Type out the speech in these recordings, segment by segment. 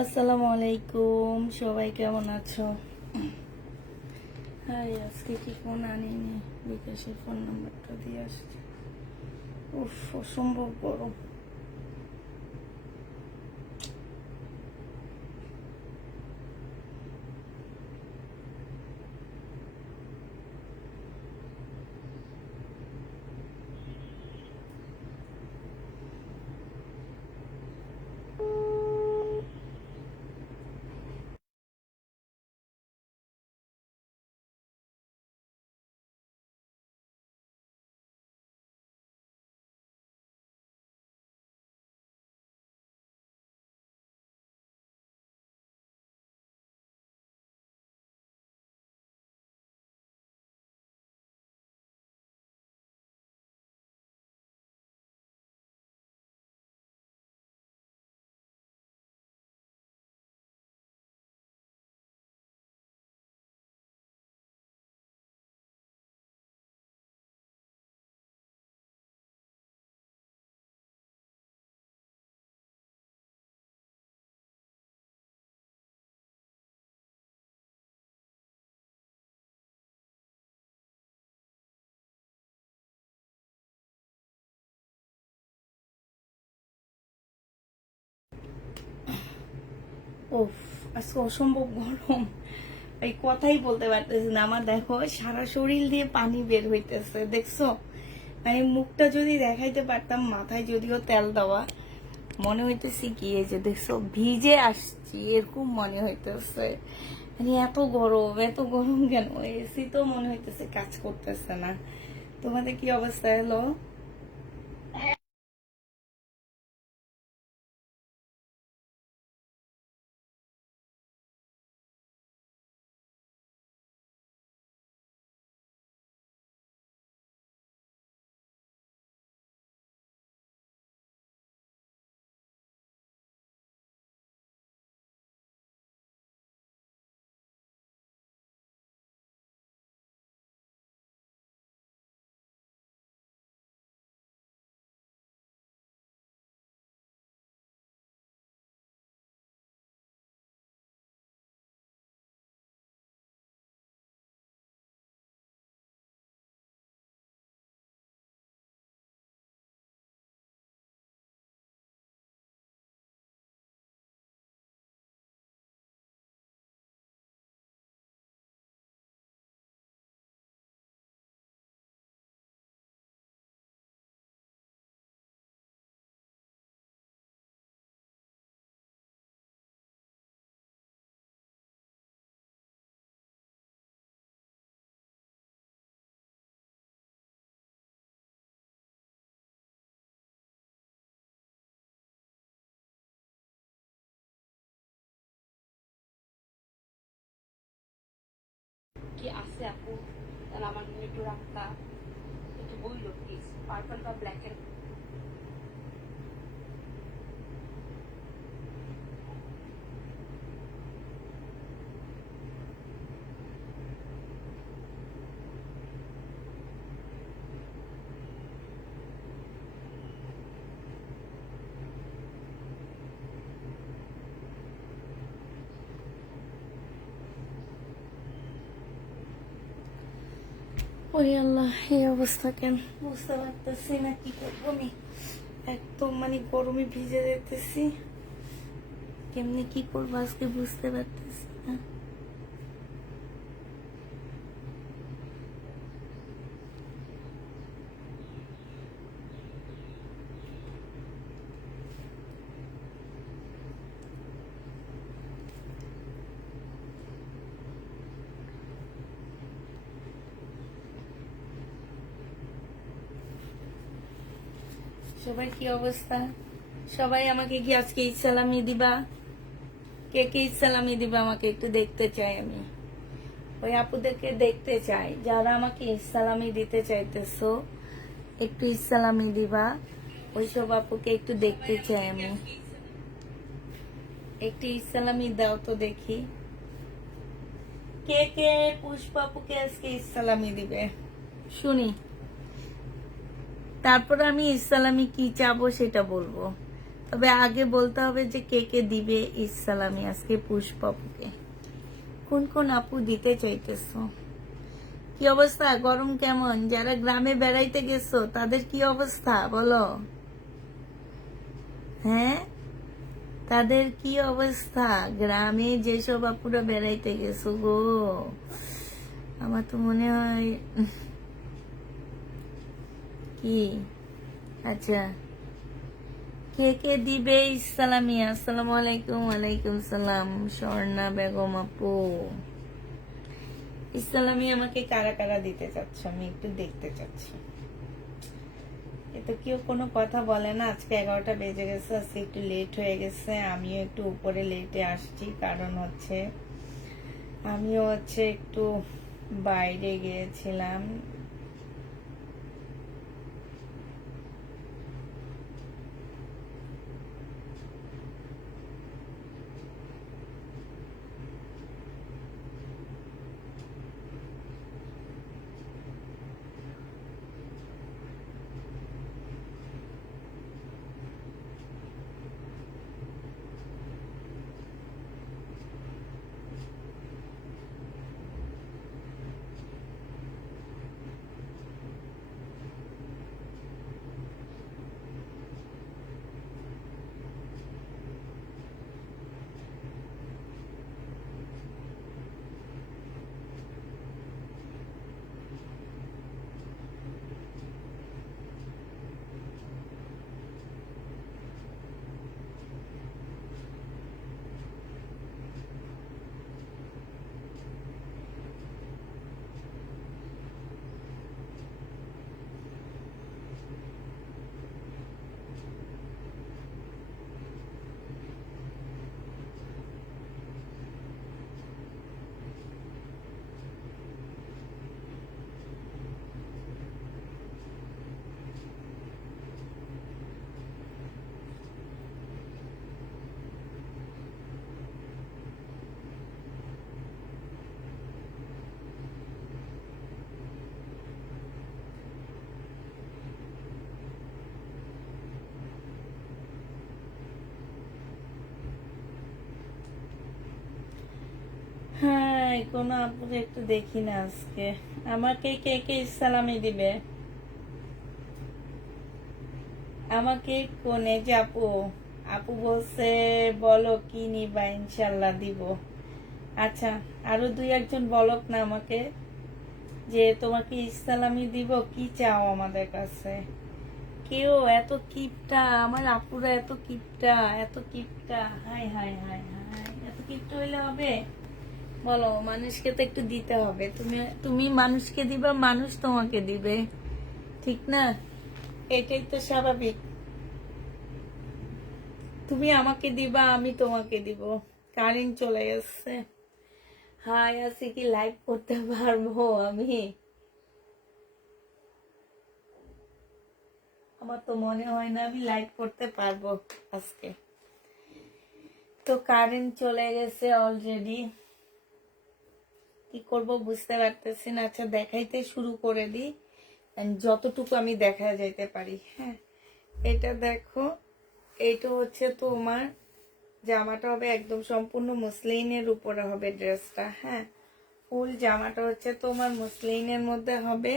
আসসালামু আলাইকুম, সবাই কেমন আছো? হাই, আজকে কি ফোন আনিনি, বিকাশের ফোন নাম্বারটা দিয়ে আসছে। উফ, অসম্ভব গরম। উফ, আজকে অসম্ভব গরম। এই কথাই বলতে পারতেছি না। আমার দেখো সারা শরীর দিয়ে পানি বের হইতেছে, দেখছো? মানে মুখটা যদি দেখাইতে পারতাম, মাথায় যদিও তেল দেওয়া, মনে হইতেছে কি এই যে দেখছো ভিজে আসছি, এরকম মনে হইতেছে। মানে এত গরম কেন? এসি তো মনে হইতেছে কাজ করতেছে না। তোমাদের কি অবস্থা? হলো কি আছে আপু? তাহলে আমার জন্য একটু রাখতা, একটু বইলো প্লিজ, পার্পল বা ব্ল্যাক এন্ড। ওরে আল্লাহ, এই অবস্থা কেন বুঝতে পারতেছি না, কি করবো আমি। একদম মানে গরমে ভিজে যেতেছি, কেমনে কি করবো আজকে বুঝতে পারতেছি না। সবাই কি অবস্থা? সবাই আমাকে কি আজকে ঈদ সালামি দিবা? কে কে ঈদ সালামি দিবা আমাকে একটু দেখতে চাই আমি। ওই আপুদেরকে দেখতে চাই যারা আমাকে ঈদ সালামি দিতে চাইতেছো, একটু ঈদ সালামি দিবা। ওইসব আপুকে একটু দেখতে চাই আমি। একটু ঈদ সালামি দাও তো দেখি। কে কে পুষ্পা আপুকে আজকে ঈদ সালামি দিবে শুনি, তারপর আমি ঈদ সালামি কি চাবো সেটা বলবো। তবে আগে বলতে হবে যে কে কে দিবে ইসলামি আজকে পুষ্পাপুকে। কোন কোন আপু দিতে চাইতেছো? কি অবস্থা, গরম কেমন? যারা গ্রামে বেড়াইতে গেছো তাদের কি অবস্থা বলো? হ্যাঁ, তাদের কি অবস্থা? গ্রামে যেসব আপুরা বেড়াইতে গেছো গো, আমার তো মনে হয় কি। আচ্ছা, কে কে দিবে ইসলামি? আসসালামু আলাইকুম। ওয়ালাইকুম সালাম। স্বর্ণা বেগম আপু, ইসলামি আমাকে কারা কারা দিতে চাচ্ছ আমি একটু দেখতে চাচ্ছি। এ তো কেউ কোনো কথা বলে না। আজকে 11টা বেজে গেছে, আজকে একটু লেট হয়ে গেছে। আমিও একটু উপরে লেটে আসছি, কারণ হচ্ছে আমিও হচ্ছে একটু বাইরে গিয়েছিলাম। হ্যাঁ, কোনো আপুরে একটু দেখি না আজকে। আমাকে কে কে ইসলামি দিবে? আমাকে কোনে যে আপু, আপু বলছে বলো কি নিবা, ইনশাল্লাহ দিব। আচ্ছা, আরো দুই একজন বলক না আমাকে যে তোমাকে ইসলামি দিব, কি চাও আমাদের কাছে। কেউ এত কিপটা, আমার আপুরা এত কিপটা, এত কিপটা। হাই হাই হাই হাই, এত কিপটা হইলে হবে? বলো, মানুষকে তো একটু দিতে হবে। তুমি তুমি মানুষকে দিবা, মানুষ তোমাকে দিবে, ঠিক না? এটাই তো স্বাভাবিক। তুমি আমাকে দিবা, আমি তোমাকে দিব। কারেন্ট চলে গেছে। হাই, আজকে কি লাইভ করতে পারবো আমি? আমার তো মনে হয় না আমি লাইভ করতে পারবো আজকে। তো কারেন্ট চলে গেছে অলরেডি, কি করব বুঝতে পারতেছি না। আচ্ছা, দেখাইতে শুরু করে দিই, যতটুকু আমি দেখা যাইতে পারি। হ্যাঁ, এটা দেখো, এইটা হচ্ছে তোমার জামাটা হবে একদম সম্পূর্ণ মুসলিনের উপরে হবে ড্রেসটা। হ্যাঁ, ফুল জামাটা হচ্ছে তোমার মুসলিনের মধ্যে হবে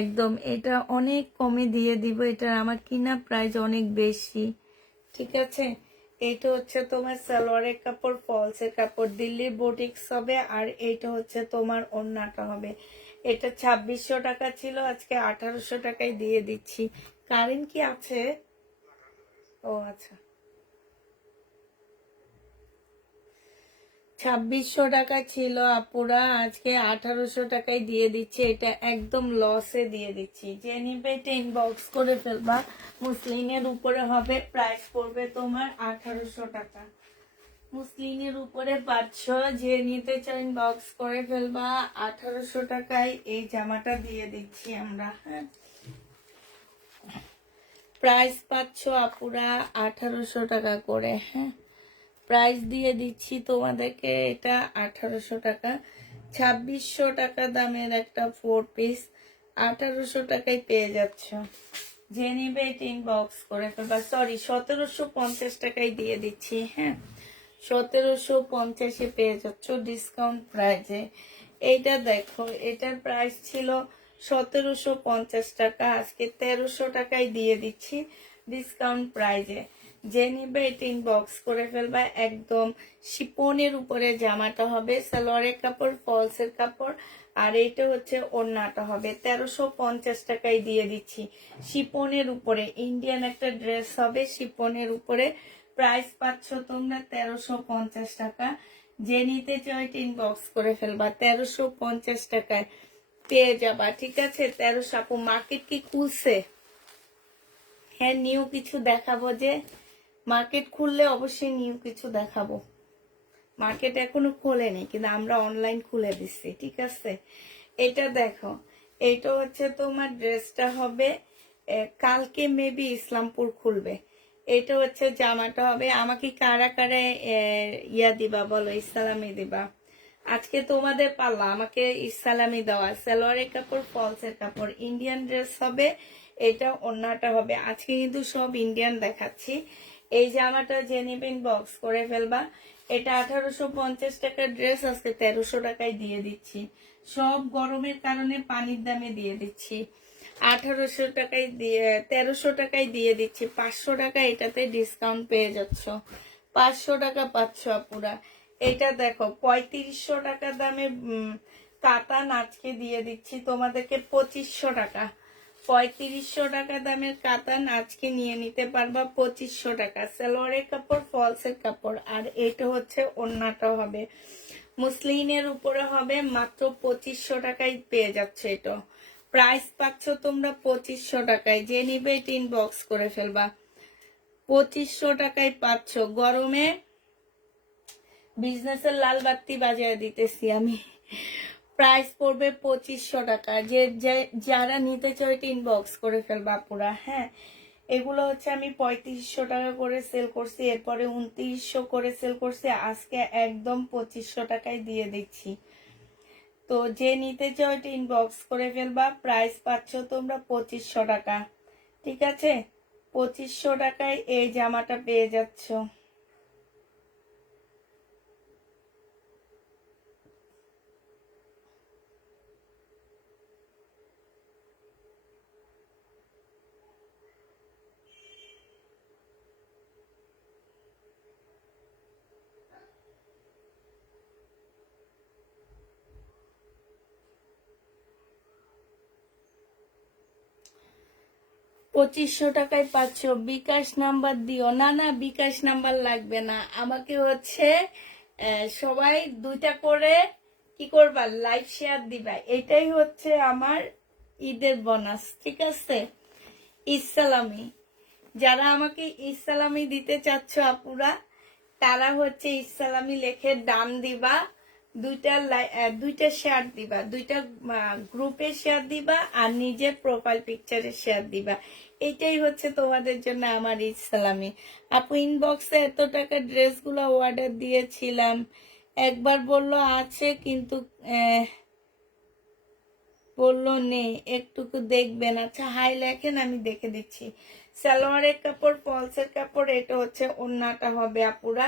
একদম। এটা অনেক কমে দিয়ে দিব, এটা আমার কিনা প্রাইস অনেক বেশি, ঠিক আছে? এইটা হচ্ছে তোমার সালোয়ারের কাপড়, ফলসের কাপড়, দিল্লির বুটিক্স হবে। আর এইটা হচ্ছে তোমার ওড়নাটা হবে। এটা 2600 টাকা ছিল, আজকে 1800 টাকায় দিয়ে দিচ্ছি। কারেন্ট কি আছে? ও আচ্ছা, 2600 টাকা ছিল আপুরা, আজকে 1800 টাকায় দিয়ে দিচ্ছি। এটা একদম লসে দিয়ে দিচ্ছি। যে নিবে এটা ইনবক্স করে ফেলবা। মুসলিনের উপরে হবে, প্রাইস পড়বে তোমার 1800 টাকা। মুসলিনের উপরে 500, যে নিতে চাই ইনবক্স করে ফেলবা। 1800 টাকায় এই জামাটা দিয়ে দিচ্ছি আমরা। হ্যাঁ, প্রাইস পাচ্ছ আপুরা 1800 টাকা করে। হ্যাঁ, প্রাইস দিয়ে দিচ্ছি তোমাদেরকে এটা 1800 টাকা। 2600 টাকা দামের একটা 4 পিস 1800 টাকায় পেয়ে যাচ্ছ। যে নিবে এটা ইনবক্স করে ফেলবা। সরি 1750 টাকায় দিয়ে দিচ্ছি। হ্যাঁ 1750 পেয়ে যাচ্ছ ডিসকাউন্ট প্রাইজে। এইটা দেখো, এটার প্রাইস ছিল 1750 টাকা, আজকে 1300 টাকায় দিয়ে দিচ্ছি ডিসকাউন্ট প্রাইজে। যে নিবে এটা ইনবক্স করে ফেলবা। একদম শিপনের উপরে জামাটা হবে, সালোয়ারের কাপড়, ফলসের কাপড়, আর এটা হচ্ছে ওড়নাটা হবে। 1350 টাকায় দিয়ে দিচ্ছি শিপনের উপরে। ইন্ডিয়ান একটা ড্রেস হবে শিপনের উপরে। প্রাইস পাচ্ছ তোমরা 1350 টাকা। যে নিতে চাই ইনবক্স করে ফেলবা, 1350 টাকায় পেয়ে যাবা। ঠিক আছে 1300। আপু মার্কেট কি খুলছে? হ্যাঁ নিউ কিছু দেখাবো, যে মার্কেট খুললে অবশ্যই নিউ কিছু দেখাবো। মার্কেট এখনো খোলেনি কিন্তু আমরা অনলাইন খুলে দিচ্ছি। ঠিক আছে এটা দেখো, এটা হচ্ছে তোমার ড্রেসটা হবে, কালকে মেবি ইসলামপুর খুলবে। এটা হচ্ছে জামাটা হবে। আমাকে কারা কারা ইয়া দিবা বলো, ইসলামি দিবা। আজকে তোমাদের পাল্লা, আমাকে ইসলামি দেওয়া। সালোয়ারের কাপড়, ফলসের কাপড়, ইন্ডিয়ান ড্রেস হবে। এটা ওড়নাটা হবে। আজকে কিন্তু সব ইন্ডিয়ান দেখাচ্ছি। এই জামাটা যে নেবেন বক্স করে ফেলবা। এটা 1850 টাকার ড্রেস, আজকে 1300 টাকায় দিয়ে দিচ্ছি। সব গরমের কারণে পানির দামে দিয়ে দিচ্ছি। 1800 টাকায় দিয়ে 1300 টাকায় দিয়ে দিচ্ছি। 500 টাকা এটাতে ডিসকাউন্ট পেয়ে যাচ্ছ। 500 টাকা পাচ্ছ আপুরা। এটা দেখো 3500 টাকা দামে কাতান আজকে দিয়ে দিচ্ছি তোমাদেরকে 2500 টাকা। 3500 টাকা দামের কাতান আজকে নিয়ে নিতে পারবা 2500 টাকা। সালোয়ারের কাপড়, ফলসের কাপড়, আর এটা হচ্ছে ওড়নাটা হবে মুসলিনের উপরে হবে। মাত্র 2500 টাকায় পেয়ে যাচ্ছে। এটা প্রাইস পাচ্ছ তোমরা 2500 টাকায়। যে নিবে এটা ইনবক্স করে ফেলবা। 2500 টাকায় পাচ্ছ। গরমে বিজনেসের লাল বাতি বাজিয়ে দিতেছি আমি। প্রাইস পড়বে 2500 টাকা। যারা নিতে চাও এটা ইনবক্স করে ফেলবা পুরা। হ্যাঁ এগুলো হচ্ছে আমি 3500 টাকা করে সেল করছি, এরপরে 2900 করে সেল করছি, আজকে একদম 2500 টাকায় দিয়ে দিচ্ছি। তো যে নিতে চাও এটা ইনবক্স করে ফেলবা। প্রাইস পাচ্ছ তোমরা 2500 টাকা। ঠিক আছে 2500 টাকায় এই জামাটা পেয়ে যাচ্ছ। পঁচিশশো টাকায় পাচ্ছ। বিকাশ নাম্বার দিও না। না বিকাশ নাম্বার লাগবে না, আমাকে হচ্ছে সবাই 2টা করে কি করবা, লাইভ শেয়ার দিবা। এটাই হচ্ছে আমার ঈদের বোনাস। ঠিক আছে ইসলামি, যারা আমাকে ইসলামি দিতে চাচ্ছ আপুরা, তারা হচ্ছে ইসলামি লেখে ডান দিবা। 2টা শেয়ার দিবা, 2টা গ্রুপে শেয়ার দিবা, আর নিজের প্রোফাইল পিকচারে শেয়ার দিবা। এটাই হচ্ছে তোমাদের জন্য আমার ইসলামি। আপু ইনবক্সে এত টাকা ড্রেসগুলো অর্ডার দিয়েছিলাম, একবার বললো আছে কিন্তু বললো নেই, একটুকু দেখবেন। আচ্ছা হাই লেখেন, আমি দেখে দিচ্ছি। সালোয়ারের কাপড়, ফলসের কাপড়, এটা হচ্ছে ওড়নাটা হবে আপুরা।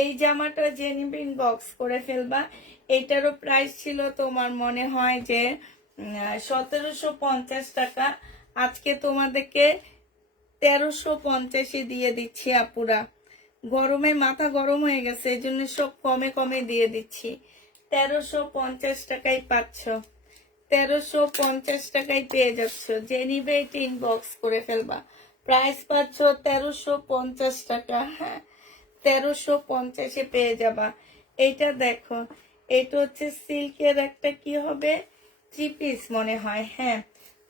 এই জামাটা যে নিবে ইনবক্স করে ফেলবা। এটারও প্রাইস ছিল তোমার মনে হয় যে 1750 টাকা, আজকে তোমাদেরকে 1350 দিয়ে দিচ্ছি আপুরা। গরমে মাথা গরম হয়ে গেছে, এই জন্য সব কমে কমে দিয়ে দিচ্ছি। 1350 টাকায় পাচ্ছ। 1350 টাকায় পেয়ে যাচ্ছ। যে নিবে এটা ইনবক্স করে ফেলবা। প্রাইস পাচ্ছ 1350 টাকা। হ্যাঁ 1350 পেয়ে যাবা। এইটা দেখো, এটা হচ্ছে সিল্কের একটা কি হবে 3 পিস মনে হয়। হ্যাঁ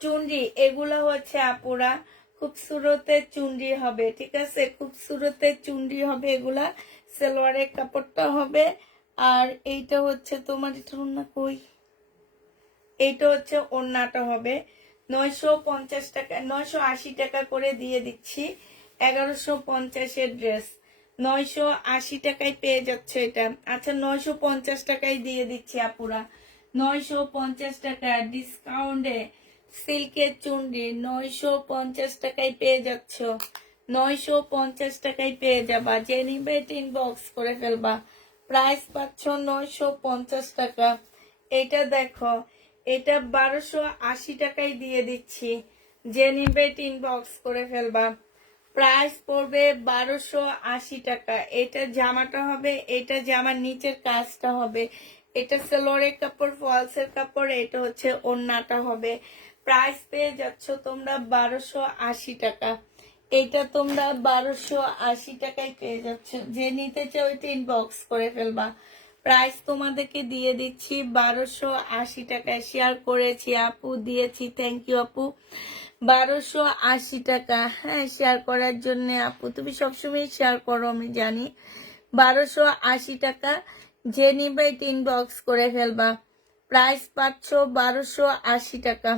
চুনরি, এগুলো হচ্ছে আপুরা খুবসুরতের চুনরি হবে। ঠিক আছে খুবসুরতের চুনরি হবে এগুলা। সালোয়ারের কাপড়টা হবে, আর এইটা হচ্ছে তোমার এটা না কই, এইটা হচ্ছে ওড়নাটা হবে। 950 টাকা, 980 টাকা করে দিয়ে দিচ্ছি। 1150 ড্রেস 980 টাকায় পেয়ে যাচ্ছে এটা। আচ্ছা 950 টাকায় দিয়ে দিচ্ছি আপুরা। 950 টাকা ডিসকাউন্টে সিল্কের চুনরি 950 টাকায় পেয়ে যাচ্ছ, 950 টাকায় পেয়ে যাবা। যে নিবে ইনবক্স করে ফেলবা, প্রাইস পাচ্ছ 950 টাকা। এটা দেখো, এটা 1280 টাকায় দিয়ে দিচ্ছি। যে নিবে ইনবক্স করে ফেলবা, প্রাইস পড়বে 1280 টাকা। এটা জামাটা হবে, এটা জামার নিচের কাজটা হবে, এটা সালোয়ারের কাপড়, ফলসের কাপড়, এটা হচ্ছে ওড়নাটা হবে। প্রাইস পেয়ে যাচ্ছ তোমরা 1280 টাকা। এটা তোমরা 1280 টাকায় পেয়ে যাচ্ছ। যে নিতে চাও এটা ইনবক্স করে ফেলবা, প্রাইস তোমাদেরকে দিয়ে দিচ্ছি 1280 টাকায়। শেয়ার করেছি আপু, দিয়েছি, থ্যাংক ইউ আপু। 1280 টাকা। হ্যাঁ, শেয়ার করার জন্য আপু, তুমি সবসময় শেয়ার করো আমি জানি। 1280 টাকা। যে নিবে ইনবক্স করে ফেলবা, প্রাইস পাচ্ছ 1280 টাকা।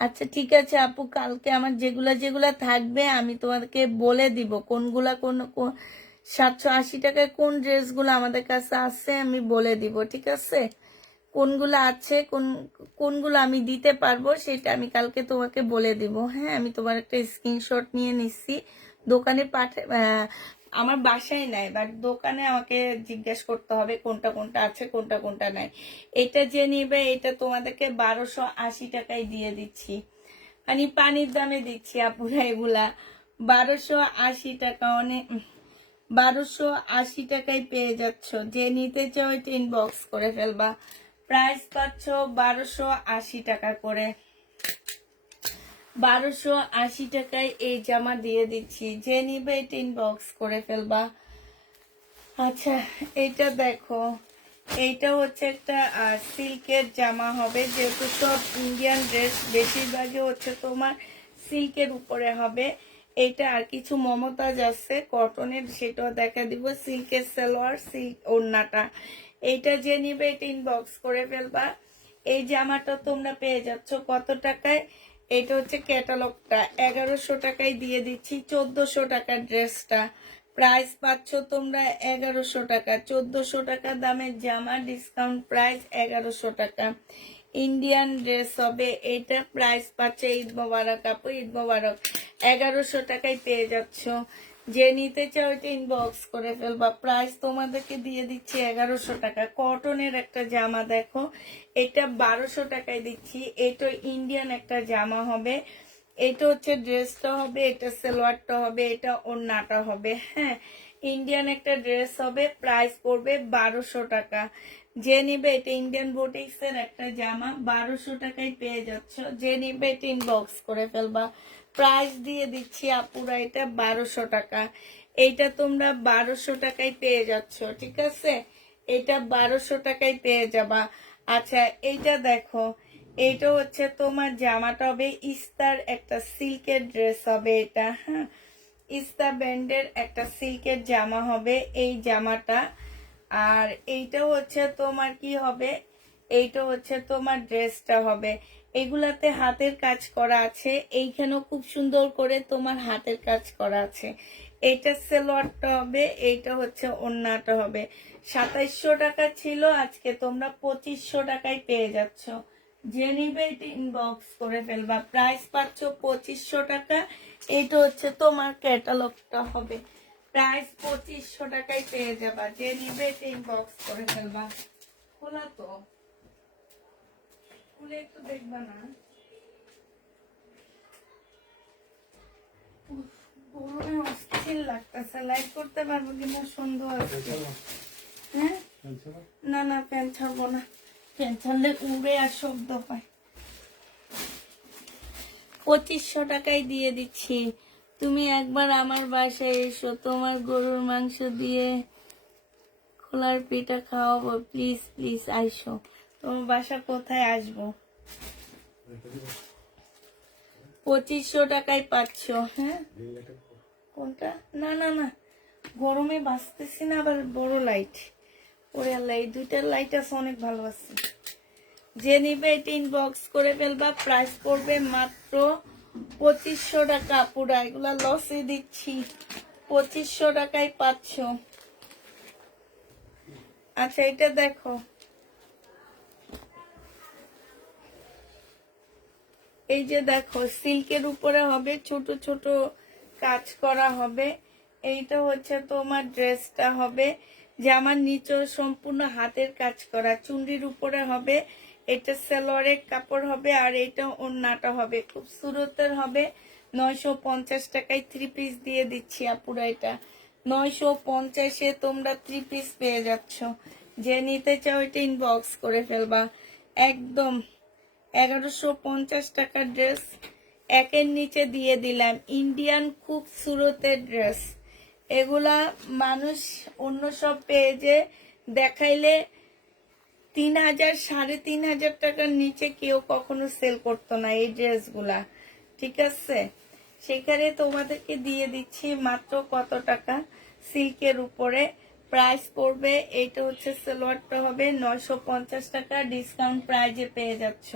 আচ্ছা ঠিক আছে আপু, কালকে আমার যেগুলা যেগুলা থাকবে আমি তোমাদেরকে বলে দিব কোনগুলা, কোন 780 টাকায় কোন ড্রেসগুলো আমাদের কাছে আছে আমি বলে দিব, ঠিক আছে? কোনগুলো আছে, কোনগুলো আমি দিতে পারবো সেটা আমি কালকে তোমাকে বলে দিব। হ্যাঁ, আমি তোমার একটা স্ক্রিনশট নিয়ে নিচ্ছি। দোকানে আমার বাসায় নাই, বাট দোকানে আমাকে জিজ্ঞেস করতে হবে কোনটা কোনটা আছে, কোনটা কোনটা নাই। এটা যে নিবে এটা তোমাদেরকে 1280 টাকায় দিয়ে দিচ্ছি, মানে পানির দামে দিচ্ছি আপুরা এগুলা। 1280 টাকা, অনেক 1280 টাকায় পেয়ে যাচ্ছ। যে নিতে চাও এটা ইনবক্স করে ফেলবা, প্রাইস পাচ্ছ 1280 টাকা করে। 1280 টাকায় এই জামা দিয়ে দিচ্ছি। যে নিবে এটা ইনবক্স করে ফেলবা। আচ্ছা, এটা দেখো, এইটা হচ্ছে একটা সিল্কের জামা হবে, যেহেতু সব ইন্ডিয়ান ড্রেস বেশিরভাগই হচ্ছে তোমার সিল্কের উপরে হবে। এটা আর কিছু মমতাজ আছে কটনের, সেটাও দেখা দিব। সিল্কের সালোয়ার, সিল্ক ওড়নাটা। এইটা যে নিবে এটা ইনবক্স করে ফেলবা। এই জামাটা তোমরা পেয়ে যাচ্ছ কত টাকায়? এটা হচ্ছে ক্যাটালগটা, 1100 টাকায় দিয়ে দিচ্ছি। 1400 টাকার ড্রেসটা, প্রাইস পাচ্ছ তোমরা 1100 টাকা। 1400 টাকা দামের জামা, ডিসকাউন্ট প্রাইস 1100 টাকা। ইন্ডিয়ান ড্রেস হবে এটা, প্রাইস পাচ্ছে, ঈদ মোবারক আপু, ঈদ মোবারক। 1100 টাকায় পেয়ে যাচ্ছ। যে নিতে চাও এটা ইনবক্স করে ফেলবা, প্রাইস তোমাদেরকে দিয়ে দিচ্ছি 1100 টাকা। কটনের একটা জামা দেখো, এটা 1200 টাকায় দিচ্ছি। এটা ইন্ডিয়ান একটা জামা হবে, এটা হচ্ছে ড্রেসটা হবে, এটা সালোয়ারটা হবে, এটা ওড়নাটা হবে। হ্যাঁ, ইন্ডিয়ান একটা ড্রেস হবে, প্রাইস পড়বে 1200 টাকা। যে নিবে এটা ইন্ডিয়ান বুটিক্সের একটা জামা, 1200 টাকায় পেয়ে যাচ্ছ। যে নিবে এটা ইনবক্স করে ফেলবা, প্রাইস দিয়ে দিচ্ছি আপুরা এটা 1200 টাকা। এইটা তোমরা 1200 টাকায় পেয়ে যাচ্ছ, ঠিক আছে? এটা 1200 টাকায় পেয়ে যাবা। আচ্ছা, এইটা দেখো, এইটা হচ্ছে তোমার জামাটা হবে ইস্তার একটা সিল্কের ড্রেস হবে এটা। হ্যাঁ, ইস্তা ব্র্যান্ডের একটা সিল্কের জামা হবে এই জামাটা। আর এইটা হচ্ছে তোমার কি হবে, এইটা হচ্ছে তোমার ড্রেসটা হবে। এগুলাতে হাতের কাজ করা আছে, এইখানেও খুব সুন্দর করে তোমার হাতের কাজ করা আছে। এইটা সালোয়ারটা হবে, এইটা হচ্ছে ওড়নাটা হবে। 2700 টাকা ছিল, আজকে তোমরা 2500 টাকায় পেয়ে যাচ্ছ। যে নিবে ইনবক্স করে ফেলবা, প্রাইস পাচ্ছ 2500 টাকা। এইটা হচ্ছে তোমার ক্যাটালগটা হবে, প্রাইস 2500 টাকায় পেয়ে যাবা। যে নিবে ইনবক্স করে ফেলবা। খোলা তো, খুলে একটু দেখবা না? উফ, গরমে অস্থির লাগতেছে, লাইট করতে পারবো কিনা সন্দেহ আছে। হ্যাঁ, না না, ফ্যান ছাড়বো না, ফ্যান ছাড়লে উড়ে আর শব্দ পায়। 2500 টাকায় দিয়ে দিচ্ছি। তুমি একবার আমার বাসায় এসো, তোমার গরুর মাংস দিয়ে খোলার পিঠা খাওয়াবো, প্লিজ প্লিজ আইসো। তোমার বাসা কোথায় আসবো? 2500 টাকায় পাচ্ছ। হ্যাঁ, কোনটা? না না না, গরমে বাঁচতেছি না, আবার বড় লাইট ওরে আল্লাহ, এই দুইটার লাইট আছে, অনেক ভালো আছে। যে নিবে এটা ইনবক্স করে ফেলবা, প্রাইস পড়বে মাত্র 2500 টাকা। পুরা এগুলা লসে দিচ্ছি, 2500 টাকায় পাচ্ছ। আচ্ছা এটা দেখো, এই যে দেখো সিল্কের উপরে হবে, ছোট ছোট কাজ করা হবে। এইটা হচ্ছে তোমার ড্রেসটা হবে, জামার নিচে সম্পূর্ণ হাতের কাজ করা, চুনরির উপরে হবে। এটা সালোয়ারের কাপড় হবে, আর এটা ওড়নাটা হবে, খুব সুরতের হবে। 950 টাকায় 3 পিস দিয়ে দিচ্ছি আপুরা। এটা 950-এ তোমরা 3 পিস পেয়ে যাচ্ছ। যে নিতে চাও এটা ইনবক্স করে ফেলবা। একদম 1150 টাকার ড্রেস একের নিচে দিয়ে দিলাম। ইন্ডিয়ান খুব সুরতের ড্রেস এগুলা। মানুষ অন্য সব পেজে দেখাইলে 3000 3500 টাকার নিচে কেউ কখনো সেল করতো না এই ড্রেসগুলা, ঠিক আছে? সেখানে তোমাদেরকে দিয়ে দিচ্ছি মাত্র কত টাকা, সিল্কের উপরে প্রাইস পড়বে। এইটা হচ্ছে সালোয়ারটা হবে 950 টাকা, ডিসকাউন্ট প্রাইজে পেয়ে যাচ্ছ।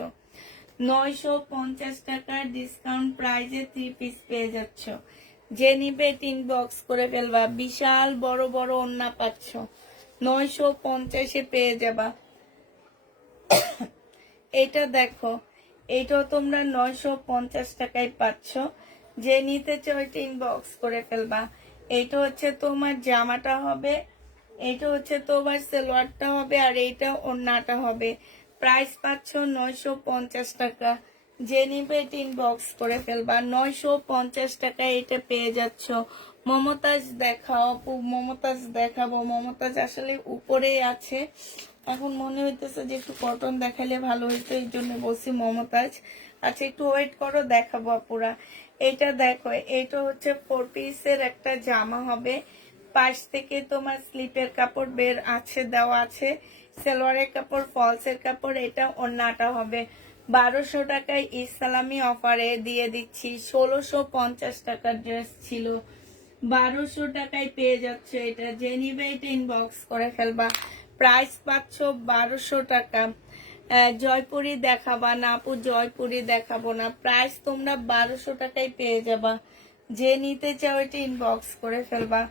950 টাকার ডিসকাউন্ট প্রাইজে 3 পিস পেয়ে যাচ্ছ। যে নিবে ইনবক্স করে ফেলবা। বিশাল বড় বড় ওড়না পাচ্ছ, 950-এ পেয়ে যাবা। এটা দেখো, এইটাও তোমরা 950 টাকায় পাচ্ছ। যে নিতে চাও এটা ইনবক্স করে ফেলবা। এইটা হচ্ছে তোমার জামাটা হবে, এইটা হচ্ছে তোমার সালোয়ারটা হবে, আর এইটা ওড়নাটা হবে। প্রাইস পাচ্ছ 950 টাকা। যে নিবে এটা ইনবক্স করে ফেলবা। 950 টাকায় এটা পেয়ে যাচ্ছ। মমতাজ দেখাও আপু, মমতাজ দেখাবো। মমতাজ আসলে উপরেই আছে, এখন মনে হইতেছে যে একটু কটন দেখাইলে ভালো হইতো, এই জন্য বলছি মমতাজ। আচ্ছা একটু ওয়েট করো, দেখাবো আপুরা। এইটা দেখো, এইটা হচ্ছে 4 পিসের একটা জামা হবে। পাশ থেকে তোমার স্লিপের কাপড় বের আছে, দেওয়া আছে, সালোয়ারের কাপড়, ফলসের কাপড়। এটা ওড়নাটা হবে 1200 টাকায় ইসলামী অফারে দিয়ে দিচ্ছি। 1650 টাকার ড্রেস ছিল, 1200 টাকায় পেয়ে যাচ্ছে। এটা যে নিবে এটা ইনবক্স করে ফেলবা। প্রাইস পাচ্ছ 1200 টাকা। জয়পুরি দেখাবা না আপু, জয়পুরি দেখাবো না। প্রাইস তোমরা 1200 টাকায় পেয়ে যাবা। যে নিতে চাও এটা ইনবক্স করে ফেলবা।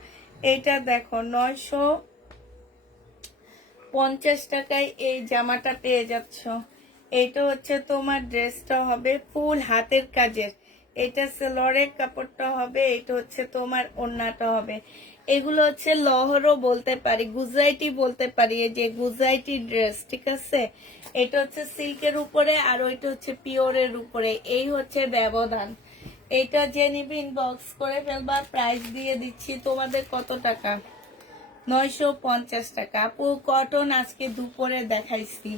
এটা দেখো 950 টাকায় এই জামাটা পেয়ে যাচ্ছ। এটা হচ্ছে তোমার ড্রেসটা হবে ফুল হাতের কাজের। এটা সালোয়ারের কাপড়টা হবে, এটা হচ্ছে তোমার ওড়নাটা হবে। এগুলো হচ্ছে লহরও বলতে পারি, গুজরাটি বলতে পারি। এই যে গুজরাটি ড্রেস, ঠিক আছে? এটা হচ্ছে সিল্কের উপরে, আর ওইটা হচ্ছে পিওরের উপরে। এই হচ্ছে ব্যবধান। এটা যে নিবে ইনবক্স করে ফেলবা। প্রাইস দিয়ে দিচ্ছি তোমাদের কত টাকা, 950 টাকা। আপু কটন আজকে দুপুরে দেখাইছি,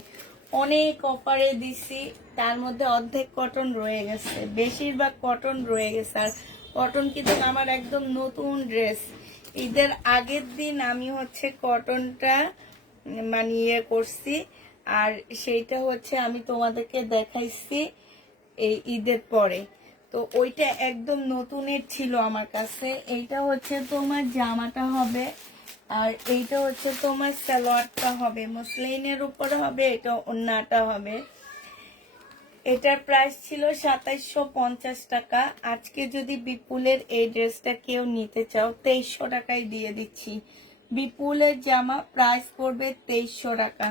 অনেক অফারে দিছি, তার মধ্যে অর্ধেক কটন রয়ে গেছে, বেশিরভাগ কটন রয়ে গেছে। আর কটন কিন্তু আমার একদম নতুন ড্রেস। ঈদের আগের দিন আমি হচ্ছে কটনটা মানে ইয়ে করছি, আর সেইটা হচ্ছে আমি তোমাদেরকে দেখাইছি এই ঈদের পরে। তো ওইটা একদম নতুনের ছিল আমার কাছে। এইটা হচ্ছে তোমার জামাটা হবে, আর এইটা হচ্ছে তোমার সালোয়ারটা হবে, মসলিনের উপরে হবে, এটা ওড়নাটা হবে। এটার প্রাইস ছিল 2750 টাকা। আজকে যদি বিপুলের এই ড্রেসটা কেউ নিতে চাও 2300 টাকায় দিয়ে দিচ্ছি। বিপুলের জামা প্রাইস পড়বে 2300 টাকা।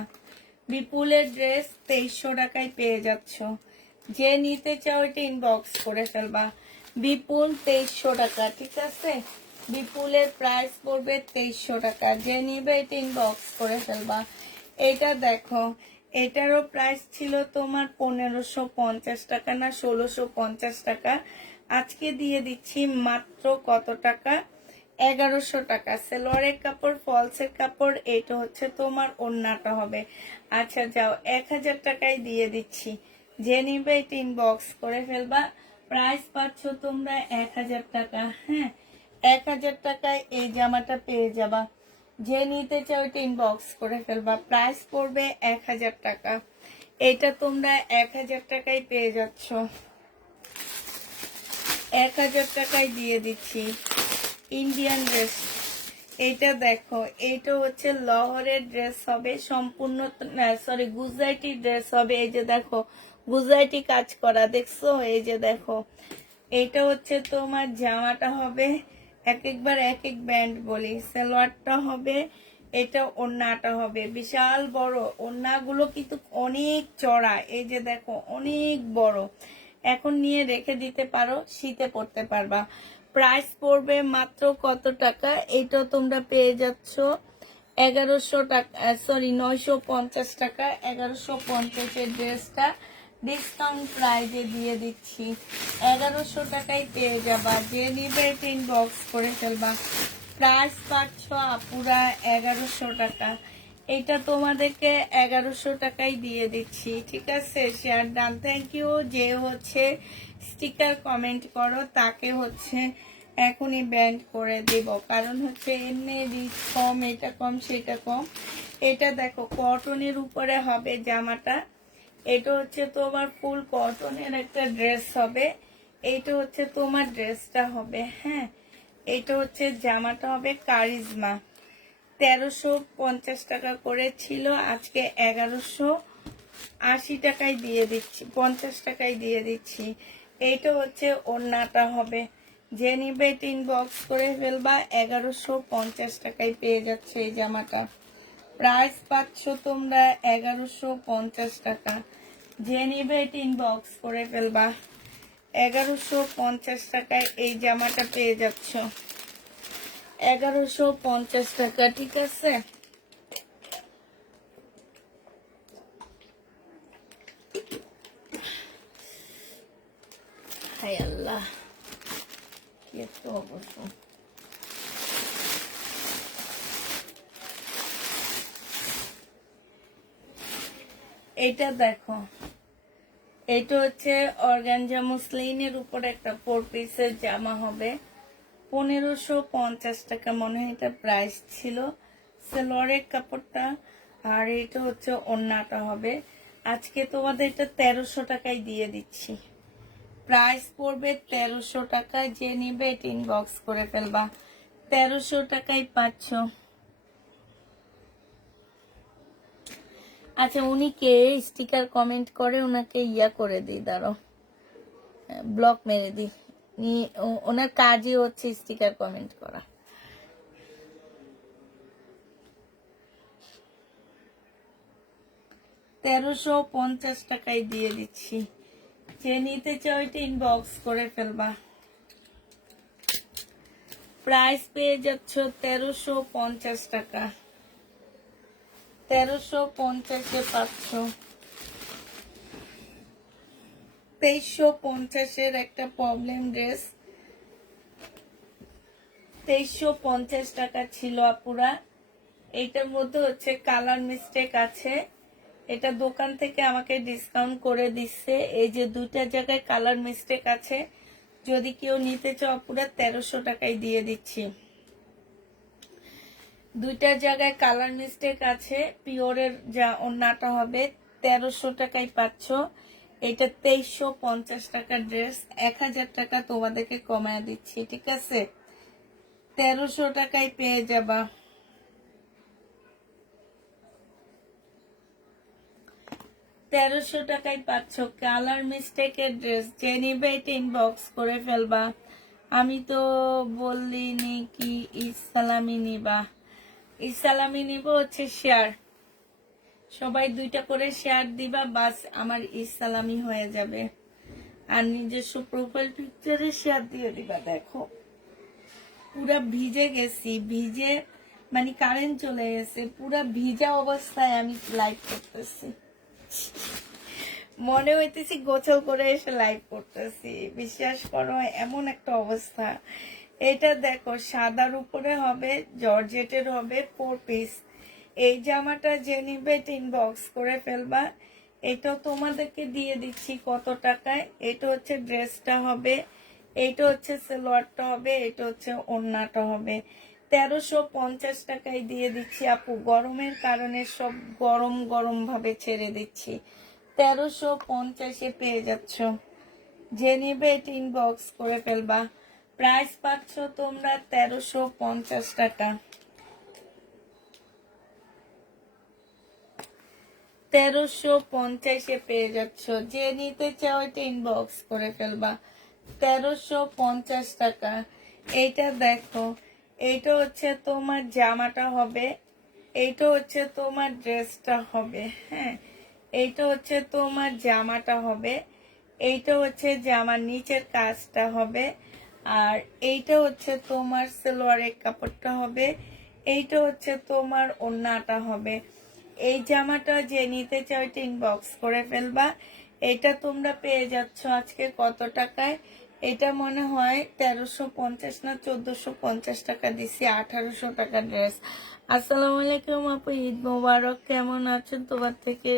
বিপুলের ড্রেস 2300 টাকায় পেয়ে যাচ্ছ। যে নিতে চাও এটা ইনবক্স করে ফেলবা। বিপুল 2300 টাকা, ঠিক আছে? বিপুলের প্রাইস পড়বে 2300 টাকা। যে নিবে এটা ইনবক্স করে ফেলবা। এটা দেখো, এটারও প্রাইস ছিল তোমার 1550 টাকা না 1650 টাকা। আজকে দিয়ে দিচ্ছি মাত্র কত টাকা, 1100 টাকা। সালোয়ারের কাপড়, ফলসের কাপড়, এটা হচ্ছে তোমার ওড়নাটা হবে। আচ্ছা যাও, 1000 টাকায় দিয়ে দিচ্ছি। যে নিবে এটা ইনবক্স করে ফেলবা। প্রাইস পাচ্ছ তোমরা 1000 টাকা। হ্যাঁ, 1000 টাকায় এই জামাটা পেয়ে যাবা। যে নিতে চাও এটা ইনবক্স করে ফেলবা। প্রাইস পড়বে 1000 টাকা। এটা তোমরা 1000 টাকায় পেয়ে যাচ্ছ। 1000 টাকায় দিয়ে দিচ্ছি। ইন্ডিয়ান ড্রেস, এইটা দেখো, এইটা হচ্ছে লহরের ড্রেস হবে সম্পূর্ণ, সরি গুজরাটি ড্রেস হবে। এই যে দেখো গুজরাটি কাজ করা, দেখছো? এই যে দেখো, এইটা হচ্ছে তোমার জামাটা হবে, এক একবার এক এক ব্যান্ড বলি। সালোয়ারটা হবে এটা ওড়নাটা হবে বিশাল বড়, ওড়নাগুলো কিন্তু অনেক চড়া, এই যে দেখো অনেক বড়। এখন নিয়ে রেখে দিতে পারো, শীতে পরতে পারবা। প্রাইস পড়বে মাত্র কত টাকা, এটা তোমরা পেয়ে যাচ্ছ 1100 টাকা, সরি 950 টাকা। 1150-এর ড্রেসটা ডিসকাউন্ট প্রাইজে দিয়ে দিচ্ছি, 1100 টাকায় পেয়ে যাবা। যে নিবে ইনবক্স করে ফেলবা। প্রাইস পাচ্ছ আপুরা 1100 টাকা, এটা তোমাদেরকে 1100 টাকায় দিয়ে দিচ্ছি, ঠিক আছে। Share done, thank you. যে হচ্ছে স্টিকার কমেন্ট করো তাকে হচ্ছে এখনই ব্যান্ড করে দেব, কারণ হচ্ছে এমনি রিচ কম, এটা কম সেটা কম। এটা দেখো কটনের উপরে হবে জামাটা, এটা হচ্ছে তোমার ফুল কটনের একটা ড্রেস হবে, এইটা হচ্ছে তোমার ড্রেসটা হবে, হ্যাঁ। এটা হচ্ছে জামাটা হবে কারিজমা, 1350 টাকা করে ছিল, আজকে 1180 টাকায় দিয়ে দিচ্ছি, 50 টাকায় দিয়ে দিচ্ছি। এইটা হচ্ছে ওড়নাটা হবে, যে নিবে ইনবক্স করে ফেলবা, 1150 টাকায় পেয়ে যাচ্ছে এই জামাটা। প্রাইস পাচ্ছ তোমরা 1150 টাকা, যে নিবে ইনবক্স করে ফেলবা, 1150 টাকায় এই জামাটা পেয়ে যাচ্ছ, 1150 টাকা, ঠিক আছে। হায় আল্লাহ, কি একটা অবস্থা। এটা দেখো, এটা হচ্ছে অর্গানজা মুসলিনের উপর একটা 4 পিসের জামা হবে, 1550 টাকা মনে হয় এটা প্রাইস ছিল, সালোয়ারের কাপড়টা। আর এটা হচ্ছে ওড়নাটা হবে, আজকে তোমাদের এটা 1300 টাকায় দিয়ে দিচ্ছি। প্রাইস পড়বে 1300 টাকা, যে নিবে এটা ইনবক্স করে ফেলবা, 1300 টাকায় পাচ্ছ। আচ্ছা উনি কে স্টিকার কমেন্ট করে, ওনাকে ইয়া করে দিই, দাঁড়ো ব্লক মেরে দিই। ওনার কাজই হচ্ছে স্টিকার কমেন্ট করা। $1350 টাকায় দিয়ে দিচ্ছি, যে নিতে চাও এটা ইনবক্স করে ফেলবা। প্রাইস পেয়ে যাচ্ছ 1350 টাকা, 1350-এ পাচ্ছ। 2350-এর একটা প্রবলেম ড্রেস, 2350 টাকা ছিল আপুরা। এইটার মধ্যে হচ্ছে কালার মিস্টেক আছে, এটা দোকান থেকে আমাকে ডিসকাউন্ট করে দিচ্ছে, এই যে দুইটা জায়গায় কালার মিস্টেক আছে। যদি কেউ নিতে চাও আপুরা 1300 টাকায় দিয়ে দিচ্ছি। দুইটা জায়গায় কালার মিস্টেক আছে, পিওরের যা ওড়নাটা হবে 1300 টাকায় পাচ্ছ। এটা 2350 টাকার ড্রেস, 1000 টাকা তোমাদেরকে কমায় দিচ্ছি, ঠিক আছে। 1300 টাকায় পেয়ে যাবা। 1300 টাকায় পাচ্ছ কালার মিস্টেকের ড্রেস, যে নিবে এটা ইনবক্স করে ফেলবা। আমি তো বললিনি কি ইসলামি নিবা, ইসলামি নিব হচ্ছে শেয়ার, সবাই 2টা করে শেয়ার দিবা, বাস আমার ইসলামি হয়ে যাবে। আর নিজস্ব প্রোফাইল পিকচারে শেয়ার দিয়ে দিবা। দেখো পুরা ভিজে গেছি, ভিজে মানে কারেন্ট চলে গেছে, পুরা ভিজা অবস্থায় আমি লাইভ করতেছি, মনে হইতেছি গোসল করে এসে লাইভ করতেছি, বিশ্বাস করো এমন একটা অবস্থা। এটা দেখো সাদার উপরে হবে, জর্জেটের হবে 4 পিস। এই জামাটা যে নিবে ইনবক্স করে ফেলবা, এটাও তোমাদেরকে দিয়ে দিচ্ছি কত টাকায়। এটা হচ্ছে ড্রেসটা হবে, এইটা হচ্ছে সালোয়ারটা হবে, এটা হচ্ছে ওড়নাটা হবে। 1350 টাকায় দিয়ে দিচ্ছি আপু, গরমের কারণে সব গরম গরম ভাবে ছেড়ে দিচ্ছি। 1350-এ পেয়ে যাচ্ছ, যে নিবে এটা ইনবক্স করে ফেলবা। প্রাইস পাচ্ছ তোমরা 1350 টাকা, 1350-এ পেয়ে যাচ্ছ, যে নিতে চাও এটা ইনবক্স করে ফেলবা। 1350 টাকা। এইটা দেখো, এইটা হচ্ছে তোমার জামাটা হবে, এইটা হচ্ছে তোমার ড্রেসটা হবে, হ্যাঁ। এইটা হচ্ছে তোমার জামাটা হবে, এইটা হচ্ছে জামার নিচের কাজটা হবে, আর এইটা হচ্ছে তোমার সালোয়ারের কাপড়টা হবে, এইটা হচ্ছে তোমার ওড়নাটা হবে। এই জামাটা যে নিতে চাও এটা ইনবক্স করে ফেলবা। এটা তোমরা পেয়ে যাচ্ছ আজকে কত টাকায়? এটা মনে হয় 1350 না 1450 টাকা দিছি, 1800 টাকা ড্রেস। আসসালামু আলাইকুম আপু, ঈদ মোবারক। কেমন আছেন? তোমার থেকে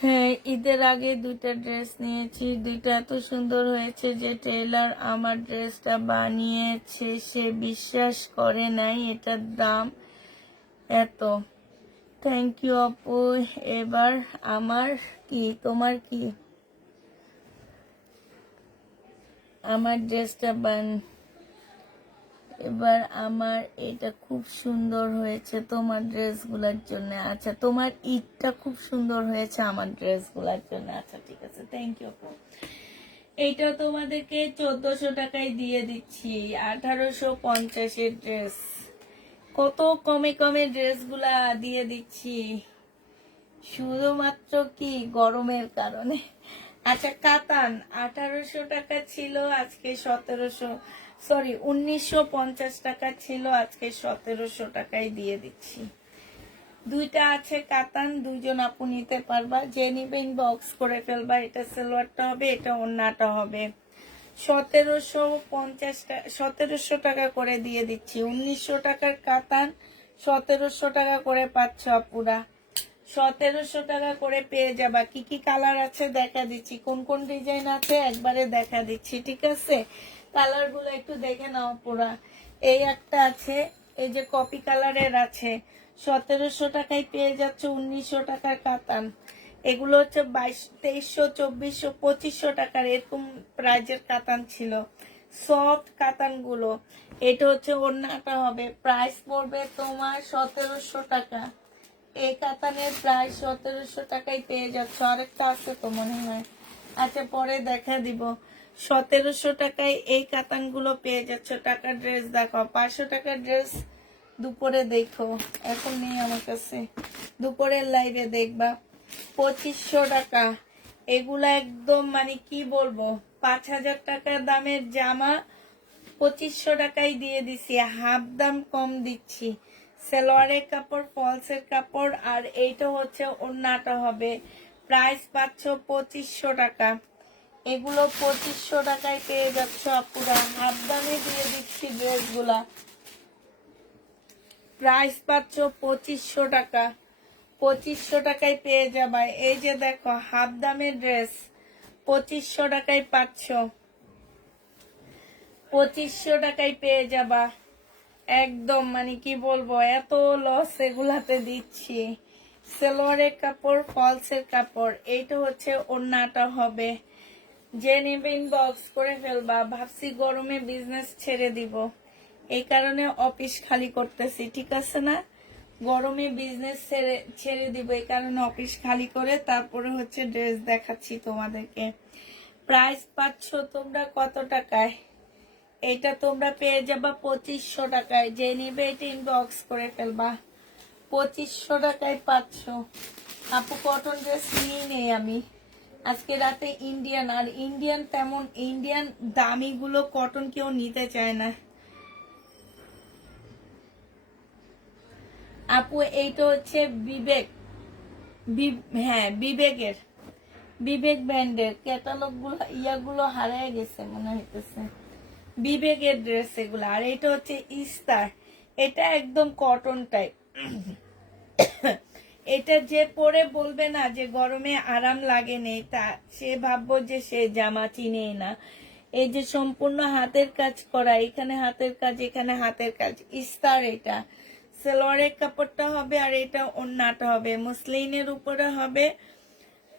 হ্যাঁ, ঈদের আগে দুইটা ড্রেস নিয়েছি, দুইটা এত সুন্দর হয়েছে যে টেলার আমার ড্রেসটা বানিয়েছে সে বিশ্বাস করে নাই এটার দাম এত। থ্যাংক ইউ আপু। এবার আমার কি, তোমার কি? আমার ড্রেসটা এবার আমার এটা খুব সুন্দর হয়েছে তোমার ড্রেসগুলোর জন্য। আচ্ছা, তোমার ঈদটা খুব সুন্দর হয়েছে আমার ড্রেসগুলোর জন্য। আচ্ছা ঠিক আছে, থ্যাংক ইউ আপু। এইটা তোমাদেরকে 1400 টাকায় দিয়ে দিচ্ছি, 1850-এর ড্রেস। কত কমে কমে ড্রেসগুলা দিয়ে দিচ্ছি শুধুমাত্র কি গরমের কারণে। আচ্ছা, কাতান 1800 টাকা ছিল, আজকে 1950 টাকা ছিল, আজকে 1700 টাকায় দিয়ে দিচ্ছি। দুইটা আছে কাতান, দুইজন আপু নিতে পারবা, যে নিবে ইনবক্স করে ফেলবা। এটা সালোয়ারটা হবে, এটা ওড়নাটা হবে। 1750 টাকা করে দিয়ে দিচ্ছি। 1900 টাকার কাতান 1700 টাকা করে পাচ্ছ আপুরা। 1700 টাকা করে পেয়ে যাবা। কি কি কালার আছে দেখা দিচ্ছি, কোন কোন ডিজাইন আছে একবারে দেখা দিচ্ছি, ঠিক আছে? কালার গুলো একটু দেখে নাও পুরা। এই একটা আছে, এই যে কপি কালারের আছে, 1700 টাকায় পেয়ে যাচ্ছে। 1900 টাকার কাতান, এগুলো হচ্ছে 2300, 2400, 2500 টাকার এরকম প্রাইজের কাতান ছিল, সফট কাতান গুলো। এটা হচ্ছে ওড়নাটা হবে, প্রাইস পড়বে তোমার 1700 টাকা। এই কাতানের প্রাইস 1700 টাকায় পেয়ে যাচ্ছ। আরেকটা আছে তো মনে হয়, আচ্ছা পরে দেখা দিব। 1700 টাকায় এই কাতান গুলো পেয়ে যাচ্ছ। টাকা ড্রেস দেখো, 500 টাকার ড্রেস দুপুরে দেখো, এখন নেই আমার কাছে, দুপুরের লাইভে দেখবা। 2500 টাকা, এগুলা একদম মানে কি বলবো, 5000 টাকার দামের জামা 2500 টাকায় দিয়ে দিছি, হাফ দাম কম দিচ্ছি। সালোয়ারের কাপড়, ফলসের কাপড়, আর এইটা হচ্ছে ওড়নাটা হবে। প্রাইস পাচ্ছ 2500 টাকা। এগুলো 2500 টাকায় পেয়ে যাচ্ছ আপুরা, হাফ দামে দিয়ে দিচ্ছি ড্রেসগুলা। প্রাইস পাচ্ছ 2500 টাকা। 2500 টাকায় পেয়ে যাবা। এই যে দেখো হাফ দামের ড্রেস 2500 টাকায় পাচ্ছ, 2500 টাকায় পেয়ে যাবা। একদম মানে কি বলবো, এত লস এগুলাতে দিচ্ছি। সালোয়ারের কাপড়, ফলসের কাপড়, এইটা হচ্ছে ওড়নাটা হবে। যে নেবে ইনবক্স করে ফেলবা। ভাবছি গরমে বিজনেস ছেড়ে দিব, এই কারণে অফিস খালি করতেছি, ঠিক আছে না? গরমে বিজনেস ছেড়ে দিব, এই কারণে অফিস খালি করে তারপরে হচ্ছে ড্রেস দেখাচ্ছি তোমাদেরকে। প্রাইস পাচ্ছ তোমরা কত টাকায়? এটা তোমরা পেয়ে যাবা 2500 টাকায়। যে নিবে এটা ইনবক্স করে ফেলবা। 2500 টাকায় পাচ্ছ আপু। কটন ড্রেস নিয়ে নেই আমি আজকে রাতে। ইন্ডিয়ান, আর ইন্ডিয়ান তেমন, ইন্ডিয়ান দামি গুলো কটন কেউ নিতে চায় না আপু। এইটা হচ্ছে বিবেক, হ্যাঁ বিবেকের, বিবেক ব্র্যান্ডের ক্যাটালগ গুলো ইয়াগুলো হারিয়ে গেছে মনে হইতেছে। বিবেকের ড্রেস এগুলো। আর এটা হচ্ছে ইস্তার, এটা একদম কটন টাইপ। এটা যে পরে বলবে না যে গরমে আরাম লাগে নেই, তা সে ভাববো যে সে জামা চিনেই না। এই যে সম্পূর্ণ হাতের কাজ করা, এখানে হাতের কাজ, এখানে হাতের কাজ, ইস্তার। এটা সালোয়ারের কাপড়টা হবে, আর এটা ওড়নাটা হবে, মুসলিনের উপরে হবে।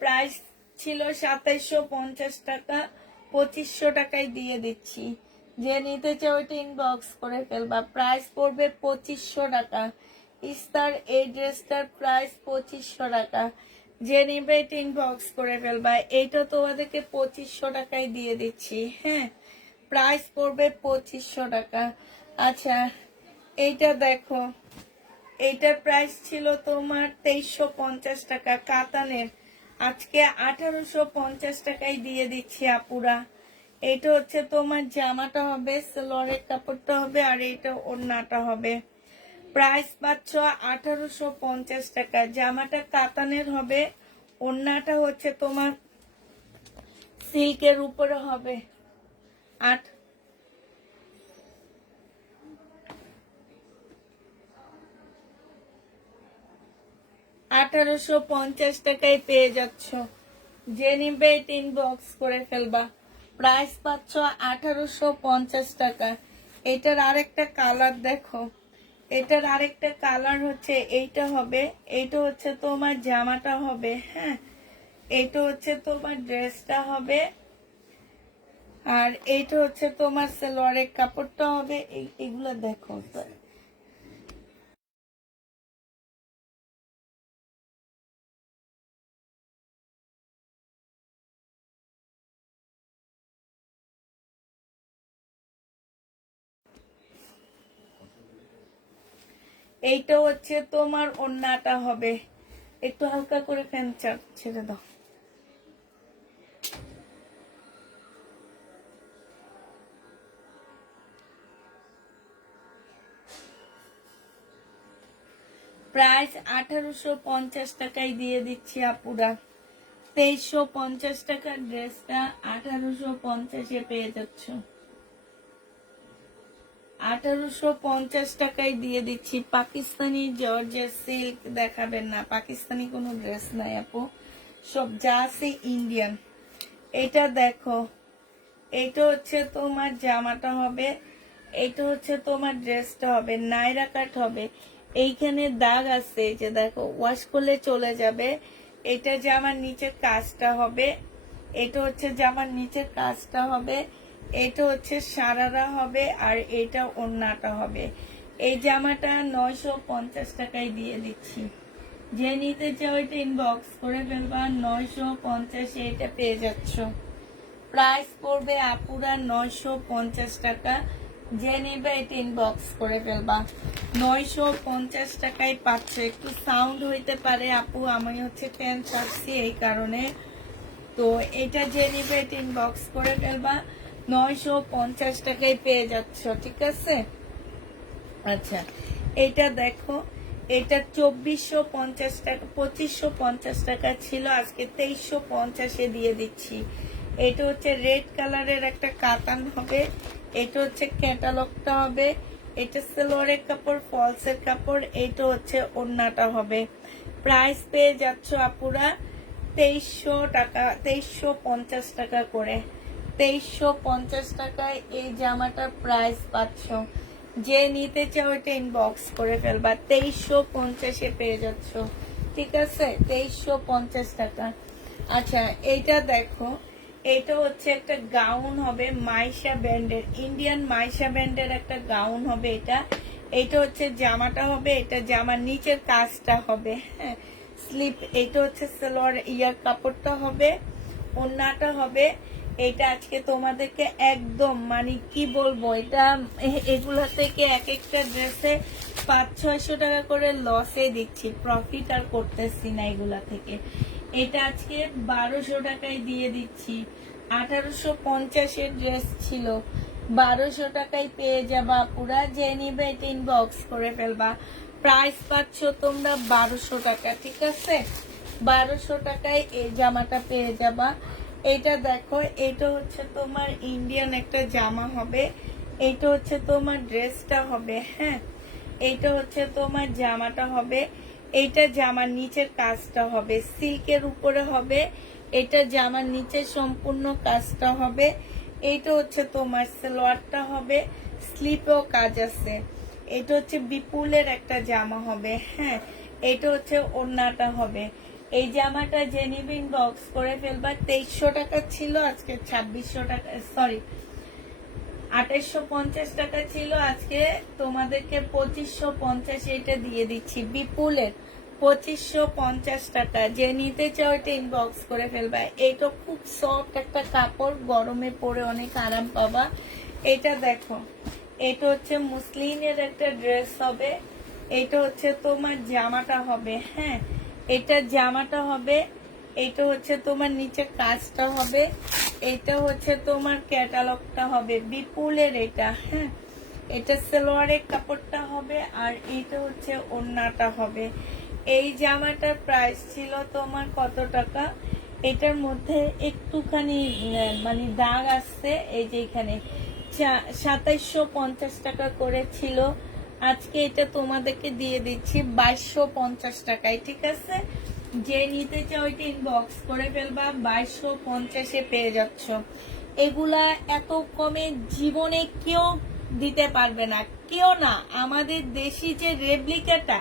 প্রাইস ছিল 2750 টাকা, 2500 টাকায় দিয়ে দিচ্ছি। যে নিতে চাও ওইটা ইনবক্স করে ফেলবা। প্রাইস পড়বে 2500 টাকা। ইস্তার এই ড্রেসটার প্রাইস 2500 টাকা। যে নিবে এটা ইনবক্স করে ফেলবা। এইটা তোমাদেরকে 2500 টাকায় দিয়ে দিচ্ছি, হ্যাঁ। প্রাইস পড়বে 2500 টাকা। আচ্ছা এইটা দেখো, এইটার প্রাইস ছিল তোমার 2350 টাকা কাতানের, আজকে 1850 টাকায় দিয়ে দিচ্ছি আপুরা। এটা হচ্ছে তোমার জামাটা হবে, সালোয়ারের কাপড়টা হবে, আর এটা ওড়নাটা হবে। প্রাইস পাচ্ছ 1850 টাকা। জামাটা কাতানের হবে, ওড়নাটা হচ্ছে তোমার সিল্কের উপরে হবে। 1850 টাকায় পেয়ে যাচ্ছ। যে নিবে ইনবক্স করে ফেলবা। প্রাইস পাচ্ছ 1850 টাকা। এটার আরেকটা কালার দেখো, এটার আরেকটা কালার হচ্ছে এইটা হবে। এইটা হচ্ছে তোমার জামাটা হবে, হ্যাঁ, এইটা হচ্ছে তোমার ড্রেসটা হবে, আর এইটা হচ্ছে তোমার সালোয়ারের কাপড়টা হবে। এগুলো দেখো, এইটা হচ্ছে তোমার ওড়নাটা হবে। একটু হালকা করে ফ্যান ছেড়ে দাও। প্রাইস 1850 টাকায় দিয়ে দিচ্ছি আপুরা। 2350 টাকার ড্রেসটা 1850-এ পেয়ে যাচ্ছ। 1850 টাকায় দিয়ে দিচ্ছি। পাকিস্তানি জর্জের সিল্ক দেখাবেন না, পাকিস্তানি কোনো ড্রেস নাই আপু, সব যা আছে ইন্ডিয়ান। এটা দেখো, এটা হচ্ছে তোমার জামাটা হবে, এটা হচ্ছে তোমার ড্রেসটা হবে, নাইরা কাট হবে। এইখানে দাগ আছে যে দেখো, ওয়াশ করলে চলে যাবে। এটা জামার নিচের কাজটা হবে, এটা হচ্ছে জামার নিচের কাজটা হবে, এটা হচ্ছে সারারা হবে, আর এটা ওড়নাটা হবে। এই জামাটা 950 টাকায় দিয়ে দিচ্ছি। যে নিতে চাও এটা ইনবক্স করে ফেলবা। 950-এ এটা পেয়ে যাচ্ছ। প্রাইস পড়বে আপুরা 950 টাকা। যে নেবে এটা ইনবক্স করে ফেলবা। 950 টাকায় পাচ্ছ। একটু সাউন্ড হইতে পারে আপু, আমি হচ্ছে ফ্যান চাচ্ছি এই কারণে। তো এটা যে নিবে এটা ইনবক্স করে ফেলবা। 950 টাকায় পেয়ে যাচ্ছ, ঠিক আছে। আচ্ছা, এটা দেখো, এটা 2450 টাকা, 2550 টাকা ছিল, আজকে 2350-এ দিয়ে দিচ্ছি। এটা হচ্ছে রেড কালারের একটা কাতান হবে, এটা হচ্ছে ক্যাটালগটা হবে, এটা সালোয়ারের কাপড়, ফলসের কাপড়, এটা হচ্ছে ওড়নাটা হবে। প্রাইস পেয়ে যাচ্ছ আপুরা 2300 টাকা, 2350 টাকা করে। 2350 টাকায় এই জামাটার প্রাইস পাচ্ছ। যে নিতে চাও এটা ইনবক্স করে ফেলবা। 2350-এ পেয়ে যাচ্ছ, ঠিক আছে। 2350 টাকা। আচ্ছা, এইটা দেখো, এটা হচ্ছে একটা গাউন হবে মাইশা ব্র্যান্ডের, ইন্ডিয়ান মাইশা ব্র্যান্ডের একটা গাউন হবে। এটা হচ্ছে জামাটা হবে, এটা জামার নিচের কাজটা হবে, হ্যাঁ, স্লিপ। এটা হচ্ছে সালোয়ার ইয়ার কাপড়টা হবে, ওড়নাটা হবে। এটা আজকে তোমাদেরকে একদম মানে কি বলবো, এটা এগুলা থেকে এক একটা ড্রেসে 500-600 টাকা করে লসে দিচ্ছি, প্রফিট আর করতেছি না এগুলা থেকে। এটা আজকে 1200 টাকায় দিয়ে দিচ্ছি। 1850-এর ড্রেস ছিল, 1200 টাকায় পেয়ে যাবা পুরা। যে নিবে এটা ইনবক্স করে ফেলবা। প্রাইস পাচ্ছ তোমরা 1200 টাকা, ঠিক আছে। 1200 টাকায় এই জামাটা পেয়ে যাবা। এটা দেখো, এটা হচ্ছে তোমার ইন্ডিয়ান একটা জামা হবে, এটা হচ্ছে তোমার ড্রেসটা হবে, হ্যাঁ, এটা হচ্ছে তোমার জামাটা হবে, এটা জামার নিচের কাজটা হবে, সিল্কের উপরে হবে, এটা জামার নিচে সম্পূর্ণ কাজটা হবে। এইটা হচ্ছে তোমার সালোয়ারটা হবে, স্লিপেও কাজ আছে। এটা হচ্ছে বিপুলের একটা জামা হবে, হ্যাঁ, এটা হচ্ছে ওড়নাটা হবে। এই জামাটা জেনিবিন বক্স করে ফেলবা। 2300 টাকা ছিল, আজকে 2600 টাকা, সরি 2850 টাকা ছিল, আজকে তোমাদেরকে 2550 এটা দিয়ে দিচ্ছি। বিপুলের 2550 টাকা। যে নিতে চাও এটা ইনবক্স করে ফেলবা। এটা খুব সফট একটা কাপড়, গরমে পরে অনেক আরাম পাবা। এটা দেখো, এটা হচ্ছে মুসলিনের একটা ড্রেস হবে, এটা হচ্ছে তোমার জামাটা হবে, হ্যাঁ এটা জামাটা হবে, এটা হচ্ছে তোমার নিচে কাজটা হবে, এটা হচ্ছে তোমার ক্যাটালগটা হবে বিপুলের এটা, হ্যাঁ এটা সালোয়ারের কাপড়টা হবে, আর এটা হচ্ছে ওড়নাটা হবে। এই জামাটার প্রাইস ছিল তোমার কত টাকা? এটার মধ্যে একটুখানি মানে দাগ আসছে, এই যে এখানে 2750 টাকা করে ছিল, আজকে এটা তোমাদেরকে দিয়ে দিচ্ছি 2250 টাকায়, ঠিক আছে? যে নিতে চাও ওইটা ইনবক্স করে ফেলবা, 2250-এ পেয়ে যাচ্ছ। এগুলা এত কমে জীবনে কেউ দিতে পারবে না, কেউ না। আমাদের দেশি যে রেপ্লিকাটা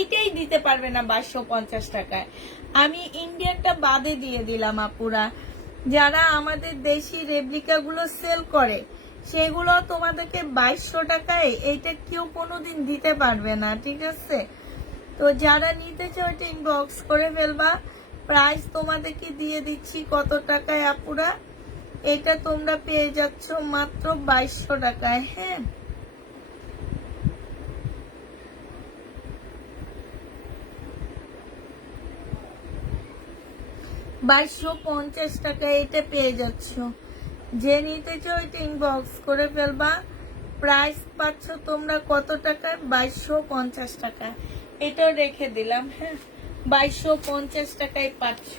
এটাই দিতে পারবে না 2250 টাকায়। আমি ইন্ডিয়ানটা বাদে দিয়ে দিলাম আপুরা, যারা আমাদের দেশি রেপ্লিকা গুলো সেল করে সেগুলো তোমাদেরকে 2200 টাকায় এইটা কেউ কোনোদিন দিতে পারবে না, ঠিক আছে? তো যারা নিতে চাও এটা ইনবক্স করে ফেলবা। প্রাইস তোমাদেরকে দিয়ে দিচ্ছি কত টাকায় আপুরা? এটা তোমরা পেয়ে যাচ্ছ মাত্র 2200 টাকায়, হ্যাঁ 2250 টাকায় এটা পেয়ে যাচ্ছ। যে নিতে চাও এটা ইনবক্স করে ফেলবা। প্রাইস পাচ্ছ তোমরা কত টাকায়? 2250 টাকায়। এটাও রেখে দিলাম, হ্যাঁ 2250 টাকায় পাচ্ছ।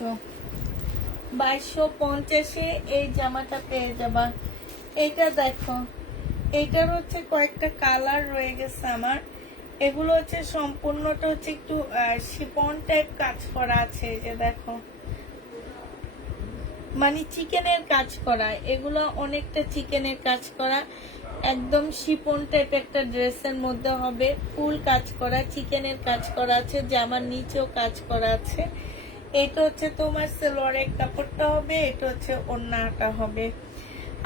2250-এ এই জামাটা পেয়ে যাবা। এটা দেখো, এটার হচ্ছে কয়েকটা কালার রয়ে গেছে আমার। এগুলো হচ্ছে সম্পূর্ণটা হচ্ছে একটু শিপন টাইপ কাজ করা আছে, এই যে দেখো মানে চিকেনের কাজ করা, এগুলো অনেকটা চিকেনের কাজ করা, একদম শিপন টাইপ একটা ড্রেসের মধ্যে হবে, ফুল কাজ করা, চিকেনের কাজ করা আছে, জামার নিচেও কাজ করা আছে। এটা হচ্ছে তোমার সালোয়ারের কাপড়টা হবে, এটা হচ্ছে ওড়নাটা হবে।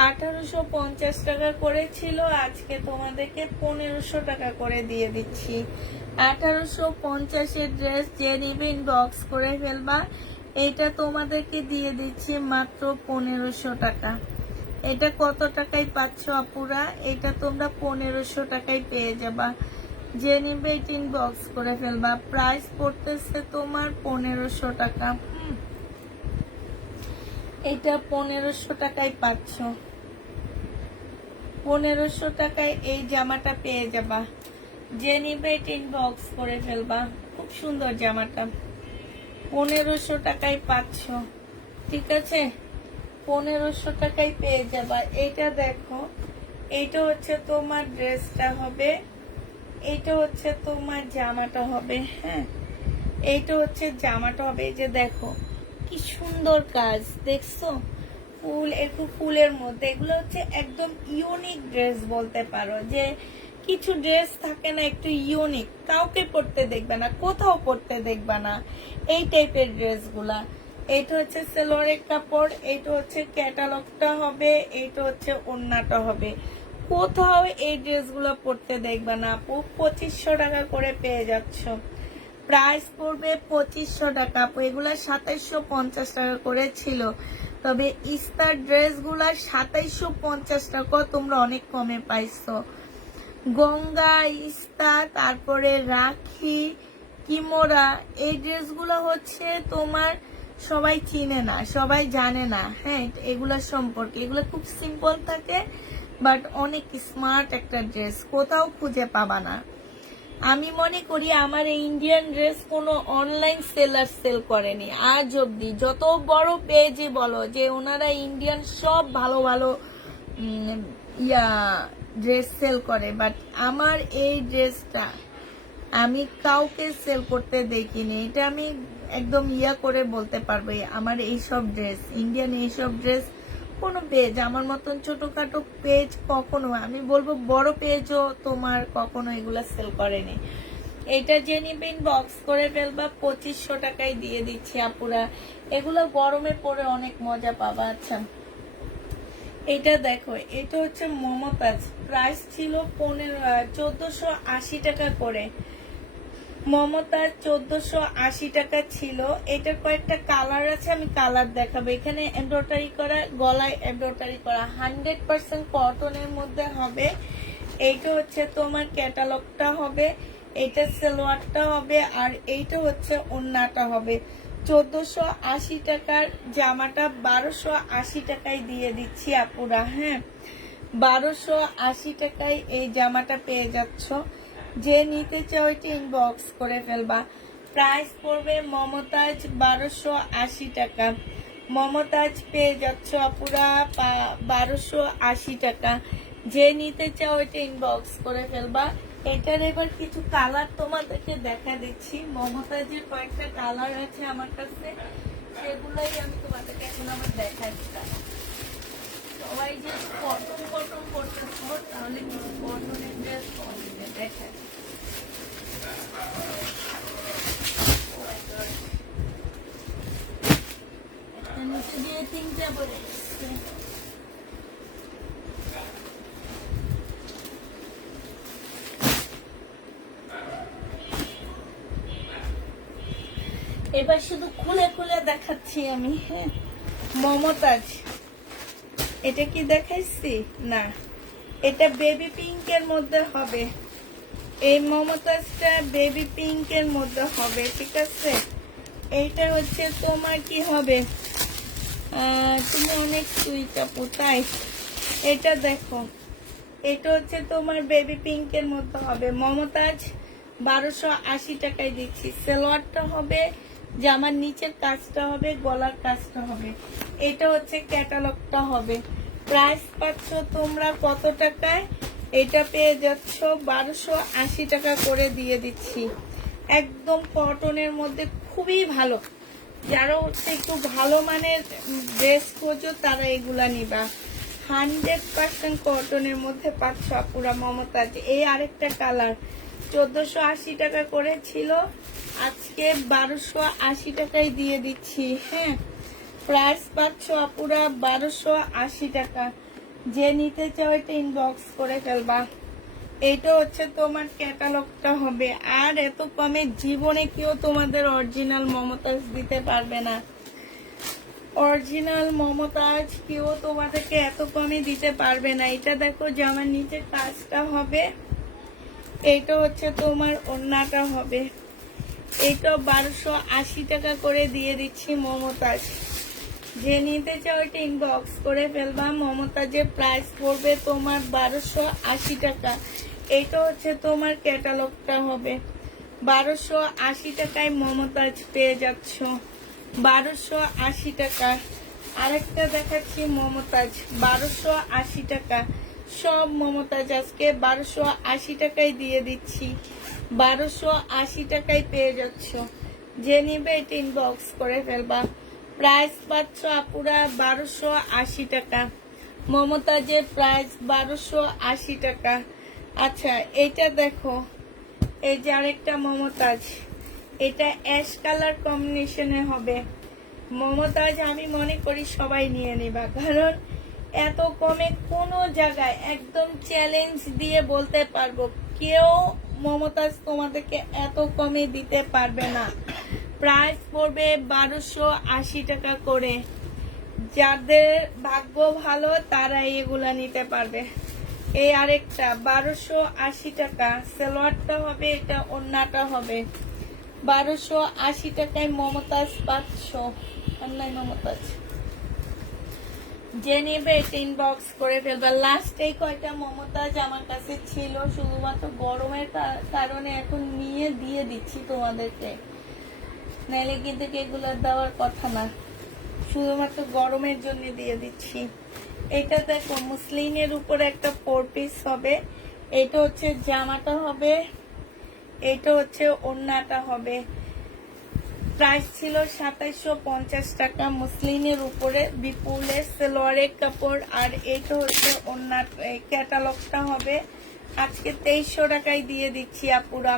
1850 টাকা করে ছিল, আজকে তোমাদেরকে 1500 টাকা করে দিয়ে দিচ্ছি। 1850-এর ড্রেস যে নিবে ইনবক্স করে ফেলবা। এটা তোমাদেরকে দিয়ে দিচ্ছি মাত্র 1500 টাকা। এটা কত টাকায় পাচ্ছ আপুরা? এটা তোমরা 1500 টাকায় পেয়ে যাবা। যে নিবে এটা ইনবক্স করে ফেলবা। প্রাইস পড়তেছে তোমার 1500 টাকা। এটা 1500 টাকায় পাচ্ছ। 1500 টাকায় এই জামাটা পেয়ে যাবা। যে নিবে এটা ইনবক্স করে ফেলবা। খুব সুন্দর জামাটা, 1500 টাকায় পাচ্ছ, ঠিক আছে? 1500 টাকায় পেয়ে যাবা। এটা দেখো, এইটা হচ্ছে তোমার ড্রেসটা হবে, এইটা হচ্ছে তোমার জামাটা হবে, হ্যাঁ এইটা হচ্ছে জামাটা হবে। এই যে দেখো কি সুন্দর কাজ, দেখছো? ফুল, একটু ফুলের মধ্যে, এগুলো হচ্ছে একদম ইউনিক ড্রেস বলতে পারো। যে কিছু ড্রেস থাকে না একটু ইউনিক, কাউকে পরতে দেখবে না, কোথাও পরতে দেখবে না, এই টাইপের ড্রেসগুলা। এইটা হচ্ছে সালোয়ারের কাপড়, এইটা হচ্ছে ক্যাটালগটা হবে, এইটা হচ্ছে ওড়নাটা হবে। কোথাও এই ড্রেসগুলো পরতে দেখবে না আপু। 2500 টাকা করে পেয়ে যাচ্ছ। প্রাইস পড়বে 2500 টাকা আপু। এগুলা 2750 টাকা করে ছিল, তবে ইস্তার ড্রেসগুলা 2750 টাকা তোমরা অনেক কমে পাইছো। গঙ্গা, ইস্তা, তারপরে রাখি, কিমোরা, এই ড্রেসগুলো হচ্ছে তোমার সবাই চিনে না, সবাই জানে না, হ্যাঁ এগুলা সম্পর্কে। এগুলো খুব সিম্পল থাকে বাট অনেক স্মার্ট একটা ড্রেস, কোথাও খুঁজে পাবা না। আমি মনে করি আমার এই ইন্ডিয়ান ড্রেস কোনো অনলাইন সেলার সেল করেনি আজ অব্দি। যত বড় পেজে বলো যে ওনারা ইন্ডিয়ান সব ভালো ভালো ড্রেস সেল করে, বাট আমার এই ড্রেসটা আমি কাউকে সেল করতে দেখিনি। এটা আমি একদম করে বলতে পারবো, আমার এইসব ড্রেস, ইন্ডিয়ান এইসব ড্রেস কোনো পেজ, আমার মতন ছোটখাটো পেজ কখনো, আমি বলবো বড় পেজও তোমার কখনো এগুলা সেল করেনি। এটা যে নিবে ইনবক্স করে ফেলবা। 2500 টাকায় দিয়ে দিচ্ছি আপুরা। এগুলো গরমে পরে অনেক মজা পাবা। আচ্ছা এটা দেখো, এটা হচ্ছে মমতাজ, প্রাইস ছিল 1480 টাকা করে। মমতাজ 1480 টাকা ছিল। এটার কয়েকটা কালার আছে, আমি কালার দেখাবো। এখানে এমব্রয়ডারি করা, গলায় এমব্রয়ডারি করা, 100% কটনের মধ্যে হবে। এইটা হচ্ছে তোমার ক্যাটালগটা হবে, এটা সালোয়ারটা হবে আর এইটা হচ্ছে ওড়নাটা হবে। 1480 টাকার জামাটা 1280 টাকায় দিয়ে দিচ্ছি আপুরা। হ্যাঁ, 1280 টাকায় এই জামাটা পেয়ে যাচ্ছ। যে নিতে চাও এটা ইনবক্স করে ফেলবা। প্রাইস পড়বে মমতাজ 1280 টাকা। মমতাজ পেয়ে যাচ্ছ আপুরা 1280 টাকা। যে নিতে চাও এটা ইনবক্স করে ফেলবা। এটার এবার কিছু কালার তোমাদেরকে দেখা দিচ্ছি। মমতাজের কয়েকটা কালার আছে আমার কাছে, সেগুলাই আমি তোমাদেরকে এখন আমার দেখাচ্ছি। সবাই যে কটন কটন করতেছো, তাহলে কিছু কটনের ড্রেস তোমাদেরকে দেখাই। একটা নিচে দিয়ে তিনটা বলে দিচ্ছে। এবার শুধু খুলে খুলে দেখাচ্ছি আমি। হ্যাঁ, মমতাজ এটা কি দেখাইছি না, এটা বেবি পিঙ্কের মধ্যে হবে। এই মমতাজটা বেবি পিঙ্কের মধ্যে হবে, ঠিক আছে। এইটা হচ্ছে তোমার কি হবে, তুমি অনেক সুইট আপু, তাই এটা দেখো, এটা হচ্ছে তোমার বেবি পিঙ্কের মধ্যে হবে। মমতাজ 1280 টাকায় দিচ্ছি। সালোয়ারটা হবে, জামার নিচের কাজটা হবে, গলার কাজটা হবে। এটা হচ্ছে ক্যাটালগটা হবে। প্রাইস পাচ্ছ তোমরা কত টাকায়? এটা পেয়ে যাচ্ছ 1280 টাকা করে দিয়ে দিচ্ছি। একদম কটনের মধ্যে খুবই ভালো। যারা হচ্ছে একটু ভালো মানের ড্রেস খোঁজো তারা এগুলা নিবা। 100% কটনের মধ্যে পাচ্ছ পুরা মমতাজ। এই আরেকটা কালার 1480 টাকা করে ছিল, আজকে 1280 টাকায় দিয়ে দিচ্ছি। হ্যাঁ, প্রাইস পাচ্ছ আপুরা 1280 টাকা। যে নিতে চাও এটা ইনবক্স করে ফেলবা। এটা হচ্ছে তোমার ক্যাটালগটা হবে। আর এত কমে জীবনে কেউ তোমাদের অরিজিনাল মমতাজ দিতে পারবে না। অরিজিনাল মমতাজ কেউ তোমাদেরকে এত কমে দিতে পারবে না। এটা দেখো, জামার নিচে কাজটা হবে, এইটা হচ্ছে তোমার ওড়নাটা হবে। এইটা 1280 টাকা করে দিয়ে দিচ্ছি মমতাজ। যে নিতে চাও এটা ইনবক্স করে ফেলবা। মমতাজের প্রাইস পড়বে তোমার 1280 টাকা। এইটা হচ্ছে তোমার ক্যাটালগটা হবে। 1280 টাকায় মমতাজ পেয়ে যাচ্ছ। 1280 টাকা। আরেকটা দেখাচ্ছি মমতাজ 1280 টাকা। সব মমতাজ আজকে 1280 টাকায় দিয়ে দিচ্ছি। 1280 টাকায় পেয়ে যাচ্ছ। যে নিবে এটা ইনবক্স করে ফেলবা। প্রাইস পাচ্ছ আপুরা 1280 টাকা। মমতাজের প্রাইস 1280 টাকা। আচ্ছা, এটা দেখো, এই যে আরেকটা মমতাজ, এটা অ্যাশ কালার কম্বিনেশনে হবে। মমতাজ আমি মনে করি সবাই নিয়ে নিবা, কারণ এত কমে কোনো জায়গায় একদম চ্যালেঞ্জ দিয়ে বলতে পারবো কেউ মমতাজ তোমাদেরকে এত কমে দিতে পারবে না। প্রাইস পড়বে 1280 টাকা করে। যাদের ভাগ্য ভালো তারা এগুলা নিতে পারবে। এই আরেকটা 1280 টাকা। সালোয়ারটা হবে, এটা ওড়নাটা হবে। 1280 টাকায় মমতাজ পাচ্ছ। অনলাইন মমতাজ যে নেবে এটা ইনবক্স করে ফেলবা। লাস্ট এই কয়টা মমতাজ আমার কাছে ছিল, শুধুমাত্র গরমের কারণে এখন নিয়ে দিয়ে দিচ্ছি তোমাদেরকে, নাইলে কিন্তু এগুলো দেওয়ার কথা না, শুধুমাত্র গরমের জন্য দিয়ে দিচ্ছি। এটা দেখো, মুসলিনের উপরে একটা 4 পিস হবে। এটা হচ্ছে জামাটা হবে, এটা হচ্ছে ওড়নাটা হবে। প্রাইস ছিল 2750 টাকা। মুসলিনের উপরে বিপুলের সালোয়ারের কাপড়, আর এটা হচ্ছে ওড়না। ক্যাটালগটা হবে। আজকে 2300 টাকায় দিয়ে দিচ্ছি আপুরা।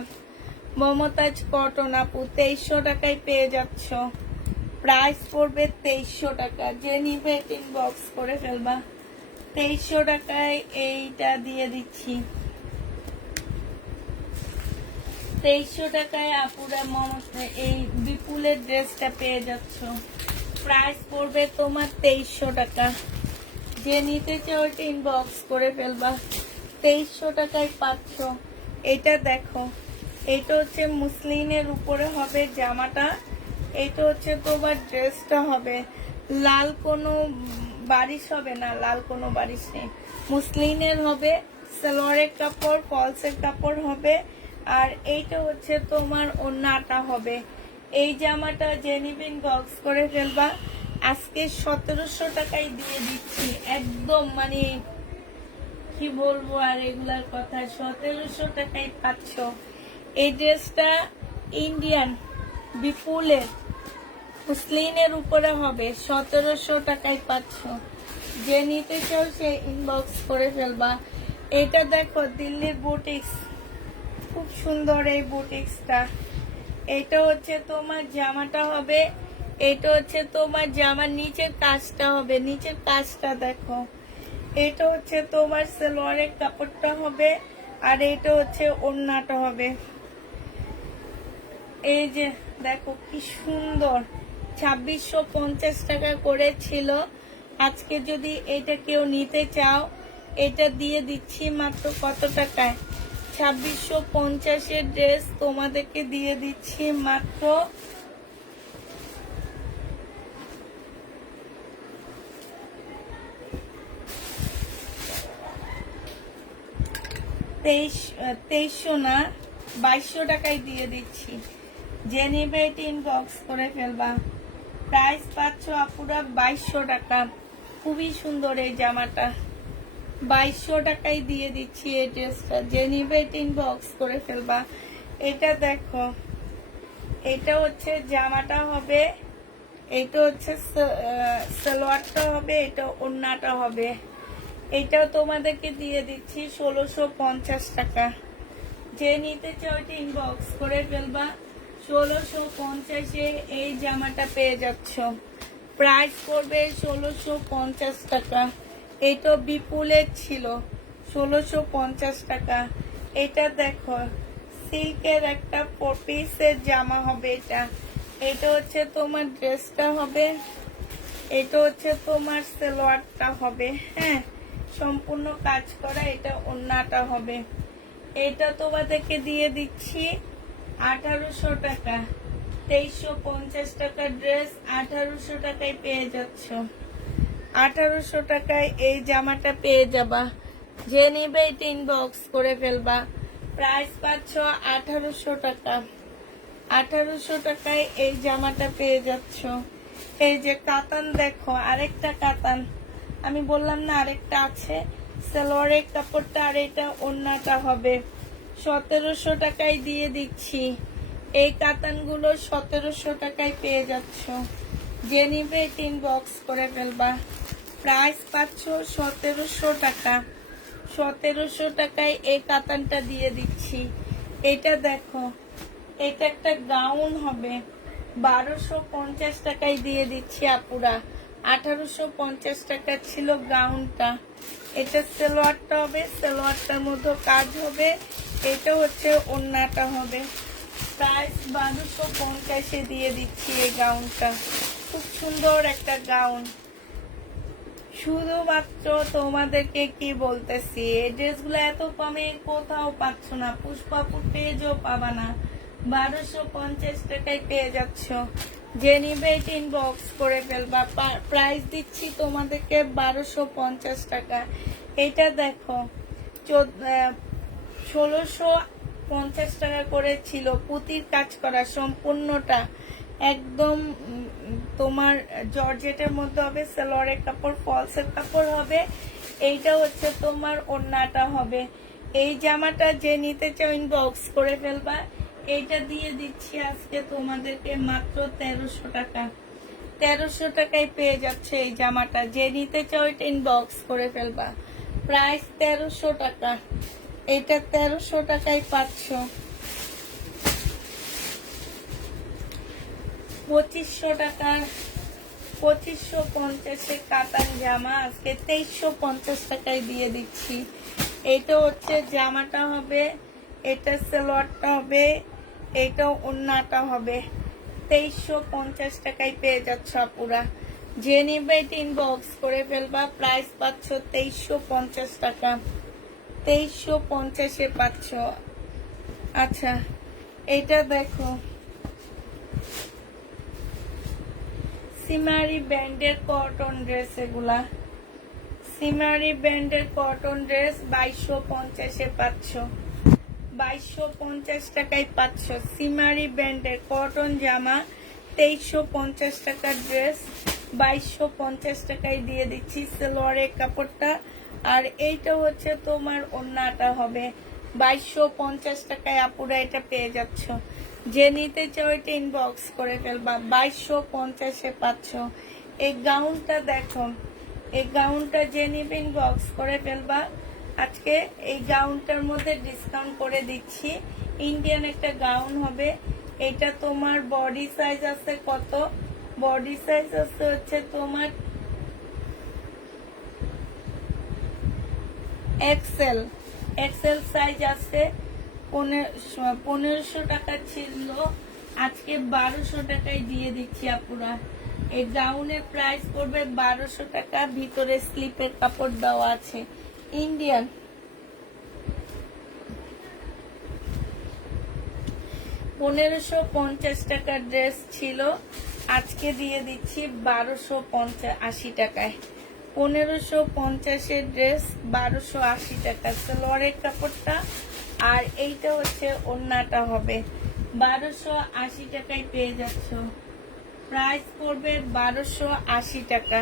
মমতাজ কটন আপু 2300 টাকায় পেয়ে যাচ্ছ। প্রাইস পড়বে 2300 টাকা। যে নিবে ইনবক্স করে ফেলবা। 2300 টাকায় এইটা দিয়ে দিচ্ছি। 2300 টাকায় আপুরা এই বিপুলের ড্রেসটা পেয়ে যাচ্ছ। প্রাইস পড়বে তোমার 2300 টাকা। যে নিতে চাও ওটা ইনবক্স করে ফেলবা। 2300 টাকায় পাচ্ছ। এটা দেখো, এইটা হচ্ছে মুসলিনের উপরে হবে জামাটা। এইটা হচ্ছে তোমার ড্রেসটা হবে। লাল কোনো বারিশ হবে না, লাল কোনো বারিশ নেই। মুসলিনের হবে, সালোয়ারের কাপড়, ফলসের কাপড় হবে। আর এইটা হচ্ছে তোমার ওড়নাটা হবে। এই জামাটা যে নিবেন বক্স করে ফেলবা। আজকে 1700 টাকায় দিয়ে দিচ্ছি, একদম মানে কি বলবো আর এগুলার কথা। 1700 টাকায় পাচ্ছ। এই ড্রেসটা ইন্ডিয়ান বিপুলের মুসলিনের উপরে হবে, 1700 টাকায় পাচ্ছ। যে নিতে চাও সে ইনবক্স করে ফেলবা। এটা দেখো দিল্লির বুটিক্স, খুব সুন্দর এই বুটিক্সটা। এটা হচ্ছে তোমার জামাটা হবে। এটা হচ্ছে তোমার জামার নিচের কাজটা হবে, নিচের কাজটা দেখো। এটা হচ্ছে তোমার সালোয়ারের কাপড়টা হবে। আর এটা হচ্ছে ওড়নাটা হবে। এই যে দেখো কি সুন্দর, 2650 টাকা করে ছিল। আজকে যদি এটা কেউ নিতে চাও, এটা দিয়ে দিচ্ছি মাত্র কত টাকায়? 2650 ড্রেস তোমাদেরকে দিয়ে দিচ্ছি মাত্র 2300 না 2200 টাকায় দিয়ে দিচ্ছি। যে নেবে এটা ইনবক্স করে ফেলবা। প্রাইস পাচ্ছ আপুরা 2200 টাকা। খুবই সুন্দর এই জামাটা, 2200 টাকায় দিয়ে দিচ্ছি এই ড্রেসটা। যে নিবে এটা ইনবক্স করে ফেলবা। এটা দেখো, এটা হচ্ছে জামাটা হবে, এটা হচ্ছে সালোয়ারটা হবে, এটা ওড়নাটা হবে। এটাও তোমাদেরকে দিয়ে দিচ্ছি 1650 টাকা। যে নিতে চাও এটা ইনবক্স করে ফেলবা। 1650-এ এই জামাটা পেয়ে যাচ্ছ। প্রাইস পড়বে 1650 টাকা। এটা বিপুলের ছিল, 1650 টাকা। এটা দেখো সিল্কের একটা পিসের জামা হবে এটা। এটা হচ্ছে তোমার ড্রেসটা হবে, এটা হচ্ছে তোমার সালোয়ারটা হবে। হ্যাঁ, সম্পূর্ণ কাজ করা। এটা ওড়নাটা হবে। এটা তোমাদেরকে দিয়ে দিচ্ছি 1800 টাকা। 2350 টাকা ড্রেস 1800 টাকায় পেয়ে যাচ্ছ। 1800 টাকায় এই জামাটা পেয়ে যাবা। যে নিবে এটা ইনবক্স করে ফেলবা। প্রাইস পাচ্ছ 1800 টাকা। 1800 টাকায় এই জামাটা পেয়ে যাচ্ছ। এই যে কাতান দেখো, আরেকটা কাতান, আমি বললাম না আরেকটা আছে। সালোয়ারের কাপড়টা আর এটা ওড়নাটা হবে। 1700 টাকায় দিয়ে দিচ্ছি। এই কাতানগুলো 1700 টাকায় পেয়ে যাচ্ছ। যে নিবে এটা ইনবক্স করে ফেলবা। প্রাইস পাচ্ছ 1700 টাকা। 1700 টাকায় এই কাতানটা দিয়ে দিচ্ছি। এটা দেখো, এটা একটা গাউন হবে, 1250 টাকায় দিয়ে দিচ্ছি আপুরা। 1850 টাকা ছিল গাউনটা। এটা সালোয়ারটা হবে, সালোয়ারটার মধ্যে কাজ হবে। এটা হচ্ছে ওড়নাটা হবে। প্রাইস 1250-এ দিয়ে দিচ্ছি এই গাউনটা। খুব সুন্দর একটা গাউন। শুধুমাত্র তোমাদেরকে কি বলতেছি, এই ড্রেসগুলো এত কমে কোথাও পাচ্ছ না, পুষ্পাপুর পেজও পাবা না। 1250 টাকায় পেয়ে যাচ্ছ। যে নিবে এটা ইনবক্স করে ফেলবা। প্রাইস দিচ্ছি তোমাদেরকে 1250 টাকা। এটা দেখো 1650 টাকা করে ছিল। পুঁতির কাজ করা সম্পূর্ণটা, একদম তোমার জর্জেটের মধ্যে হবে। সালোয়ারের কাপড়, ফলসের কাপড় হবে। এইটা হচ্ছে তোমার ওড়নাটা হবে। এই জামাটা যে নিতে চাও ইনবক্স করে ফেলবা। এইটা দিয়ে দিচ্ছি আজকে তোমাদেরকে মাত্র 1300 টাকা। 1300 টাকায় পেয়ে যাচ্ছে এই জামাটা। যে নিতে চাও এটা ইনবক্স করে ফেলবা। প্রাইস 1300 টাকা। এটা 1300 টাকায় পাচ্ছ। 2500 টাকার 2550-এ কাতান জামা আজকে 2350 টাকায় দিয়ে দিচ্ছি। এটা হচ্ছে জামাটা হবে, এটা সালোয়ারটা হবে, এটা ওড়নাটা হবে। 2350 টাকায় পেয়ে যাচ্ছ আপুরা। যে নিবে এটা ইনবক্স করে ফেলবা। প্রাইস পাচ্ছ 2350 টাকা। 2350-এ পাচ্ছ। আচ্ছা, এটা দেখো সিমারি ব্যান্ডের কটন ড্রেস, এগুলা সিমারি ব্যান্ডের কটন ড্রেস 2250-এ পাচ্ছ, 2250 টাকায় পাচ্ছ। সিমারি ব্যান্ডের কটন জামা 2350 টাকার ড্রেস 2250 টাকায় দিয়ে দিচ্ছি সালোয়ারের কাপড়টা। আর এইটা হচ্ছে তোমার ওড়নাটা হবে 2250 টাকায়, আপুরা এটা পেয়ে যাচ্ছ। যে নিতে চাও এটা ইনবক্স করে ফেলবা, 2250-এ পাচ্ছ। এই গাউনটা দেখো, এই গাউনটা যে নিবে ইনবক্স করে ফেলবা। আজকে এই গাউনটার মধ্যে ডিসকাউন্ট করে দিচ্ছি, ইন্ডিয়ান একটা গাউন হবে। এটা তোমার বডি সাইজ আছে কত, বডি সাইজ আছে হচ্ছে তোমার এক্সেল, এক্সেল সাইজ আছে। 1500 টাকা ছিল, আজকে 1200 টাকায় দিয়ে দিচ্ছি আপুরা। এই গাউনের প্রাইস পড়বে 1200 টাকা, ভিতরে স্লিপের কাপড় দেওয়া আছে ইন্ডিয়ান। 1550 টাকার ড্রেস ছিল, আজকে দিয়ে দিচ্ছি 1280 টাকায়। 1550-এর ড্রেস 1280 টাকা সালোয়ারের কাপড়টা। আর এইটা হচ্ছে ওড়নাটা হবে 1280 টাকায় পেয়ে যাচ্ছ। প্রাইস পড়বে 1280 টাকা।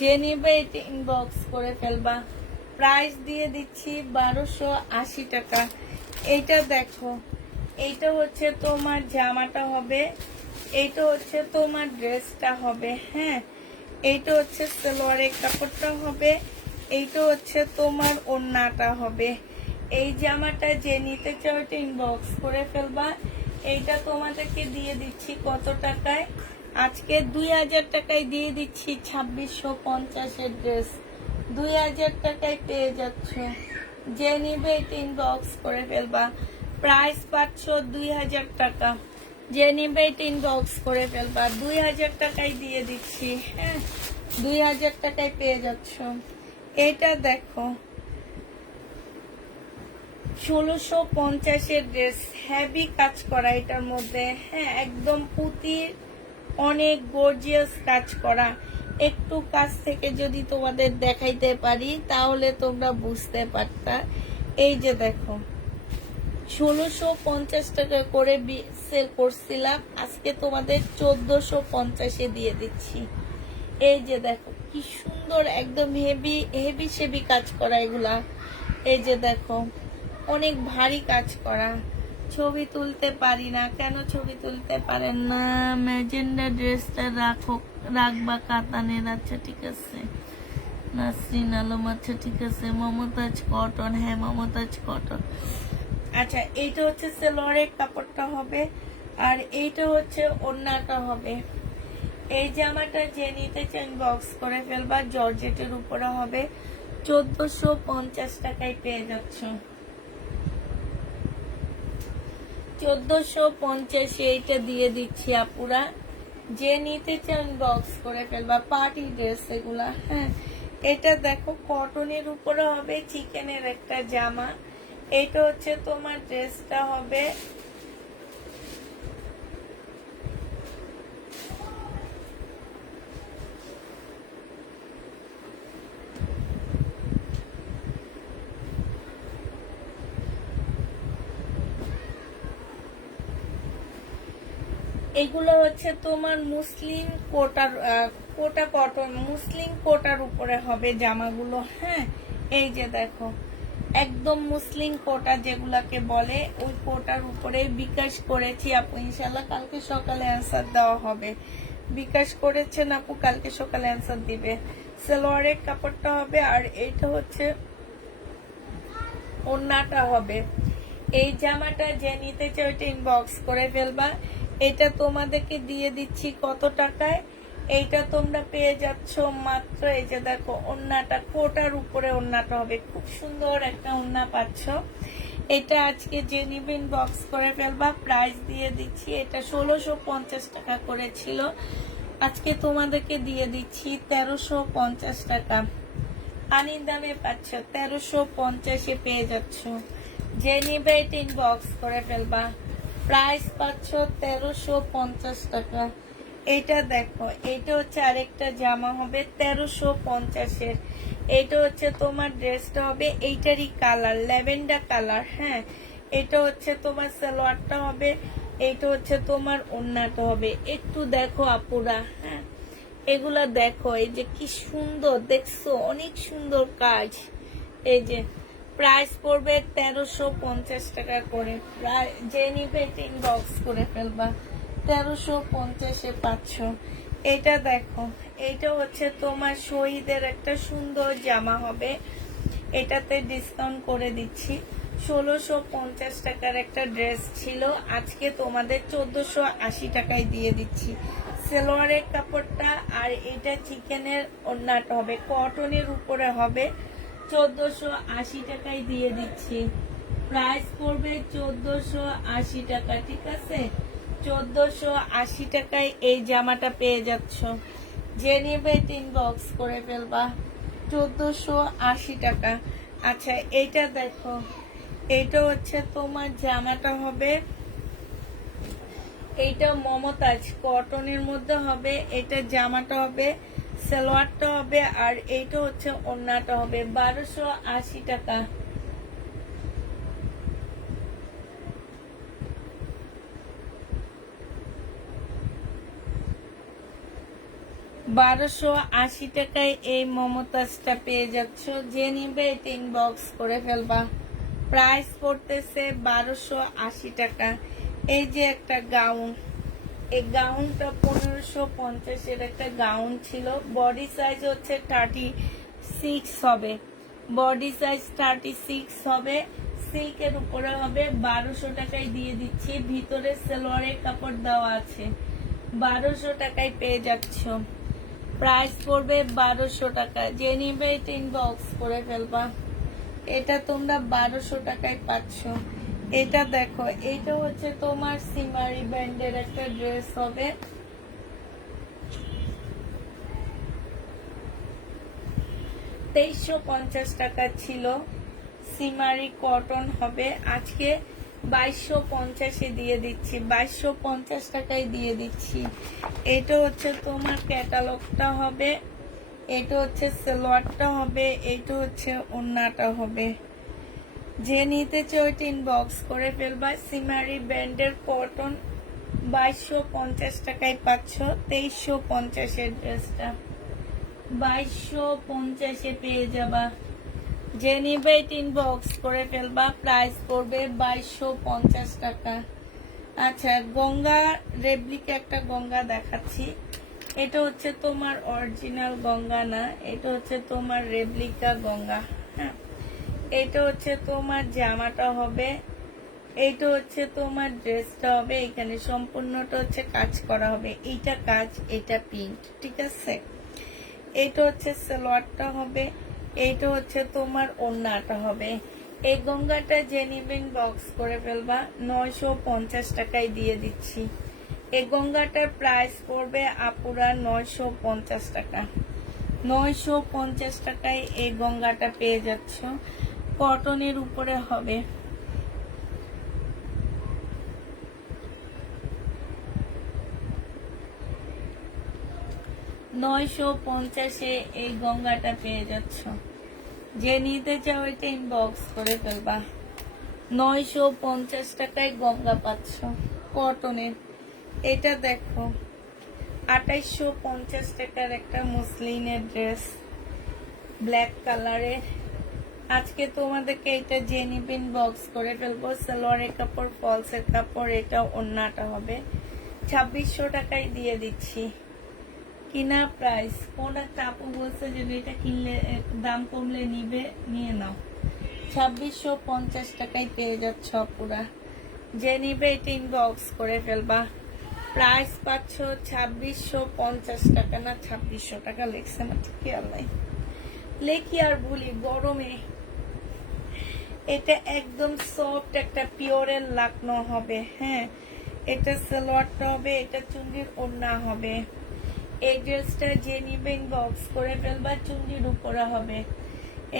যে নিবে এটা ইনবক্স করে ফেলবা, প্রাইস দিয়ে দিচ্ছি 1280 টাকা। এইটা দেখো, এইটা হচ্ছে তোমার জামাটা হবে, এইটা হচ্ছে তোমার ড্রেসটা হবে। হ্যাঁ, এইটা হচ্ছে সালোয়ারের কাপড়টা হবে, এইটা হচ্ছে তোমার ওড়নাটা হবে। এই জামাটা যে নিতে চাও এটা ইনবক্স করে ফেলবা। এইটা তোমাদেরকে দিয়ে দিচ্ছি কত টাকায়, আজকে 2000 টাকায় দিয়ে দিচ্ছি। 2650-এর ড্রেস 2000 টাকায় পেয়ে যাচ্ছ। যে নিবে এটা ইনবক্স করে ফেলবা, প্রাইস পাচ্ছ 2000 টাকা। যে নিবে এটা ইনবক্স করে ফেলবা, 2000 টাকায় দিয়ে দিচ্ছি। হ্যাঁ, 2000 টাকায় পেয়ে যাচ্ছ। এটা দেখো 1650-এর ড্রেস, হেভি কাজ করা এটার মধ্যে। হ্যাঁ, একদম পুঁতির অনেক গর্জিয়াস কাজ করা। একটু কাছ থেকে যদি তোমাদের দেখাইতে পারি তাহলে তোমরা বুঝতে পারতা। এই যে দেখো 1650 টাকা করে সেল করছিলাম, আজকে তোমাদের 1450-এ দিয়ে দিচ্ছি। এই যে দেখো কি সুন্দর, একদম হেভি হেভি সেভি কাজ করা এগুলা। এই যে দেখো অনেক ভারী কাজ করা। ছবি তুলতে পারি না, কেন ছবি তুলতে পারেন না? ম্যাজেন্ডা ড্রেসটা রাখবা কাতানের। আচ্ছা ঠিক আছে। নাসরিন আলম, আচ্ছা ঠিক আছে। মমতাজ কটন, হ্যাঁ মমতাজ কটন। আচ্ছা, এইটা হচ্ছে সালোয়ারের কাপড়টা হবে, আর এইটা হচ্ছে ওড়নাটা হবে। এই জামাটা যে নিতে চান বক্স করে ফেলবা, জর্জেটের উপরে হবে, 1450 টাকায় পেয়ে যাচ্ছ। 1450-এ এইটা দিয়ে দিচ্ছি আপুরা। যে নিতে চান বক্স করে ফেলবা, পার্টি ড্রেস এগুলা। হ্যাঁ, এটা দেখো কটনের উপরে হবে, চিকেনের একটা জামা। এটা হচ্ছে তোমার ড্রেসটা হবে। এগুলো হচ্ছে তোমার মুসলিম কোটার, কোটা কটন মুসলিম কোটার উপরে হবে জামাগুলো। হ্যাঁ, এই যে দেখো একদম মুসলিম কোটা যেগুলাকে বলে, ওই কোটার উপরে বিকাশ করেছি আপু। ইনশাল্লাহ কালকে সকালে অ্যান্সার দেওয়া হবে। বিকাশ করেছেন আপু, কালকে সকালে অ্যান্সার দিবে। সালোয়ারের কাপড়টা হবে, আর এইটা হচ্ছে ওড়নাটা হবে। এই জামাটা যে নিতে চাও এটা ইনবক্স করে ফেলবা। এটা তোমাদেরকে দিয়ে দিচ্ছি কত টাকায়, এইটা তোমরা পেয়ে যাচ্ছ মাত্র, এই যে দেখো ওড়নাটা, কোটার উপরে ওড়নাটা হবে, খুব সুন্দর একটা ওড়না পাচ্ছ। এটা আজকে যে নিবে ইনবক্স করে ফেলবা, প্রাইস দিয়ে দিচ্ছি। এটা 1650 টাকা করে ছিল, আজকে তোমাদেরকে দিয়ে দিচ্ছি 1350 টাকা। পানির দামে পাচ্ছ, 1350-এ পেয়ে যাচ্ছ। যে নিবে এটা ইনবক্স করে ফেলবা। প্রাইস পাচ্ছ 1350 টাকা। এটা দেখো, এটা হচ্ছে আরেকটা জামা হবে 1350-এর। এটা হচ্ছে তোমার ড্রেসটা হবে এইটারই কালার, ল্যাভেন্ডার কালার। হ্যাঁ, এটা হচ্ছে তোমার সালোয়ারটা হবে, এটা হচ্ছে তোমার ওড়নাটা হবে। একটু দেখো আপুরা, হ্যাঁ এগুলা দেখো, এই যে কি সুন্দর দেখছো, অনেক সুন্দর কাজ। এই যে প্রাইস পড়বে 1350 টাকা করে। যে নিবে ইনবক্স করে ফেলবা, 1350-এ পাচ্ছ। এটা দেখো, এটা হচ্ছে তোমার শহীদের একটা সুন্দর জামা হবে, এটাতে ডিসকাউন্ট করে দিচ্ছি। 1650 টাকার একটা ড্রেস ছিল, আজকে তোমাদের 1480 টাকায় দিয়ে দিচ্ছি। সেলোয়ারের কাপড়টা আর এটা চিকেনের ওড়নাটা হবে, কটনের উপরে হবে, 1480 টাকায় দিয়ে দিচ্ছি। প্রাইস পড়বে 1480 টাকা, ঠিক আছে? 1480 টাকায় এই জামাটা পেয়ে যাচ্ছ। যে নিবে ইনবক্স করে ফেলবা, 1480 টাকা। আচ্ছা, এইটা দেখো, এইটা হচ্ছে তোমার জামাটা হবে, এইটা মমতাজ কটনের মধ্যে হবে, এটা জামাটা হবে, সালোয়ারটা হবে, আর এইটা হচ্ছে ওড়নাটা হবে। 1280 টাকা। বারোশো আশি টাকায় এই মমতাজটা পেয়ে যাচ্ছ। যে নিবে এটা ইনবক্স করে ফেলবা। প্রাইস পড়তেছে 1280 টাকা। এই যে একটা গাউন, এই গাউনটা 1550-এর একটা গাউন ছিল, বডি সাইজ হচ্ছে 36 হবে, বডি সাইজ 36 হবে, সিল্কের উপরে হবে। 1200 টাকায় দিয়ে দিচ্ছি, ভিতরে সালোয়ারের কাপড় দেওয়া আছে। 1200 টাকায় পেয়ে যাচ্ছ। প্রাইস পড়বে 1200 টাকা। যে নিবে এটা ইনবক্স করে ফেলবা। এটা তোমরা 1200 টাকায় পাচ্ছ। এটা দেখো, এটা হচ্ছে তোমার সিমারি ব্র্যান্ডের একটা ড্রেস হবে, 2350 টাকা ছিল, সিমারি কটন হবে, আজকে 2250-এ দিয়ে দিচ্ছি, 2250 টাকায় দিয়ে দিচ্ছি। এটা হচ্ছে তোমার ক্যাটালগটা হবে, এটা হচ্ছে সালোয়ারটা হবে, এটা হচ্ছে ওড়নাটা হবে। যে নিতে চাও এটা ইনবক্স করে ফেলবা। সিমারি ব্র্যান্ডের কটন 2250 টাকায় পাচ্ছ। 2350-এর ড্রেসটা 2250-এ পেয়ে যাবা। যে নিবে এটা ইনবক্স করে ফেলবা। প্রাইস পড়বে 2250 টাকা। আচ্ছা, গঙ্গা রেপ্লিকা একটা গঙ্গা দেখাচ্ছি। এটা হচ্ছে তোমার অরিজিনাল গঙ্গা না, এটা হচ্ছে তোমার রেপ্লিকা গঙ্গা। হ্যাঁ, এটা হচ্ছে তোমার জামাটা হবে, এইটা হচ্ছে তোমার ড্রেসটা হবে, এখানে সম্পূর্ণটা হচ্ছে কাজ করা হবে, এইটা কাজ, এটা প্রিন্ট, ঠিক আছে? এইটা হচ্ছে সালোয়ারটা হবে, এইটা হচ্ছে তোমার ওড়নাটা হবে। এই গঙ্গাটা যে নিবেন বক্স করে ফেলবা। 950 টাকায় দিয়ে দিচ্ছি। এই গঙ্গাটার প্রাইস পড়বে আপুরা 950 টাকা। 950 টাকায় এই গঙ্গাটা পেয়ে যাচ্ছ, কটনের উপরে হবে। $950 এই গঙ্গাটা পেয়ে যাচ্ছ। যে নিতে চাও এটা ইনবক্স করে ফেলবা। 950 টাকায় গঙ্গা পাচ্ছ কটনের। এটা দেখো, 2850 টাকার একটা মুসলিনের ড্রেস, ব্ল্যাক কালারের। আজকে তোমাদেরকে এটা যে নিবেন বক্স করে ফেলবো। সালোয়ারের কাপড়, ফলসের কাপড়, এটা ওড়নাটা হবে। 2600 টাকায় দিয়ে দিচ্ছি। কিনা প্রাইস, কোন একটা আপু বলছে যে এটা কিনলে দাম কমলে নিবে, নিয়ে নাও। 2650 টাকায় পেয়ে যাচ্ছ পুরা। যে নিবে এটা ইনবক্স করে ফেলবা। প্রাইস পাচ্ছ 2650 টাকা, না 2600 টাকা লেখছে না, ঠিক নাই লেখি আর ভুলি গরমে। এটা একদম সফট একটা পিওরের লাকনো হবে। হ্যাঁ, এটা সালোয়ারটা হবে, এটা চুন্ডির ওড়না হবে। এই ড্রেসটা যে নিবেন বক্স করে ফেলবা, চুন্ডির উপরে হবে।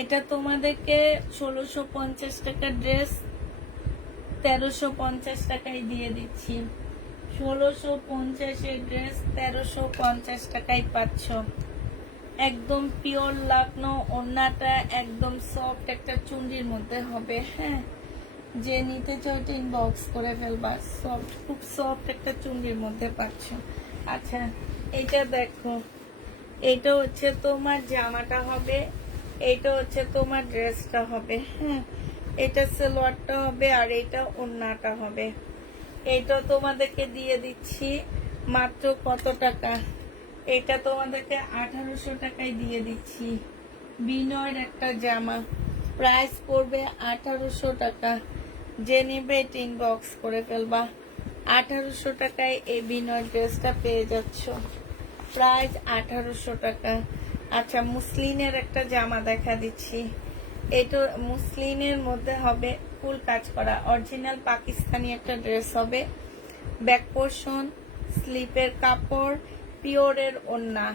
এটা তোমাদেরকে 1650 টাকা ড্রেস 1350 টাকায় দিয়ে দিচ্ছি। 1650 ড্রেস 1350 টাকায় পাচ্ছ। একদম পিওর লাকনো, ওড়নাটা একদম সফট একটা চুন্ডির মধ্যে হবে। হ্যাঁ, যে নিতে চাও এটা ইনবক্স করে ফেলবা। সফট, খুব সফট একটা চুন্ডির মধ্যে পাচ্ছ। আচ্ছা, এটা দেখো, এটা হচ্ছে তোমার জামাটা হবে, এটা হচ্ছে তোমার ড্রেসটা হবে। হ্যাঁ, এটা সালোয়ারটা হবে আর এটা ওড়নাটা হবে। এটা তোমাদেরকে দিয়ে দিচ্ছি মাত্র কত টাকা? এটা তোমাদেরকে 1800 টাকায় দিয়ে দিচ্ছি। বিনয়ের একটা জামা, প্রাইস পড়বে 1800 টাকা। যে নিবে এটা ইনবক্স করে ফেলবা। 1800 টাকায় এই বিনয় ড্রেসটা পেয়ে যাচ্ছ, প্রাইস 1800 টাকা। আচ্ছা, মুসলিনের একটা জামা দেখা দিচ্ছি। এটা মুসলিনের মধ্যে হবে ফুল কাজ করা, অরিজিনাল পাকিস্তানি একটা ড্রেস হবে। ব্যাক পোর্শন, স্লিপের কাপড়, পিওরের ওড়না।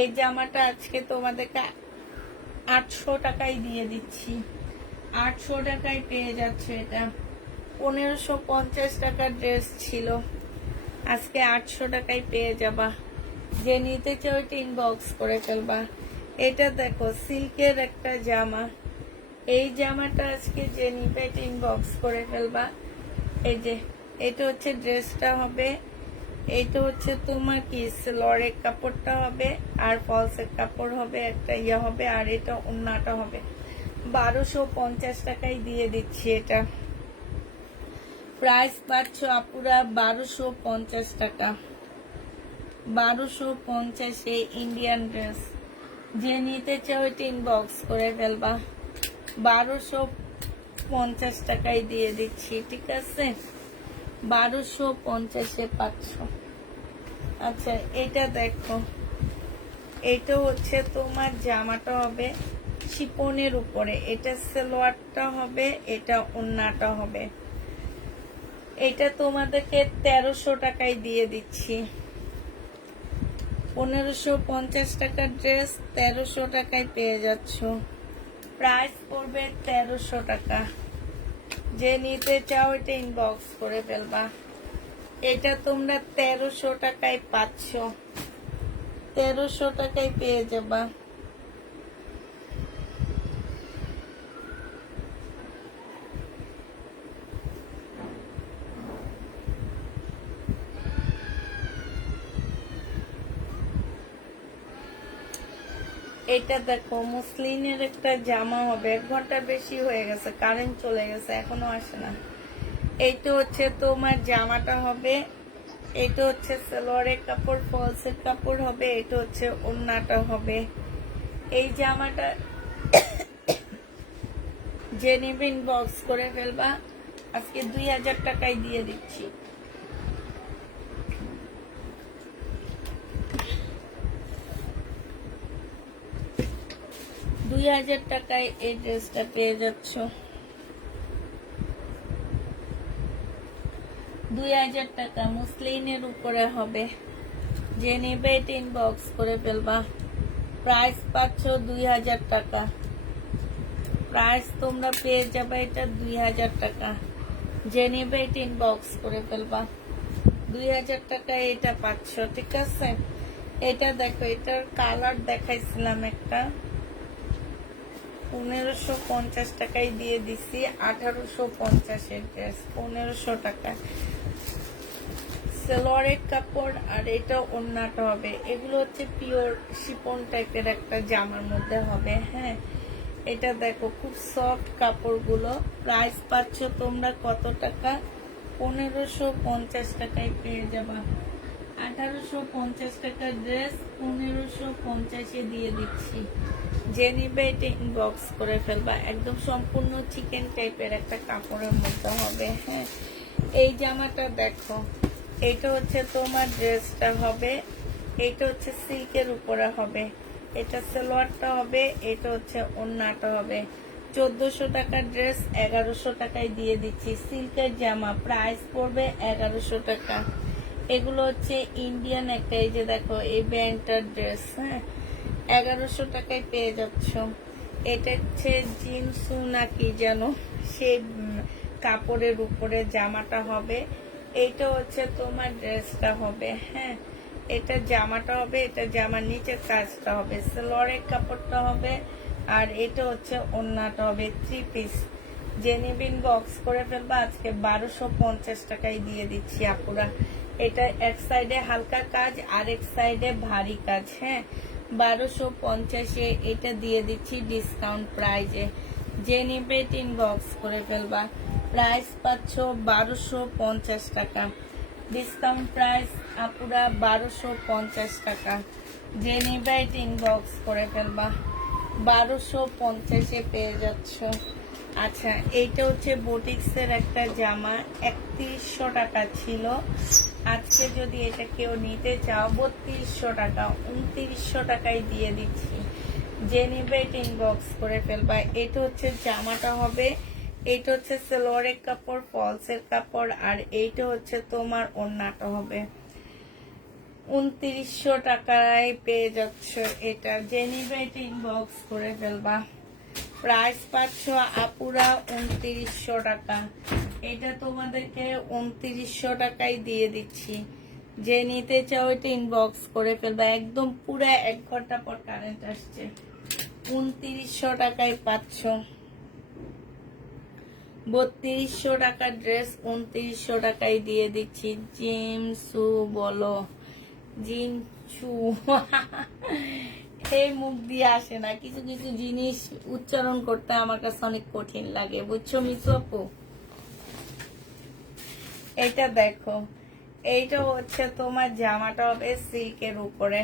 এই জামাটা আজকে তোমাদেরকে 800 টাকায় দিয়ে দিচ্ছি। 800 টাকায় পেয়ে যাচ্ছে এটা। 1550 টাকার ড্রেস ছিল, আজকে 800 টাকায় পেয়ে যাবা। যে নিতে চাও এটা ইনবক্স করে ফেলবা। এটা দেখো, সিল্কের একটা জামা। এই জামাটা আজকে যে নিবে এটা ইনবক্স করে ফেলবা। এই যে এটা হচ্ছে ড্রেসটা হবে, এটা হচ্ছে তোমার কি লরের কাপড়টা হবে আর ফলসের কাপড় হবে, একটা ইয়া হবে, আর এটা ওড়নাটা হবে। 1250 টাকায় দিয়ে দিচ্ছি এটা। প্রাইস পাচ্ছ আপুরা 1250 টাকা। 1250 ইন্ডিয়ান ড্রেস। যে নিতে চাও এটা ইনবক্স করে ফেলবা। 1250 টাকায় দিয়ে দিচ্ছি, ঠিক আছে? 1250 পাচ্ছ। আচ্ছা, এটা দেখো, এটা হচ্ছে তোমার জামাটা হবে শিপনের উপরে, এটা সালোয়ারটা হবে, এটা ওড়নাটা হবে। এটা তোমাদেরকে 1300 টাকায় দিয়ে দিচ্ছি। 1550 টাকার ড্রেস 1300 টাকায় পেয়ে যাচ্ছ। প্রাইস পড়বে 1300 টাকা। যে নিতে চাও এটা ইনবক্স করে ফেলবা। এটা তোমরা 1300 টাকায় পাচ্ছ। 1300 টাকায় পেয়ে যাবা। এটা দেখো, মুসলিনের একটা জামা হবে। 1 ঘন্টা বেশি হয়ে গেছে, কারেন্ট চলে গেছে, এখনো আসে না। এইটা হচ্ছে তোমার জামাটা হবে, এটা হচ্ছে সালোয়ারের কাপড়, ফলসের কাপড় হবে, এটা হচ্ছে ওড়নাটা হবে। এই জামাটা যে নিবে ইনবক্স করে ফেলবা। আজকে 2000 টাকায় দিয়ে দিচ্ছি। 2000 টাকায় এই ড্রেসটা পেয়ে যাচ্ছ। 2000 টাকা মুসলিনের উপরে হবে। যে নেবে এটা ইনবক্স করে ফেলবা। প্রাইস পাচ্ছ 2000 টাকা। প্রাইস তোমরা পেয়ে যাবে এটা 2000 টাকা। যে নেবে এটা ইনবক্স করে ফেলবা। 2000 টাকায় এটা পাচ্ছ, ঠিক আছে? এটা দেখো, এটার কালার দেখাইছিলাম একটা, 1550 টাকায় দিয়ে দিছি। 1850 ড্রেস 1500 টাকা। সালোয়ারের কাপড় আর এটা ওড়নাটা হবে। এগুলো হচ্ছে পিওর শিপন টাইপের একটা জামার মধ্যে হবে। হ্যাঁ, এটা দেখো, খুব সফট কাপড়গুলো। প্রাইস পাচ্ছ তোমরা কত টাকা? 1550 টাকায় পেয়ে যাবা। 1850 টাকার ড্রেস 1550 দিয়ে দিচ্ছি। যে নিবে এটা ইনবক্স করে ফেলবা। একদম সম্পূর্ণ চিকেন টাইপের একটা কাপড়ের মধ্যে হবে। হ্যাঁ, এই জামাটা দেখো, এটা হচ্ছে তোমার ড্রেসটা হবে, এটা হচ্ছে সিল্কের উপরে হবে, এটা সালোয়ারটা হবে, এটা হচ্ছে ওড়নাটা হবে। 1400 টাকার ড্রেস 1100 টাকায় দিয়ে দিচ্ছি। সিল্কের জামা, প্রাইস পড়বে 1100 টাকা। এগুলো হচ্ছে ইন্ডিয়ান একটা, এই যে দেখো, এই ব্যান্ডটার ড্রেস। হ্যাঁ, 1100 টাকায় পেয়ে যাচ্ছ। এটা হচ্ছে জিন্সু নাকি যেন, সেই কাপড়ের উপরে জামাটা হবে, এইটা হচ্ছে তোমার ড্রেসটা হবে। হ্যাঁ, এটা জামাটা হবে, এটা জামার নিচের কাজটা হবে, সালোয়ারের কাপড়টা হবে, আর এটা হচ্ছে ওড়নাটা হবে। 3 পিস। যে নিবেন বক্স করে ফেলবা, আজকে 1250 টাকায় দিয়ে দিচ্ছি আপুরা। এটা এক সাইডে হালকা কাজ, আরেক সাইডে ভারী কাজ। হ্যাঁ, 1250-এ এটা দিয়ে দিচ্ছি ডিসকাউন্ট প্রাইজে। যে নিবে 3 বক্স করে ফেলবা, প্রাইস পাচ্ছ 1250 টাকা। ডিসকাউন্ট প্রাইস আপুরা 1250 টাকা। যে নিবে 3 বক্স করে ফেলবা, 1250-এ পেয়ে যাচ্ছ। আচ্ছা, এইটা হচ্ছে বুটিক্সের একটা জামা, 3100 টাকা ছিল। আজকে যদি এটা কেউ নিতে চাও 3200 টাকা, 2900 টাকায় দিয়ে দিচ্ছি। যে নিবে 3 বক্স করে ফেলবা। এটা হচ্ছে জামাটা হবে, এইটা হচ্ছে সালোয়ারের কাপড়, ফলসের কাপড়, আর এইটা হচ্ছে তোমার ওড়নাটা হবে। 2900 টাকায় পেয়ে যাচ্ছ এটা। যে নিবে 3 বক্স করে ফেলবা, প্রাইস পাচ্ছ আপুরা 2900 টাকা। এটা তোমাদেরকে 2900 টাকায় দিয়ে দিচ্ছি। যে নিতে চাও এটা ইনবক্স করে ফেলবা। একদম পুরা 1 ঘন্টা পর কারেন্ট আসছে। 2900 টাকায় পাচ্ছ। 3200 টাকার ড্রেস 2900 টাকায় দিয়ে দিচ্ছি। জিমসু বলো, জিনচু এই মুখ দিয়ে আসে না, কিছু কিছু জিনিস উচ্চারণ করতে আমার কাছে অনেক কঠিন লাগে, বুঝছো মিসু আপু? এটা দেখো, এইটা হচ্ছে তোমার জামাটা হবে সিল্কের উপরে।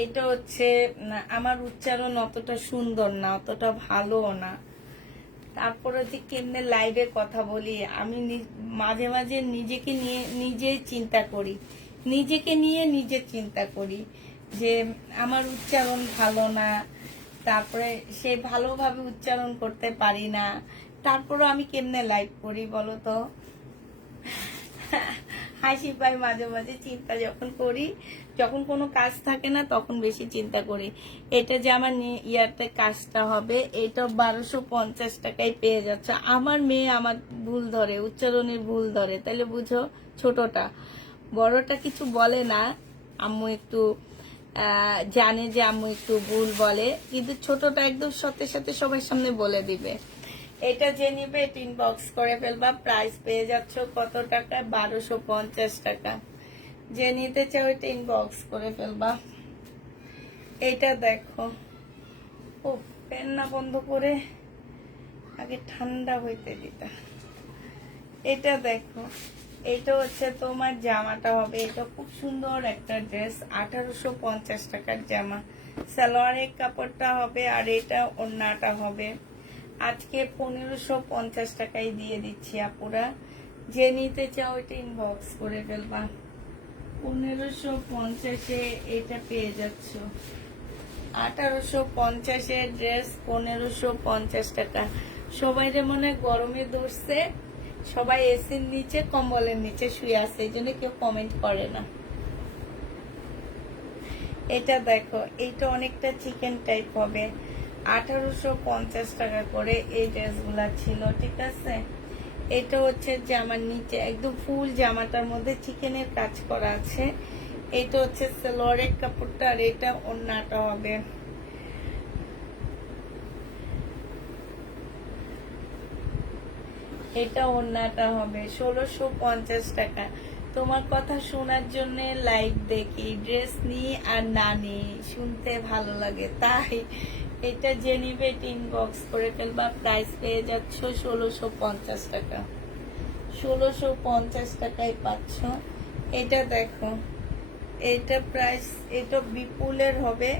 এইটা হচ্ছে আমার উচ্চারণ অতটা সুন্দর না, অতটা ভালোও না। তারপরে যে কেমনে লাইভে কথা বলি আমি, মাঝে মাঝে নিজেকে নিয়ে নিজেই চিন্তা করি, নিজেকে নিয়ে নিজে চিন্তা করি যে আমার উচ্চারণ ভালো না, তারপরে সে ভালোভাবে উচ্চারণ করতে পারি না, তারপরে আমি কেমনে লাইভ করি বলো তো? হাসি পাই মাঝে মাঝে, চিন্তা যখন করি, যখন কোনো কাজ থাকে না তখন বেশি চিন্তা করি। এটা যে আমার ইয়াতে কাজটা হবে, এটা 1250 টাকায় পেয়ে যাচ্ছে। আমার মেয়ে আমার ভুল ধরে, উচ্চারণের ভুল ধরে, তাহলে বুঝো ছোটটা। বড়টা কিছু বলে না, আম্মু একটু জানে যে আম্মু একটু ভুল বলে, কিন্তু ছোটটা একদম সাথে সাথে সবার সামনে বলে দিবে। এটা যে নিবে 3 বক্স করে ফেলবা, প্রাইস পেয়ে যাচ্ছ কত টাকা? 1250 টাকা। যে নিতে চাও 3 বক্স করে ফেলবা। এটা দেখো, ও ফ্যান না বন্ধ করে আগে ঠান্ডা হইতে দিতা। এটা দেখো, এটা হচ্ছে তোমার জামাটা হবে, এটা খুব সুন্দর একটা ড্রেস, 1850 টাকার জামা। সালোয়ারের কাপড়টা হবে, আর এটা ওড়নাটা হবে। আজকে 1550 টাকায় দিয়ে দিচ্ছি আপুরা। যে নিতে চাও এটা ইনবক্স করে ফেলবা। 1550-এ এটা পেয়ে যাচ্ছ। 1850-এর ড্রেস 1550 টাকা। সবাই মনে গরমে ধরছে, সবাই এসির নিচে কম্বলের নিচে শুয়ে আছে, এই জন্য কেউ কমেন্ট করে না। এটা দেখো, এইটা অনেকটা চিকেন টাইপ হবে, 1850 টাকা করে এই ড্রেসগুলা ছিল, ঠিক আছে? এটা হচ্ছে জামার নিচে একদম ফুল জামাটার মধ্যে চিকেনের কাজ করা আছে। এটা হচ্ছে সালোয়ারের কাপড়টা, আর এটা ওড়নাটা হবে। এটা ওড়নাটা হবে 1650 টাকা। তোমার কথা শোনার জন্য লাইভ দেখি, ড্রেস নিই আর না নিই, শুনতে ভালো লাগে তাই। এটা যে নিবে 3 বক্স করে ফেলবা, প্রাইস পেয়ে যাচ্ছ 1650 টাকা। 1650 টাকায় পাচ্ছ। এটা দেখো, এটা প্রাইস, এটা বিপুলের হবে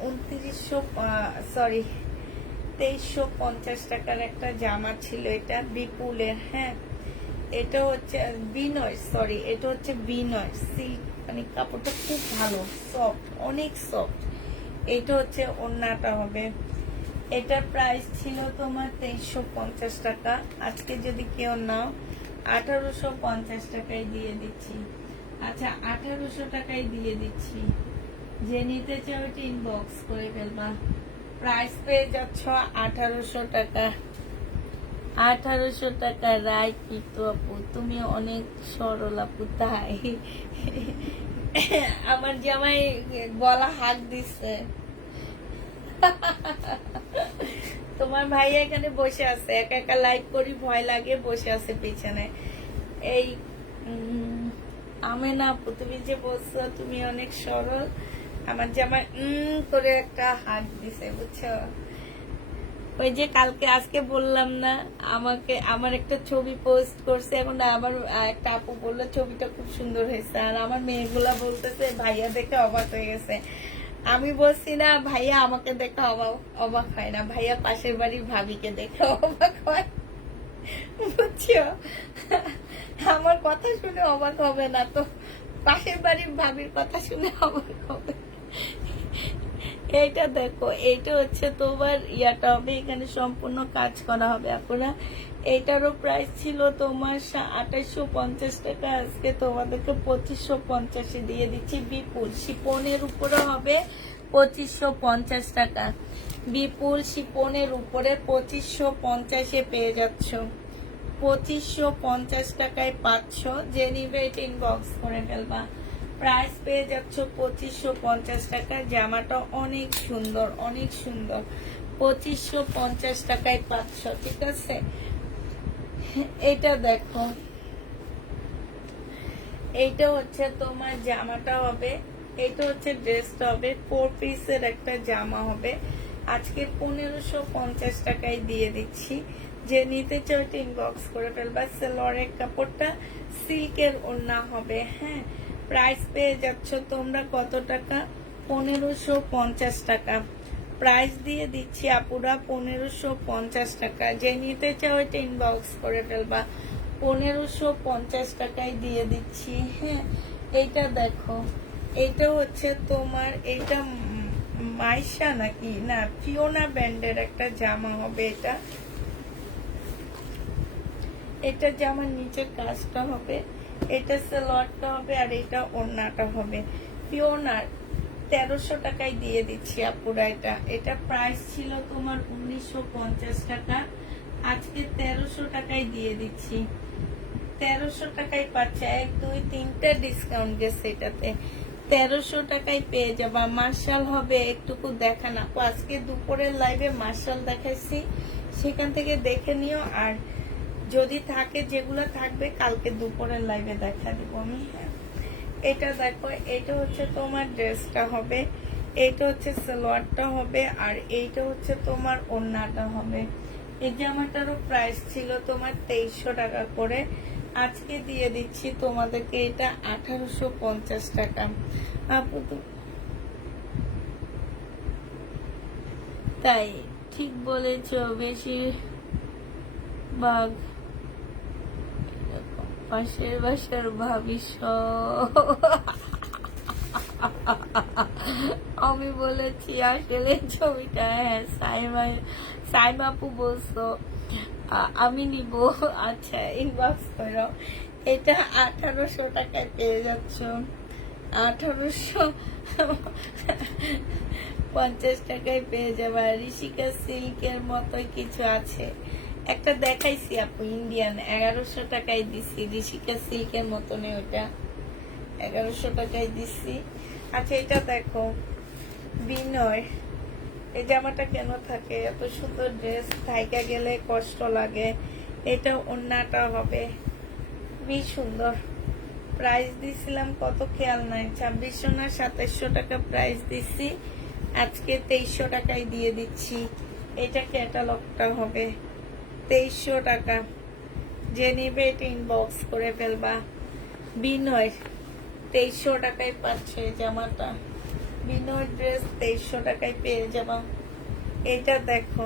2350 টাকার একটা জামা ছিল, এটা বিপুলের। হ্যাঁ, এটা হচ্ছে বিনয়, এটা হচ্ছে বিনয় সিল্ক, মানে কাপড়টা খুব ভালো, সফট, অনেক সফট। এটা হচ্ছে ওড়নাটা হবে। এটার প্রাইস ছিল তোমার 2350 টাকা। আজকে যদি কেউ নাও 1850 টাকায় দিয়ে দিচ্ছি। আচ্ছা, 1800 টাকায় দিয়ে দিচ্ছি। যে নিতে চাও এটা ইনবক্স করে ফেলবা। প্রাইস পেয়ে যাচ্ছ 1800 টাকা। 1800 টাকা রাইট পিতু আপু, তুমি অনেক সরল আপু। তাই আমার জামাই গলা হাত দিচ্ছে। তোমার ভাই এখানে বসে আছে, একা একা লাইভ করি, ভয় লাগে, বসে আছে পিছনে। এই আমি না আপু, তুমি যে বলছো তুমি অনেক সরল, আমার জামাই করে একটা হাত দিছে, বুঝছো? ওই যে কালকে আজকে বললাম না, আমাকে আমার একটা ছবি পোস্ট করছে, এখন আবার একটা আপু বললো ছবিটা খুব সুন্দর হয়েছে, আর আমার মেয়েগুলা বলতেছে ভাইয়া দেখে অবাক হয়ে গেছে। আমি বলছি না ভাইয়া আমাকে দেখে অবাক হয় না, ভাইয়া পাশের বাড়ির ভাবিকে দেখে অবাক হয়, বুঝছো? আমার কথা শুনে অবাক হবে না তো পাশের বাড়ির ভাবির কথা শুনে অবাক হবে। এইটা দেখো, এইটা হচ্ছে তোমার ইয়াটা হবে, এখানে সম্পূর্ণ কাজ করা হবে আপনারা। এইটারও প্রাইস ছিল তোমার 2850 টাকা, আজকে তোমাদেরকে 2550 দিয়ে দিচ্ছি। বিপুল শিপনের উপরে হবে 2550 টাকা, বিপুল শিপনের উপরে 2550 পেয়ে যাচ্ছ। 2550 টাকায় পাচ্ছ, যে নিবে এটা ইনবক্স করে ফেলবা। প্রাইস পেয়ে যাচ্ছ 2550 টাকা। জামাটা অনেক সুন্দর, অনেক সুন্দর। 2550 টাকায় পাচ্ছ, ঠিক আছে? এটা দেখো, এইটা হচ্ছে তোমার জামাটা হবে, এইটা হচ্ছে ড্রেসটা হবে, 4 পিসের একটা জামা হবে। আজকে 1550 টাকায় দিয়ে দিচ্ছি। যে নিতে চাও এটা ইনবক্স করে ফেলবা। সালোয়ারের কাপড়টা সিল্কের ওড়না হবে। হ্যাঁ, প্রাইস পেয়ে যাচ্ছ তোমরা কত টাকা? 1550 টাকা প্রাইস দিয়ে দিচ্ছি আপুরা, 1550 টাকা। যে নিতে চাও এটা ইনবক্স করে ফেলবা। 1550 টাকায় দিয়ে দিচ্ছি। হ্যাঁ, এইটা দেখো, এইটা হচ্ছে তোমার, এইটা মাইশা নাকি না ফিওনা ব্র্যান্ডের একটা জামা হবে। এটা জামার নিচের কাজটা হবে, এটা সালোয়ারটা হবে, আর এটা ওড়নাটা হবে। ফিওনার 1300 টাকায় দিয়ে দিচ্ছি আপুরা। এটা প্রাইস ছিল তোমার 1950 টাকা, আজকে 1300 টাকায় দিয়ে দিচ্ছি। 1300 টাকায় পাচ্ছে, 1 2 3টা ডিসকাউন্ট গেছে এটাতে। 1300 টাকায় পেয়ে যাবা। মার্শাল হবে, একটুকু দেখা না, আজকে দুপুরের লাইভে মার্শাল দেখাইছি, সেখান থেকে দেখে নিও। আর যদি থাকে, যেগুলো থাকবে কালকে দুপুরের লাইভে দেখা দিব আমি। এটা দেখো, এটা হচ্ছে তোমার ড্রেসটা হবে, এইটা হচ্ছে সালোয়ারটা হবে, আর এইটা হচ্ছে তোমার ওড়নাটা হবে। এই জামাটারও প্রাইস ছিল তোমার 2300 টাকা করে, আজকে দিয়ে দিচ্ছি তোমাদেরকে এটা 1850 টাকা। আপু তাই ঠিক বলেছ, বেশি ভাগ পাশের বাসার ভাবিস। আমি বলেছি আসলে ছবিটা, হ্যাঁ সাইমা আপু বলছো আমি নিব। আচ্ছা, ইনবক্স করো। এটা 1800 টাকায় পেয়ে যাচ্ছ। 1850 টাকায় পেয়ে যাবা। ঋষিকা সিল্কের মতোই কিছু আছে, একটা দেখাইছি আপু ইন্ডিয়ান, 1100 টাকায় দিছি। ঋষিকা সিল্কের মতনই ওটা, 1100 টাকায় দিছি। আচ্ছা, এটা দেখো, বিনয়, এই জামাটা কেন থাকে? এত সুন্দর ড্রেস থাইকা গেলে কষ্ট লাগে। এটা ওড়নাটা হবে, খুবই সুন্দর। প্রাইস দিছিলাম কত খেয়াল নাই, 2600 না 2700 টাকা প্রাইস দিছি, আজকে 2300 টাকায় দিয়ে দিচ্ছি। এটা ক্যাটালগটা হবে 2300 টাকা। যে নিবে এটা ইনবক্স করে ফেলবা। বিনয় 2300 টাকায় পাচ্ছে জামাটা। বিনয় ড্রেস 2300 টাকায় পেয়ে যাবা। এটা দেখো,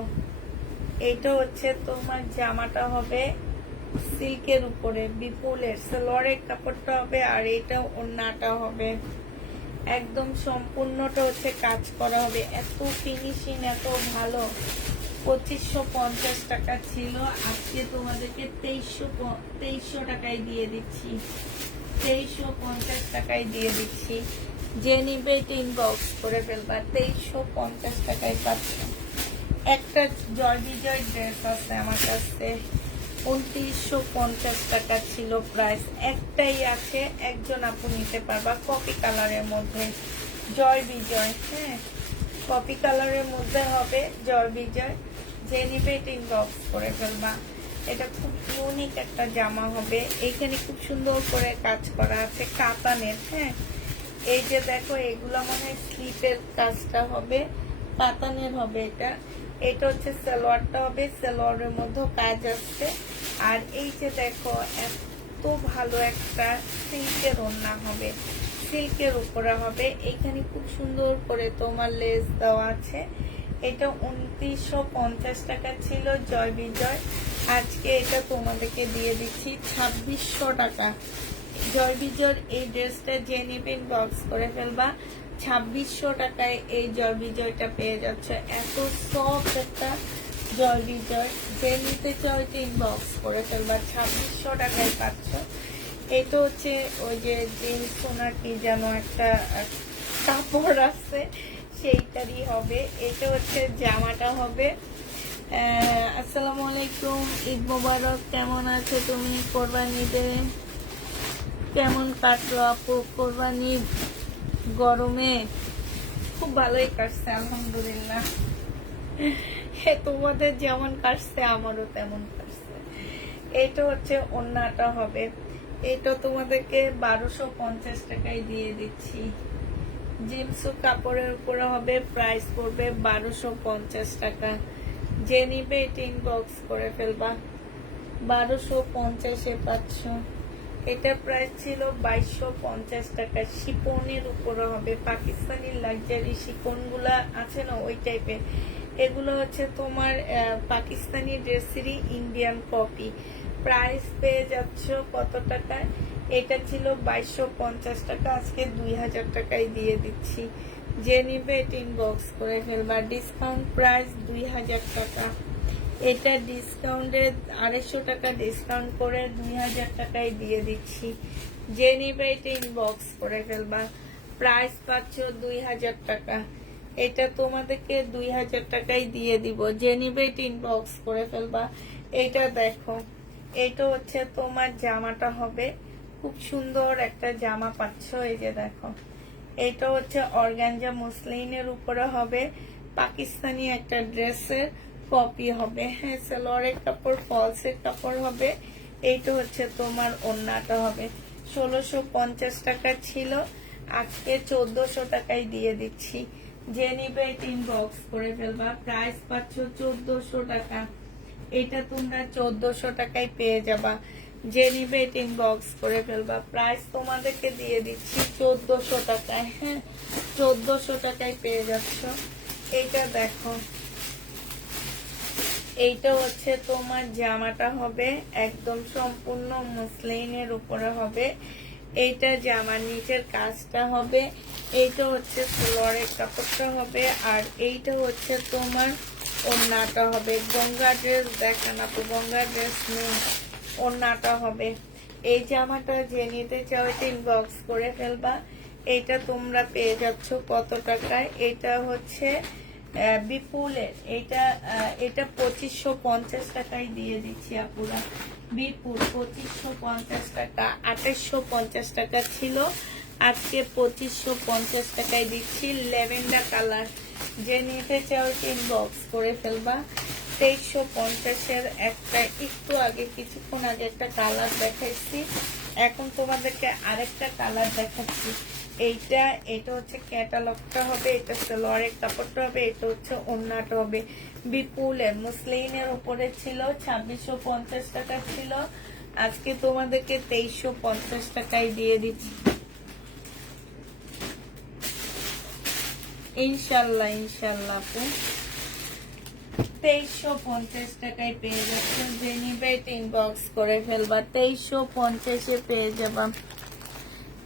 এইটা হচ্ছে তোমার জামাটা হবে সিল্কের উপরে, বিপুলের সালোয়ারের কাপড়টা হবে, আর এইটা ওড়নাটা হবে। একদম সম্পূর্ণটা হচ্ছে কাজ করা হবে, এত ফিনিশিং, এত ভালো। 2550 টাকা ছিল, আজকে তোমাদেরকে 2300 টাকায় দিয়ে দিচ্ছি। 2350 টাকায় দিয়ে দিচ্ছি। যে নিবে এটা ইনবক্স করে ফেলবা। 2350 টাকায় পাচ্ছ। একটা জয় বিজয় ড্রেস আছে আমার কাছে, 2950 টাকা ছিল প্রাইস। একটাই আছে, একজন আপু নিতে পারবা কপি কালারের মধ্যে, জয় বিজয়। হ্যাঁ, কপি কালারের মধ্যে হবে জয় বিজয়। যে নিবে এটা ইনবক্স করে ফেলবা। এটা খুব ইউনিক একটা জামা হবে। এইখানে খুব সুন্দর করে কাজ করা আছে কাতানের। হ্যাঁ, এই যে দেখো এগুলো মানে স্লিপের কাজটা হবে, কাতানের হবে এটা। এটা হচ্ছে সালোয়ারটা হবে, সালোয়ারের মধ্যে কাজ আসছে। আর এই যে দেখো এত ভালো একটা সিল্কের ওড়না হবে, সিল্কের উপরে হবে। এখানে খুব সুন্দর করে তোমার লেস দেওয়া আছে। এটা 2950 টাকা ছিল জয় বিজয়। আজকে এটা তোমাদেরকে দিয়ে দিচ্ছি 2600 টাকা। জয় বিজয়ের এই ড্রেসটা যে নিবেন বক্স করে ফেলবা। 2600 টাকায় এই জয় বিজয়টা পেয়ে যাচ্ছে। এত সফট একটা জয় বিজয়, যে নিতে চাও এটা ইনবক্স করে ফেলবা। 2600 টাকায় পাচ্ছ। এটা হচ্ছে ওই যে জিন্স সোনা কি যেন একটা কাপড় আছে, সেইটারই হবে। এটা হচ্ছে জামাটা হবে। আসসালামু আলাইকুম, ঈদ মোবারক। কেমন আছো তুমি? কোরবানিতে কেমন কাটলো আপু? কোরবানি গরমে খুব ভালোই কাটছে আলহামদুলিল্লাহ। তোমাদের যেমন কাটছে আমারও তেমন কাটছে। এটা হচ্ছে ওড়নাটা হবে। এটা তোমাদেরকে 1250 টাকায় দিয়ে দিচ্ছি। জিন্স কাপড়ের উপরে হবে, প্রাইস পড়বে 1250 টাকা। যে নিবে এটা ইনবক্স করে ফেলবা। 1250-এ পাচ্ছ। এটা প্রাইস ছিল 2250 টাকা। শিপনের উপরে হবে, পাকিস্তানি লাক্সারি শিপন গুলা আছে না ওই টাইপের। এগুলো হচ্ছে তোমার পাকিস্তানি ড্রেসেরই ইন্ডিয়ান কপি। প্রাইস পেয়ে যাচ্ছ কত টাকায়? এটা ছিল 2250 টাকা, আজকে 2000 টাকায় দিয়ে দিচ্ছি। যে নিবে এটা ইনবক্স করে ফেলবা। ডিসকাউন্ট প্রাইস 2000 টাকা। এটা ডিসকাউন্টে 250 টাকা ডিসকাউন্ট করে 2000 টাকায় দিয়ে দিচ্ছি। যে নিবে এটা ইনবক্স করে ফেলবা। প্রাইস পাচ্ছ 2000 টাকা। এটা তোমাদেরকে 2000 টাকায় দিয়ে দিব। যে নিবে এটা ইনবক্স করে ফেলবা। এটা দেখো, এটা হচ্ছে তোমার জামাটা হবে। খুব সুন্দর একটা জামা পাচ্ছ। এই যে দেখো, এটা হচ্ছে অর্গানজা মুসলিনের উপরে হবে, পাকিস্তানি একটা ড্রেসের কপি হবে। হ্যাঁ, সালোয়ারের কাপড়, ফলসের কাপড় হবে। এইটা হচ্ছে তোমার ওড়নাটা হবে। 1650 টাকা ছিল, আজকে 1400 টাকায় দিয়ে দিচ্ছি। যে নিবে এটা ইনবক্স করে ফেলবা। প্রাইস পাচ্ছ 1400 টাকা। এটা তোমরা 1400 টাকায় পেয়ে যাবা। যে নিবে এটা ইনবক্স করে ফেলবা। প্রাইস তোমাদেরকে দিয়ে দিচ্ছি 1400 টাকায়। হ্যাঁ, 1400 টাকায় পেয়ে যাচ্ছ। এইটা দেখো, এইটা হচ্ছে তোমার জামাটা হবে, একদম সম্পূর্ণ মুসলিনের উপরে হবে। এইটা জামার নিচের কাজটা হবে। এইটা হচ্ছে ফ্লোরের কাপড়টা হবে। আর এইটা হচ্ছে তোমার ওড়নাটা হবে। গঙ্গা ড্রেস দেখান আপু, গঙ্গা ড্রেস নেই, ওড়নাটা হবে। এই জামাটা যে নিতে চাও এটা ইনবক্স করে ফেলবা। এটা তোমরা পেয়ে যাচ্ছ কত টাকায়? এটা হচ্ছে বিপুলের। এটা 2550 টাকায় দিয়ে দিচ্ছি আপুরা। বিপুল 2550 টাকা, 2850 টাকা ছিল, আজকে 2550 টাকায় দিচ্ছি। Lavender colour. যে নিতে চাও ইনবক্স করে ফেলবা। 2350-এর একটা একটু আগে, কিছুক্ষণ আগে একটা কালার দেখাইছি, এখন তোমাদেরকে আরেকটা কালার দেখাচ্ছি। এটা হচ্ছে ক্যাটালগটা হবে, এটা সালোয়ারের কাপড়টা হবে, এটা হচ্ছে ওড়নাটা হবে। বিপুলের মুসলিনের উপরে ছিল, 2650 টাকা ছিল, আজকে তোমাদেরকে 2350 টাকায় দিয়ে দিচ্ছি। ইনশাল্লাহ ইনশাল্লাহ আপু 2350 টাকায় পেয়ে যাচ্ছেন। যে নিবে ইনবক্স করে ফেলবা। 2350-এ পেয়ে যাবা।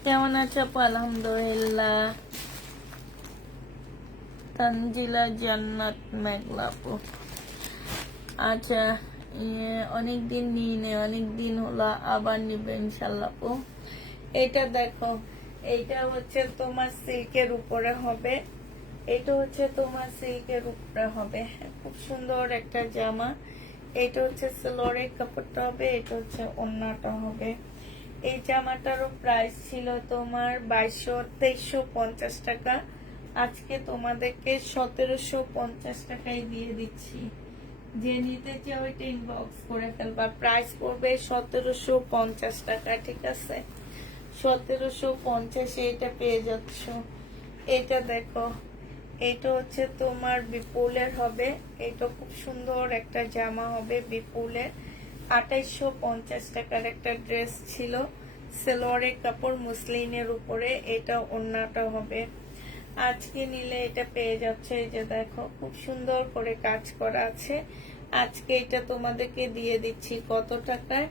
কেমন আছো আপু? আলহামদুলিল্লাহ। তানজিলা জান্নাত মেঘলা আপু, আচ্ছা অনেকদিন নিয়ে নে, অনেকদিন হলো, আবার নিবে ইনশাল্লাহ আপু। এটা দেখো, এইটা হচ্ছে তোমার সিল্কের উপরে হবে। এটা হচ্ছে তোমার সিল্কের উপরে হবে। খুব সুন্দর একটা জামা। এটা হচ্ছে সালোয়ারের কাপড়টা হবে, এটা হচ্ছে ওড়নাটা হবে। এই জামাটারও প্রাইস ছিল তোমার 2200-2350 টাকা, আজকে তোমাদেরকে 1750 টাকায় দিয়ে দিচ্ছি। যে নিতে চাও ওইটা ইনবক্স করে ফেলবা। প্রাইস পড়বে 1750 টাকা, ঠিক আছে? 1750 এটা পেয়ে যাচ্ছ। এটা দেখো, এটা হচ্ছে তোমার বিপুলের হবে, এটা খুব সুন্দর একটা জামা হবে বিপুলের। 2850 টাকার একটা ড্রেস ছিল, সালোয়ারের কাপড় মুসলিনের উপরে, এটা ওড়নাটা হবে। আজকে নিলে এটা পেয়ে যাচ্ছে। এই যে দেখো খুব সুন্দর করে কাজ করা আছে। আজকে এটা তোমাদেরকে দিয়ে দিচ্ছি কত টাকায়?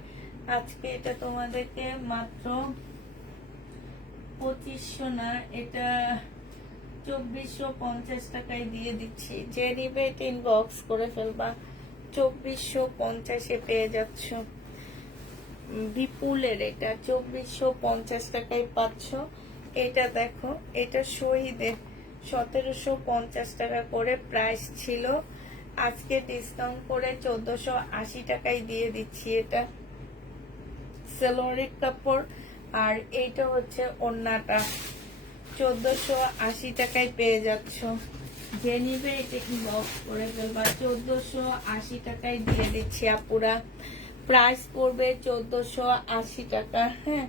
আজকে এটা তোমাদেরকে মাত্র 2500 না, এটা 2450 টাকায় দিয়ে দিচ্ছি। যে নিবে এটা ইনবক্স করে ফেলবা। 2450-এ পেয়ে যাচ্ছ বিপুলের, এটা 2450 টাকায় পাচ্ছ। এটা দেখো, এটা শহীদের 1750 টাকা করে প্রাইস ছিল, আজকে ডিসকাউন্ট করে 1480 টাকায় দিয়ে দিচ্ছি। এটা সালোয়ারের কাপড়, আর এইটা হচ্ছে ওড়নাটা, 1480 টাকায় পেয়ে যাচ্ছ। যে নিবে এটা ইনবক্স করে ফেলবা। 1480 টাকায় দিয়ে দিচ্ছি আপুরা। প্রাইস পড়বে 1480 টাকা। হ্যাঁ,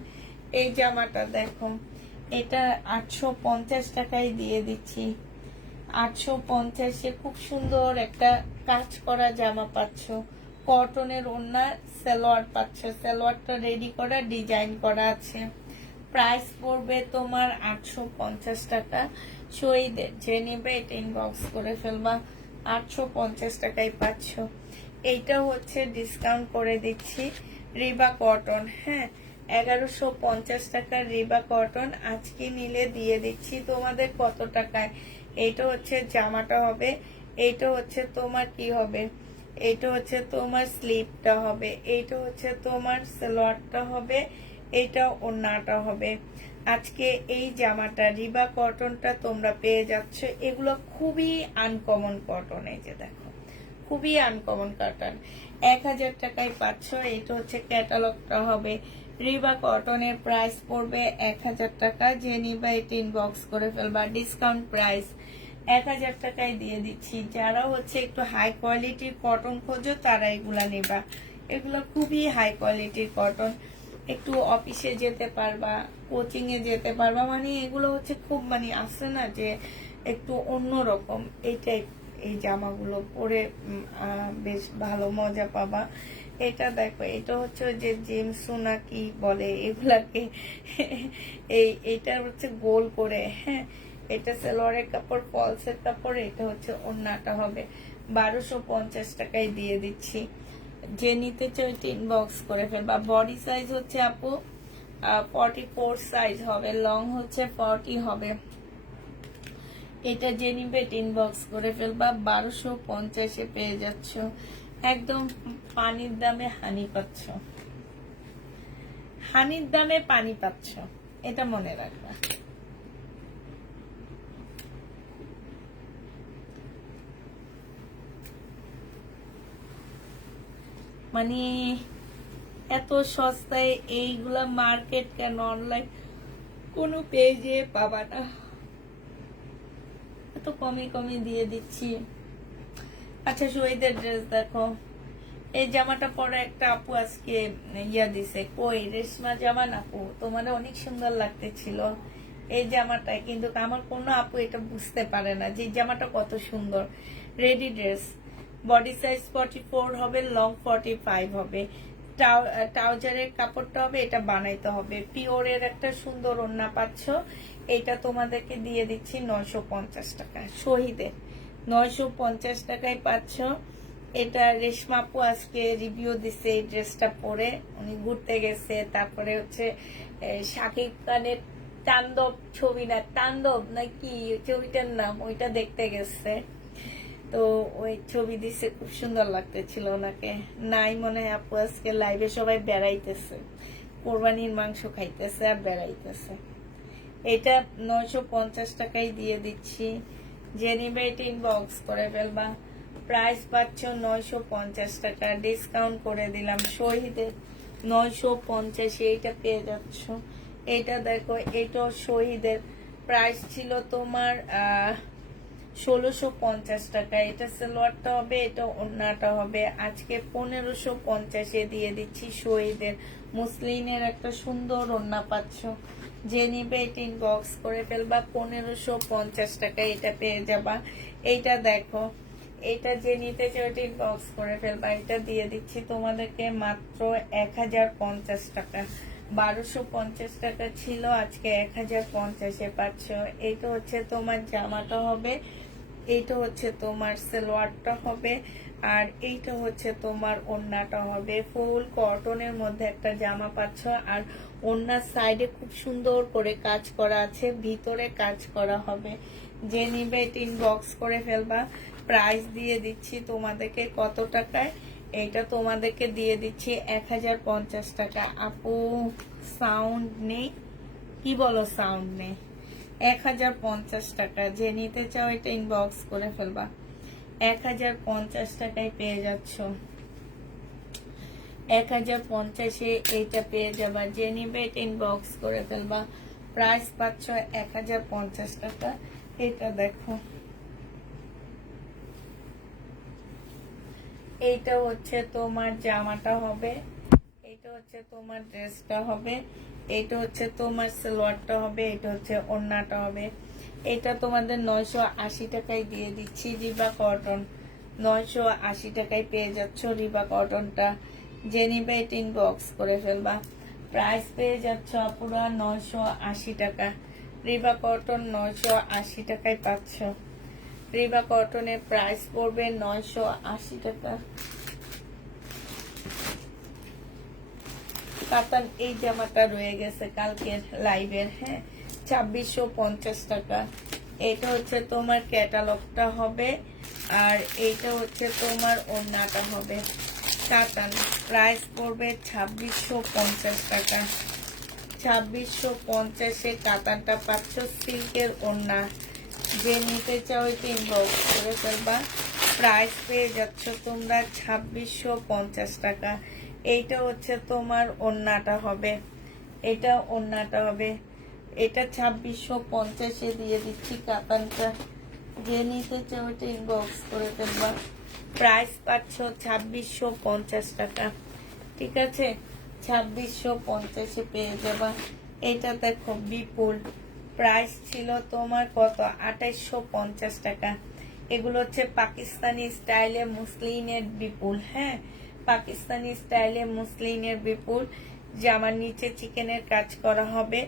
এই জামাটা দেখো, এটা 850 টাকায় দিয়ে দিচ্ছি। 850-এ খুব সুন্দর একটা কাজ করা জামা পাচ্ছ, কটনের ওড়না, সালোয়ার পাচ্ছ, সালোয়ারটা রেডি করা, ডিজাইন করা আছে। প্রাইস পড়বে তোমার 850 টাকা। শহীদের যে নেবে এটা ইনবক্স করে ফেলবা। 850 টাকায় পাচ্ছ। এইটা হচ্ছে ডিসকাউন্ট করে দিচ্ছি, রিবা কটন। হ্যাঁ, 1150 টাকার রিবা কটন, আজকে নিলে দিয়ে দিচ্ছি তোমাদের কত টাকায়? এইটা হচ্ছে জামাটা হবে, এইটা হচ্ছে তোমার কি হবে, এইটা হচ্ছে তোমার স্লিপটা হবে, এইটা হচ্ছে তোমার সালোয়ারটা হবে, এইটা ওড়নাটা হবে। আজকে এই জামাটা রিবা কটনটা তোমরা পেয়ে যাচ্ছ। এগুলো খুবই আনকমন কটন, এই যে দেখো খুবই আনকমন কটন, 1000 টাকায় পাচ্ছ। এটা হচ্ছে ক্যাটালগটা হবে। রিবা কটনের প্রাইস পড়বে 1000 টাকা। যে নিবা এটা ইনবক্স করে ফেলবা। ডিসকাউন্ট প্রাইস 1000 টাকায় দিয়ে দিচ্ছি। যারা হচ্ছে একটু হাই কোয়ালিটির কটন খোঁজো তারা এগুলা নেবা। এগুলো খুবই হাই কোয়ালিটির কটন, একটু অফিসে যেতে পারবা, কোচিং এ যেতে পারবা, মানে এগুলো হচ্ছে খুব মানে আসে না যে একটু অন্যরকম, এই টাইপ। এই জামাগুলো পরে বেশ ভালো মজা পাবা। এটা দেখো, এটা হচ্ছে যে জিমসু না কি বলে এগুলাকে, এইটা হচ্ছে গোল করে। হ্যাঁ, এটা সালোয়ারের কাপড়, ফলসের কাপড়, এটা হচ্ছে ওড়নাটা হবে। 1250 টাকায় দিয়ে দিচ্ছি। যে নিতে চাই ইনবক্স করে ফেলবা। বডি সাইজ হচ্ছে আপু 44 সাইজ হবে, লং হচ্ছে 40 হবে। এটা যে নিবে ইনবক্স করে ফেলবা। 1250-এ পেয়ে যাচ্ছ। একদম পানির দামে হানি পাচ্ছ, হানির দামে পানি পাচ্ছ, এটা মনে রাখবা। মানে এত সস্তায় এইগুলা মার্কেট কেন অনলাইন কোনো পেজে পাবা না, এত কমে কমে দিয়ে দিচ্ছি। আচ্ছা, শহীদের ড্রেস দেখো, এই জামাটা পরে একটা আপু আজকে ইয়া দিছে, কই রেশমা জামা না আপু, তোমার অনেক সুন্দর লাগতেছিল এই জামাটা, কিন্তু আমার কোনো আপু এটা বুঝতে পারে না যে জামাটা কত সুন্দর। রেডি ড্রেস, বডি সাইজ 44 হবে, লং 45 হবে, ট্রাউজারের কাপড়টা হবে, এটা বানাইতে হবে। পিওরের একটা সুন্দর ওড়না পাচ্ছ। এটা তোমাদেরকে দিয়ে দিচ্ছি 950 টাকা। শহীদের 950 টাকায় পাচ্ছ। এটা রেশমা আপু আজকে রিভিউ দিছে এই ড্রেসটা পরে, উনি ঘুরতে গেছে, তারপরে হচ্ছে শাকিব খানের তাণ্ডব ছবি, না তাণ্ডব নাকি ছবিটার নাম, ওইটা দেখতে গেছে, তো ওই ছবি দিছে, খুব সুন্দর লাগতেছিল ওনাকে। নাই মনে হয় আপু আজকে লাইভে সবাই বেড়াইতেছে, কোরবানির মাংস খাইতেছে আর বেড়াইতেছে। এটা 950 টাকায় দিয়ে দিচ্ছি। যে নিবে এটা ইনবক্স করে ফেলবা। প্রাইস পাচ্ছ 950 টাকা, ডিসকাউন্ট করে দিলাম। শহীদের 950, এইটা পেয়ে যাচ্ছ। এটা দেখো, এটাও শহীদের, প্রাইস ছিল তোমার 1650 টাকা। এটা সালোয়ারটা হবে, এটা ওড়নাটা হবে। আজকে 1550 দিয়ে দিচ্ছি শহীদের। মুসলিনের একটা সুন্দর ওড়না পাচ্ছ, যে নিবে এটা ইনবক্স করে ফেলবা। 1550 টাকা এটা পেয়ে যাবা। এইটা দেখো, এটা যে নিতে চাও এটা ইনবক্স করে ফেলবা। এটা দিয়ে দিচ্ছি তোমাদেরকে মাত্র 1050 টাকা। 1250 টাকা ছিল, আজকে 1050-এ পাচ্ছ। এইটা হচ্ছে তোমার জামাটা হবে, এইটা হচ্ছে তোমার সালোয়ারটা হবে, আর এইটা হচ্ছে তোমার ওড়নাটা হবে। ফুল কটনের মধ্যে একটা জামা পাচ্ছ, আর ওড়নার সাইডে খুব সুন্দর করে কাজ করা আছে, ভিতরে কাজ করা হবে। যে নিবে এটা ইনবক্স করে ফেলবা। প্রাইস দিয়ে দিচ্ছি তোমাদেরকে কত টাকায়, এটা তোমাদেরকে দিয়ে দিচ্ছি 1050 টাকা। আপু সাউন্ড নেই, কি বলো সাউন্ড নেই? 1050 টাকা। যে নিতে চাও এটা ইনবক্স করে ফেলবা। 1050 টাকায় পেয়ে যাচ্ছ। 1050-এ এইটা পেয়ে যাবা। যে নিবে এটা ইনবক্স করে ফেলবা। প্রাইস পাচ্ছ 1050 টাকা। এটা দেখো, এইটা হচ্ছে তোমার জামাটা হবে, এইটা হচ্ছে তোমার ড্রেসটা হবে, এইটা হচ্ছে তোমার সালোয়ারটা হবে, এটা হচ্ছে ওড়নাটা হবে। এটা তোমাদের 980 টাকায় দিয়ে দিচ্ছি। রিবা কটন 980 টাকায় পেয়ে যাচ্ছ রিবা কটনটা। যে নিবে এটা ইনবক্স করে ফেলবা। প্রাইস পেয়ে যাচ্ছ পুরো 980 টাকা। রিবা কটন 980 টাকায় পাচ্ছ। রিবা কটনের প্রাইস পড়বে 980 টাকা। কাতান এই জামাটা রয়ে গেছে কালকের লাইভের, হ্যাঁ, 2650 টাকা। এটা হচ্ছে তোমার ক্যাটালগটা হবে, আর এইটা হচ্ছে তোমার ওড়নাটা হবে। কাতান প্রাইস পড়বে 2650 টাকা। 2650-এ কাতানটা পাচ্ছ। সিল্কের ওড়না। যে নিতে চাও এটা ইনবক্স করে ফেলবা। প্রাইস পেয়ে যাচ্ছ তোমরা 2650 টাকা। এইটা হচ্ছে তোমার ওড়নাটা হবে, এটা ওড়নাটা হবে। এটা 2650-এ দিয়ে দিচ্ছি কাতানটা। যে নিতে চাও এটা ইনবক্স করে ফেলবা। প্রাইস পাচ্ছ 2650 টাকা। ঠিক আছে, 2650-এ পেয়ে যাবা। এটা দেখো বিপুল, প্রাইস ছিল তোমার কত, 2850 টাকা। এগুলো হচ্ছে পাকিস্তানি স্টাইলে মুসলিনের বিপুল, হ্যাঁ, পাকিস্তানি স্টাইলে মুসলিনের বিপুল। জামার নিচে চিকেনের কাজ করা হবে।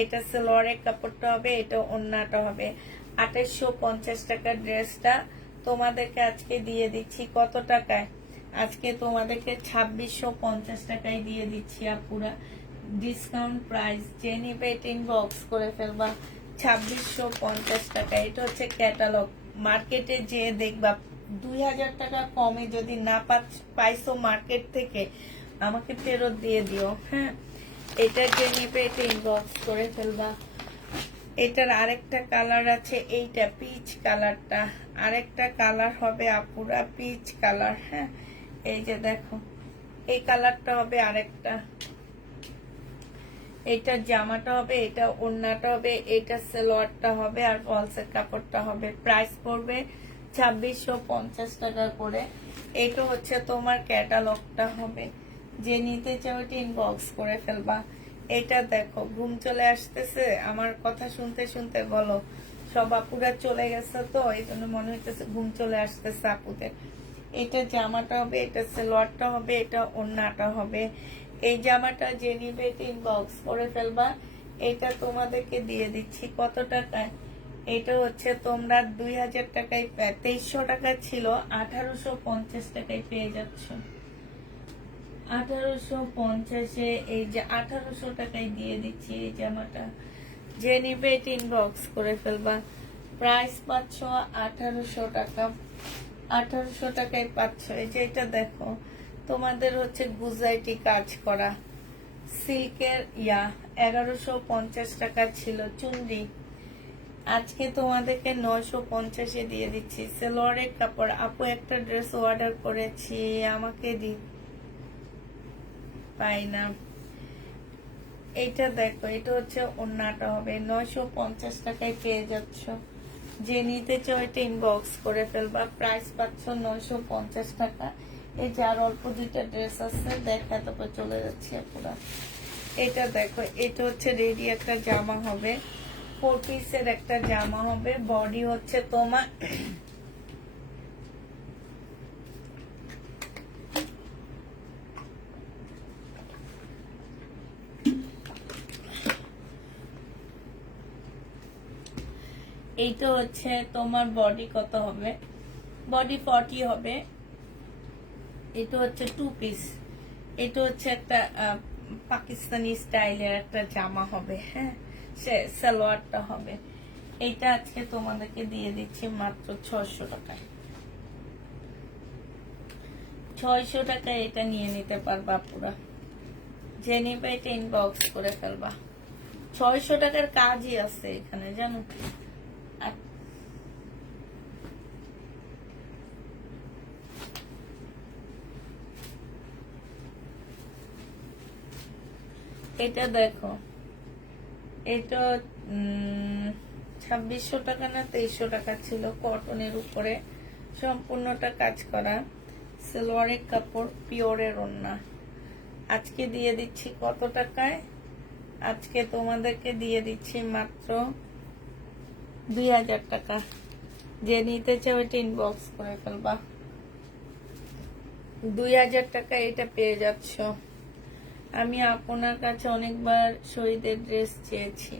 এটা সালোয়ারের কাপড়টা হবে, এটা ওড়নাটা হবে। 2850 টাকার ড্রেসটা তোমাদেরকে আজকে দিয়ে দিচ্ছি কত টাকায়? আজকে তোমাদেরকে 2650 টাকায় দিয়ে দিচ্ছি আপুরা, ডিসকাউন্ট প্রাইস। যে নিবে এটা ইনবক্স করে ফেলবা। 2650 টাকা। এটা হচ্ছে ক্যাটালগ। মার্কেটে যে দেখবা 2000 টাকা কমে যদি না পাইছো মার্কেট থেকে, আমাকে ফেরত দিয়ে দিও, হ্যাঁ। এটা যে নিবে এটা ইনবক্স করে ফেলবা। এটার আরেকটা কালার আছে, এইটা পিচ কালারটা। আরেকটা কালার হবে আপুরা পিচ কালার, হ্যাঁ। এই যে দেখো, এই কালারটা হবে আরেকটা। এটা জামাটা হবে, এটা ওড়নাটা হবে, এটা সালোয়ারটা হবে, আর ফলসের কাপড়টা হবে। প্রাইস পড়বে 2650 টাকা করে। এটা হচ্ছে তোমার ক্যাটালগটা হবে। যে নিতে চাও এটা ইনবক্স করে ফেলবা। এটা দেখো, ঘুম চলে আসতেছে আমার কথা শুনতে শুনতে, বলো সব আপুরা চলে গেছে তো এই জন্য মনে হইতেছে ঘুম চলে আসতেছে আপুদের। এটা জামাটা হবে, এটা সালোয়ারটা হবে, এটা ওড়নাটা হবে। এই জামাটা যে নিবে এটা ইনবক্স করে ফেলবা। এটা তোমাদেরকে দিয়ে দিচ্ছি কত টাকায়? এটা হচ্ছে তোমরা 2000 টাকায়, 2300 টাকা ছিল, 1850 টাকায় পেয়ে যাচ্ছ। 1850-এ এই যে 1800 টাকায় দিয়ে দিচ্ছি এই জামাটা। যে নিবে এটা ইনবক্স করে ফেলবা। প্রাইস পাচ্ছ 1800 টাকা। 1800 টাকায় পাচ্ছ। এই যে এটা দেখো, তোমাদের হচ্ছে গুজাইটি কাজ করা সিল্কের 1150 টাকা ছিল চুনরি। আজকে তোমাদেরকে 950-এ দিয়ে দিচ্ছি সেলোয়ারের কাপড়। আপু একটা ড্রেস অর্ডার করেছি, আমাকে পাই না। এটা দেখো, এটা হচ্ছে ওড়নাটা হবে, 950 টাকায় পেয়ে যাচ্ছ। যে নিতে চাও এটা ইনবক্স করে ফেলবা, প্রাইস পাচ্ছ 950 টাকা। এই যে আর অল্প দুইটা ড্রেস আছে, দেখা তারপর চলে যাচ্ছে পুরা। এটা দেখো, এটা হচ্ছে রেডি একটা জামা হবে, 4 পিসের একটা জামা হবে। বডি হচ্ছে তোমার এইটা হচ্ছে তোমার বডি কত হবে, বডি 40 হবে। এটা হচ্ছে 2 পিস। এটা হচ্ছে একটা পাকিস্তানি স্টাইলের একটা জামা হবে, হ্যাঁ, সে সালোয়ারটা হবে। এটা আজকে তোমাদেরকে দিয়ে দিচ্ছি মাত্র 600 টাকায়। 600 টাকায় এটা নিয়ে নিতে পারবা পুরা। যে নিবে এটা ইনবক্স করে ফেলবা। 600 টাকার কাজই আছে এখানে, জানো। আর এটা দেখো, এটা 2600 টাকা না 2300 টাকা ছিল, কটনের উপরে সম্পূর্ণটা কাজ করা, সালোয়ারের কাপড়, পিওরের ওড়না। আজকে দিয়ে দিচ্ছি কত টাকায়? আজকে তোমাদেরকে দিয়ে দিচ্ছি মাত্র 2000 টাকা। যে নিতে চাও এটা ইনবক্স করে ফেলবা। 2000 টাকা এটা পেয়ে যাচ্ছ। আমি আপনার কাছে অনেকবার শহীদের ড্রেস চেয়েছি,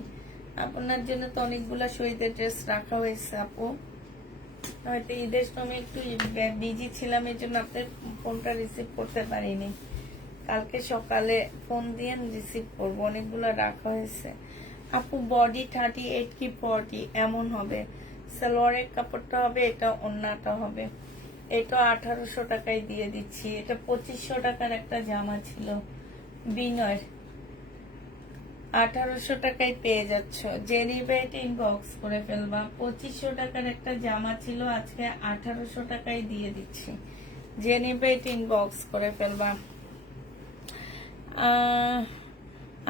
আপনার জন্য তো অনেকগুলা শহীদের ড্রেস রাখা হয়েছে আপু। হয়তো ঈদের সময় একটু বিজি ছিলাম, এই জন্য আপনার ফোনটা রিসিভ করতে পারিনি। কালকে সকালে ফোন দিয়ে রিসিভ করবো। অনেকগুলো রাখা হয়েছে আপু। বডি 38 কি 40 এমন হবে। সালোয়ারের কাপড়টা হবে, এটা ওড়নাটা হবে। এটা 1800 টাকায় দিয়ে দিচ্ছি। এটা 2500 টাকার একটা জামা ছিল বিনয়, 1800 টাকায় পেয়ে যাচ্ছ। যে নিবে এটা ইনবক্স করে ফেলবা। 2500 টাকার একটা জামা ছিল, আজকে 1800 টাকায় দিয়ে দিচ্ছি। যে নিবে এটা ইনবক্স করে ফেলবা।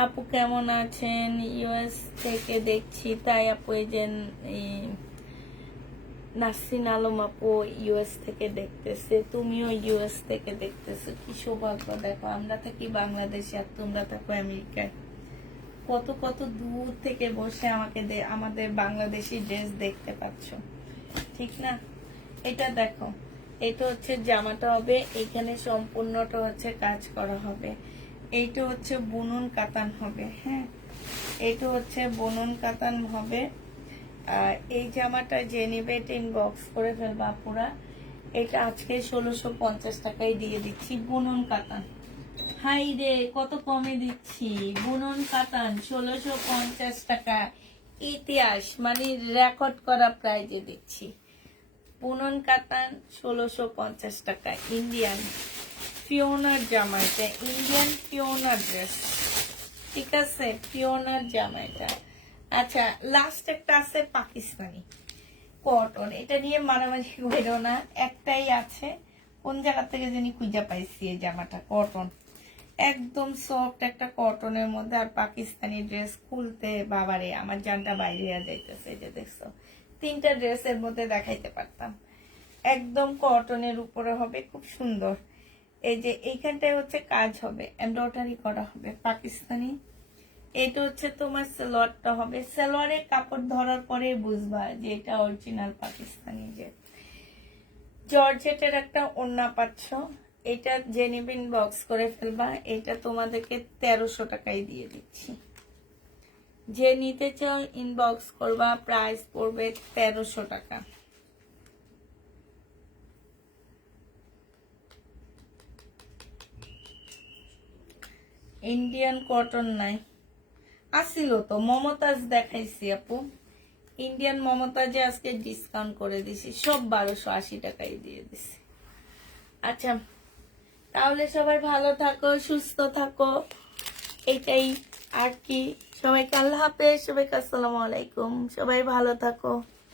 আপু কেমন আছেন? ইউএস থেকে দেখছি, তাই আপু এই যে নাসরিন আলম আপু ইউএস থেকে দেখতেছে, তুমিও ইউএস থেকে দেখতেছো, কি সৌভাগ্য। দেখো, আমরা থাকি বাংলাদেশে আর তোমরা থাকো আমেরিকায়। কত কত দূর থেকে বসে আমাদের বাংলাদেশি ড্রেস দেখতে পাচ্ছ, ঠিক না? এটা দেখো, এটা হচ্ছে জামাটা হবে, এখানে সম্পূর্ণটা হচ্ছে কাজ করা হবে। এইটা হচ্ছে বুনন কাতান হবে, হ্যাঁ, এইটা হচ্ছে বুনন কাতান হবে। এই জামাটা যে নিবে এটা ইনবক্স করে ফেলবা পুরা। এটা আজকে 1650 টাকায় দিয়ে দিচ্ছি, বুনন কাতান। হাই রে, কত কমে দিচ্ছি! বুনন কাতান 1650 টাকা। ইতিহাস মানে রেকর্ড করা প্রাইজে দিচ্ছি। বুনন কাতান 1650 টাকা। ইন্ডিয়ান ফিওনার জামা, এটা ইন্ডিয়ান ফিওনার ড্রেস, ঠিক আছে, ফিওনার জামা এটা। আচ্ছা, লাস্ট একটা আছে পাকিস্তানি কটন। এটা নিয়ে মারামারি করো না, একটাই আছে, কোন জায়গা থেকে জানি খুঁজে পাইছি এই জামাটা। কটন, একদম সফট একটা কটনের মধ্যে। আর পাকিস্তানি ড্রেস খুলতে বাবারে আমার জানটা বাইরে যাইতেছে। এই যে দেখছো, 3টা ড্রেসের মধ্যে দেখাইতে পারতাম। একদম কটনের উপরে হবে, খুব সুন্দর। এই যে এইখানটায় হচ্ছে কাজ হবে, এমব্রয়ডারি করা হবে পাকিস্তানি। এটা হচ্ছে তোমার সালোয়ারটা হবে। সালোয়ারের কাপড় ধরার পরে বুঝবা যে এটা অরিজিনাল পাকিস্তানি। যে জর্জেটের একটা ওড়না পাচ্ছ, এটা যে নিবে ইনবক্স করে ফেলবা। এটা তোমাদেরকে 1300 টাকায় দিয়ে দিচ্ছি। যে নিতে চাও ইনবক্স করবা, প্রাইস পড়বে 1300 টাকা। ইন্ডিয়ান কটন নাই, আসিল তো মমতাজ দেখাইছি আপু। ইন্ডিয়ান মমতাজে আজকে ডিসকাউন্ট করে দিছি, সব 1280 টাকায় দিয়ে দিছি। আচ্ছা, তাহলে সবাই ভালো থাকো, সুস্থ থাকো, এটাই আর কি। সবাইকে আল্লাহ হাফেজ, সবাইকে আসসালামু আলাইকুম, সবাই ভালো থাকো।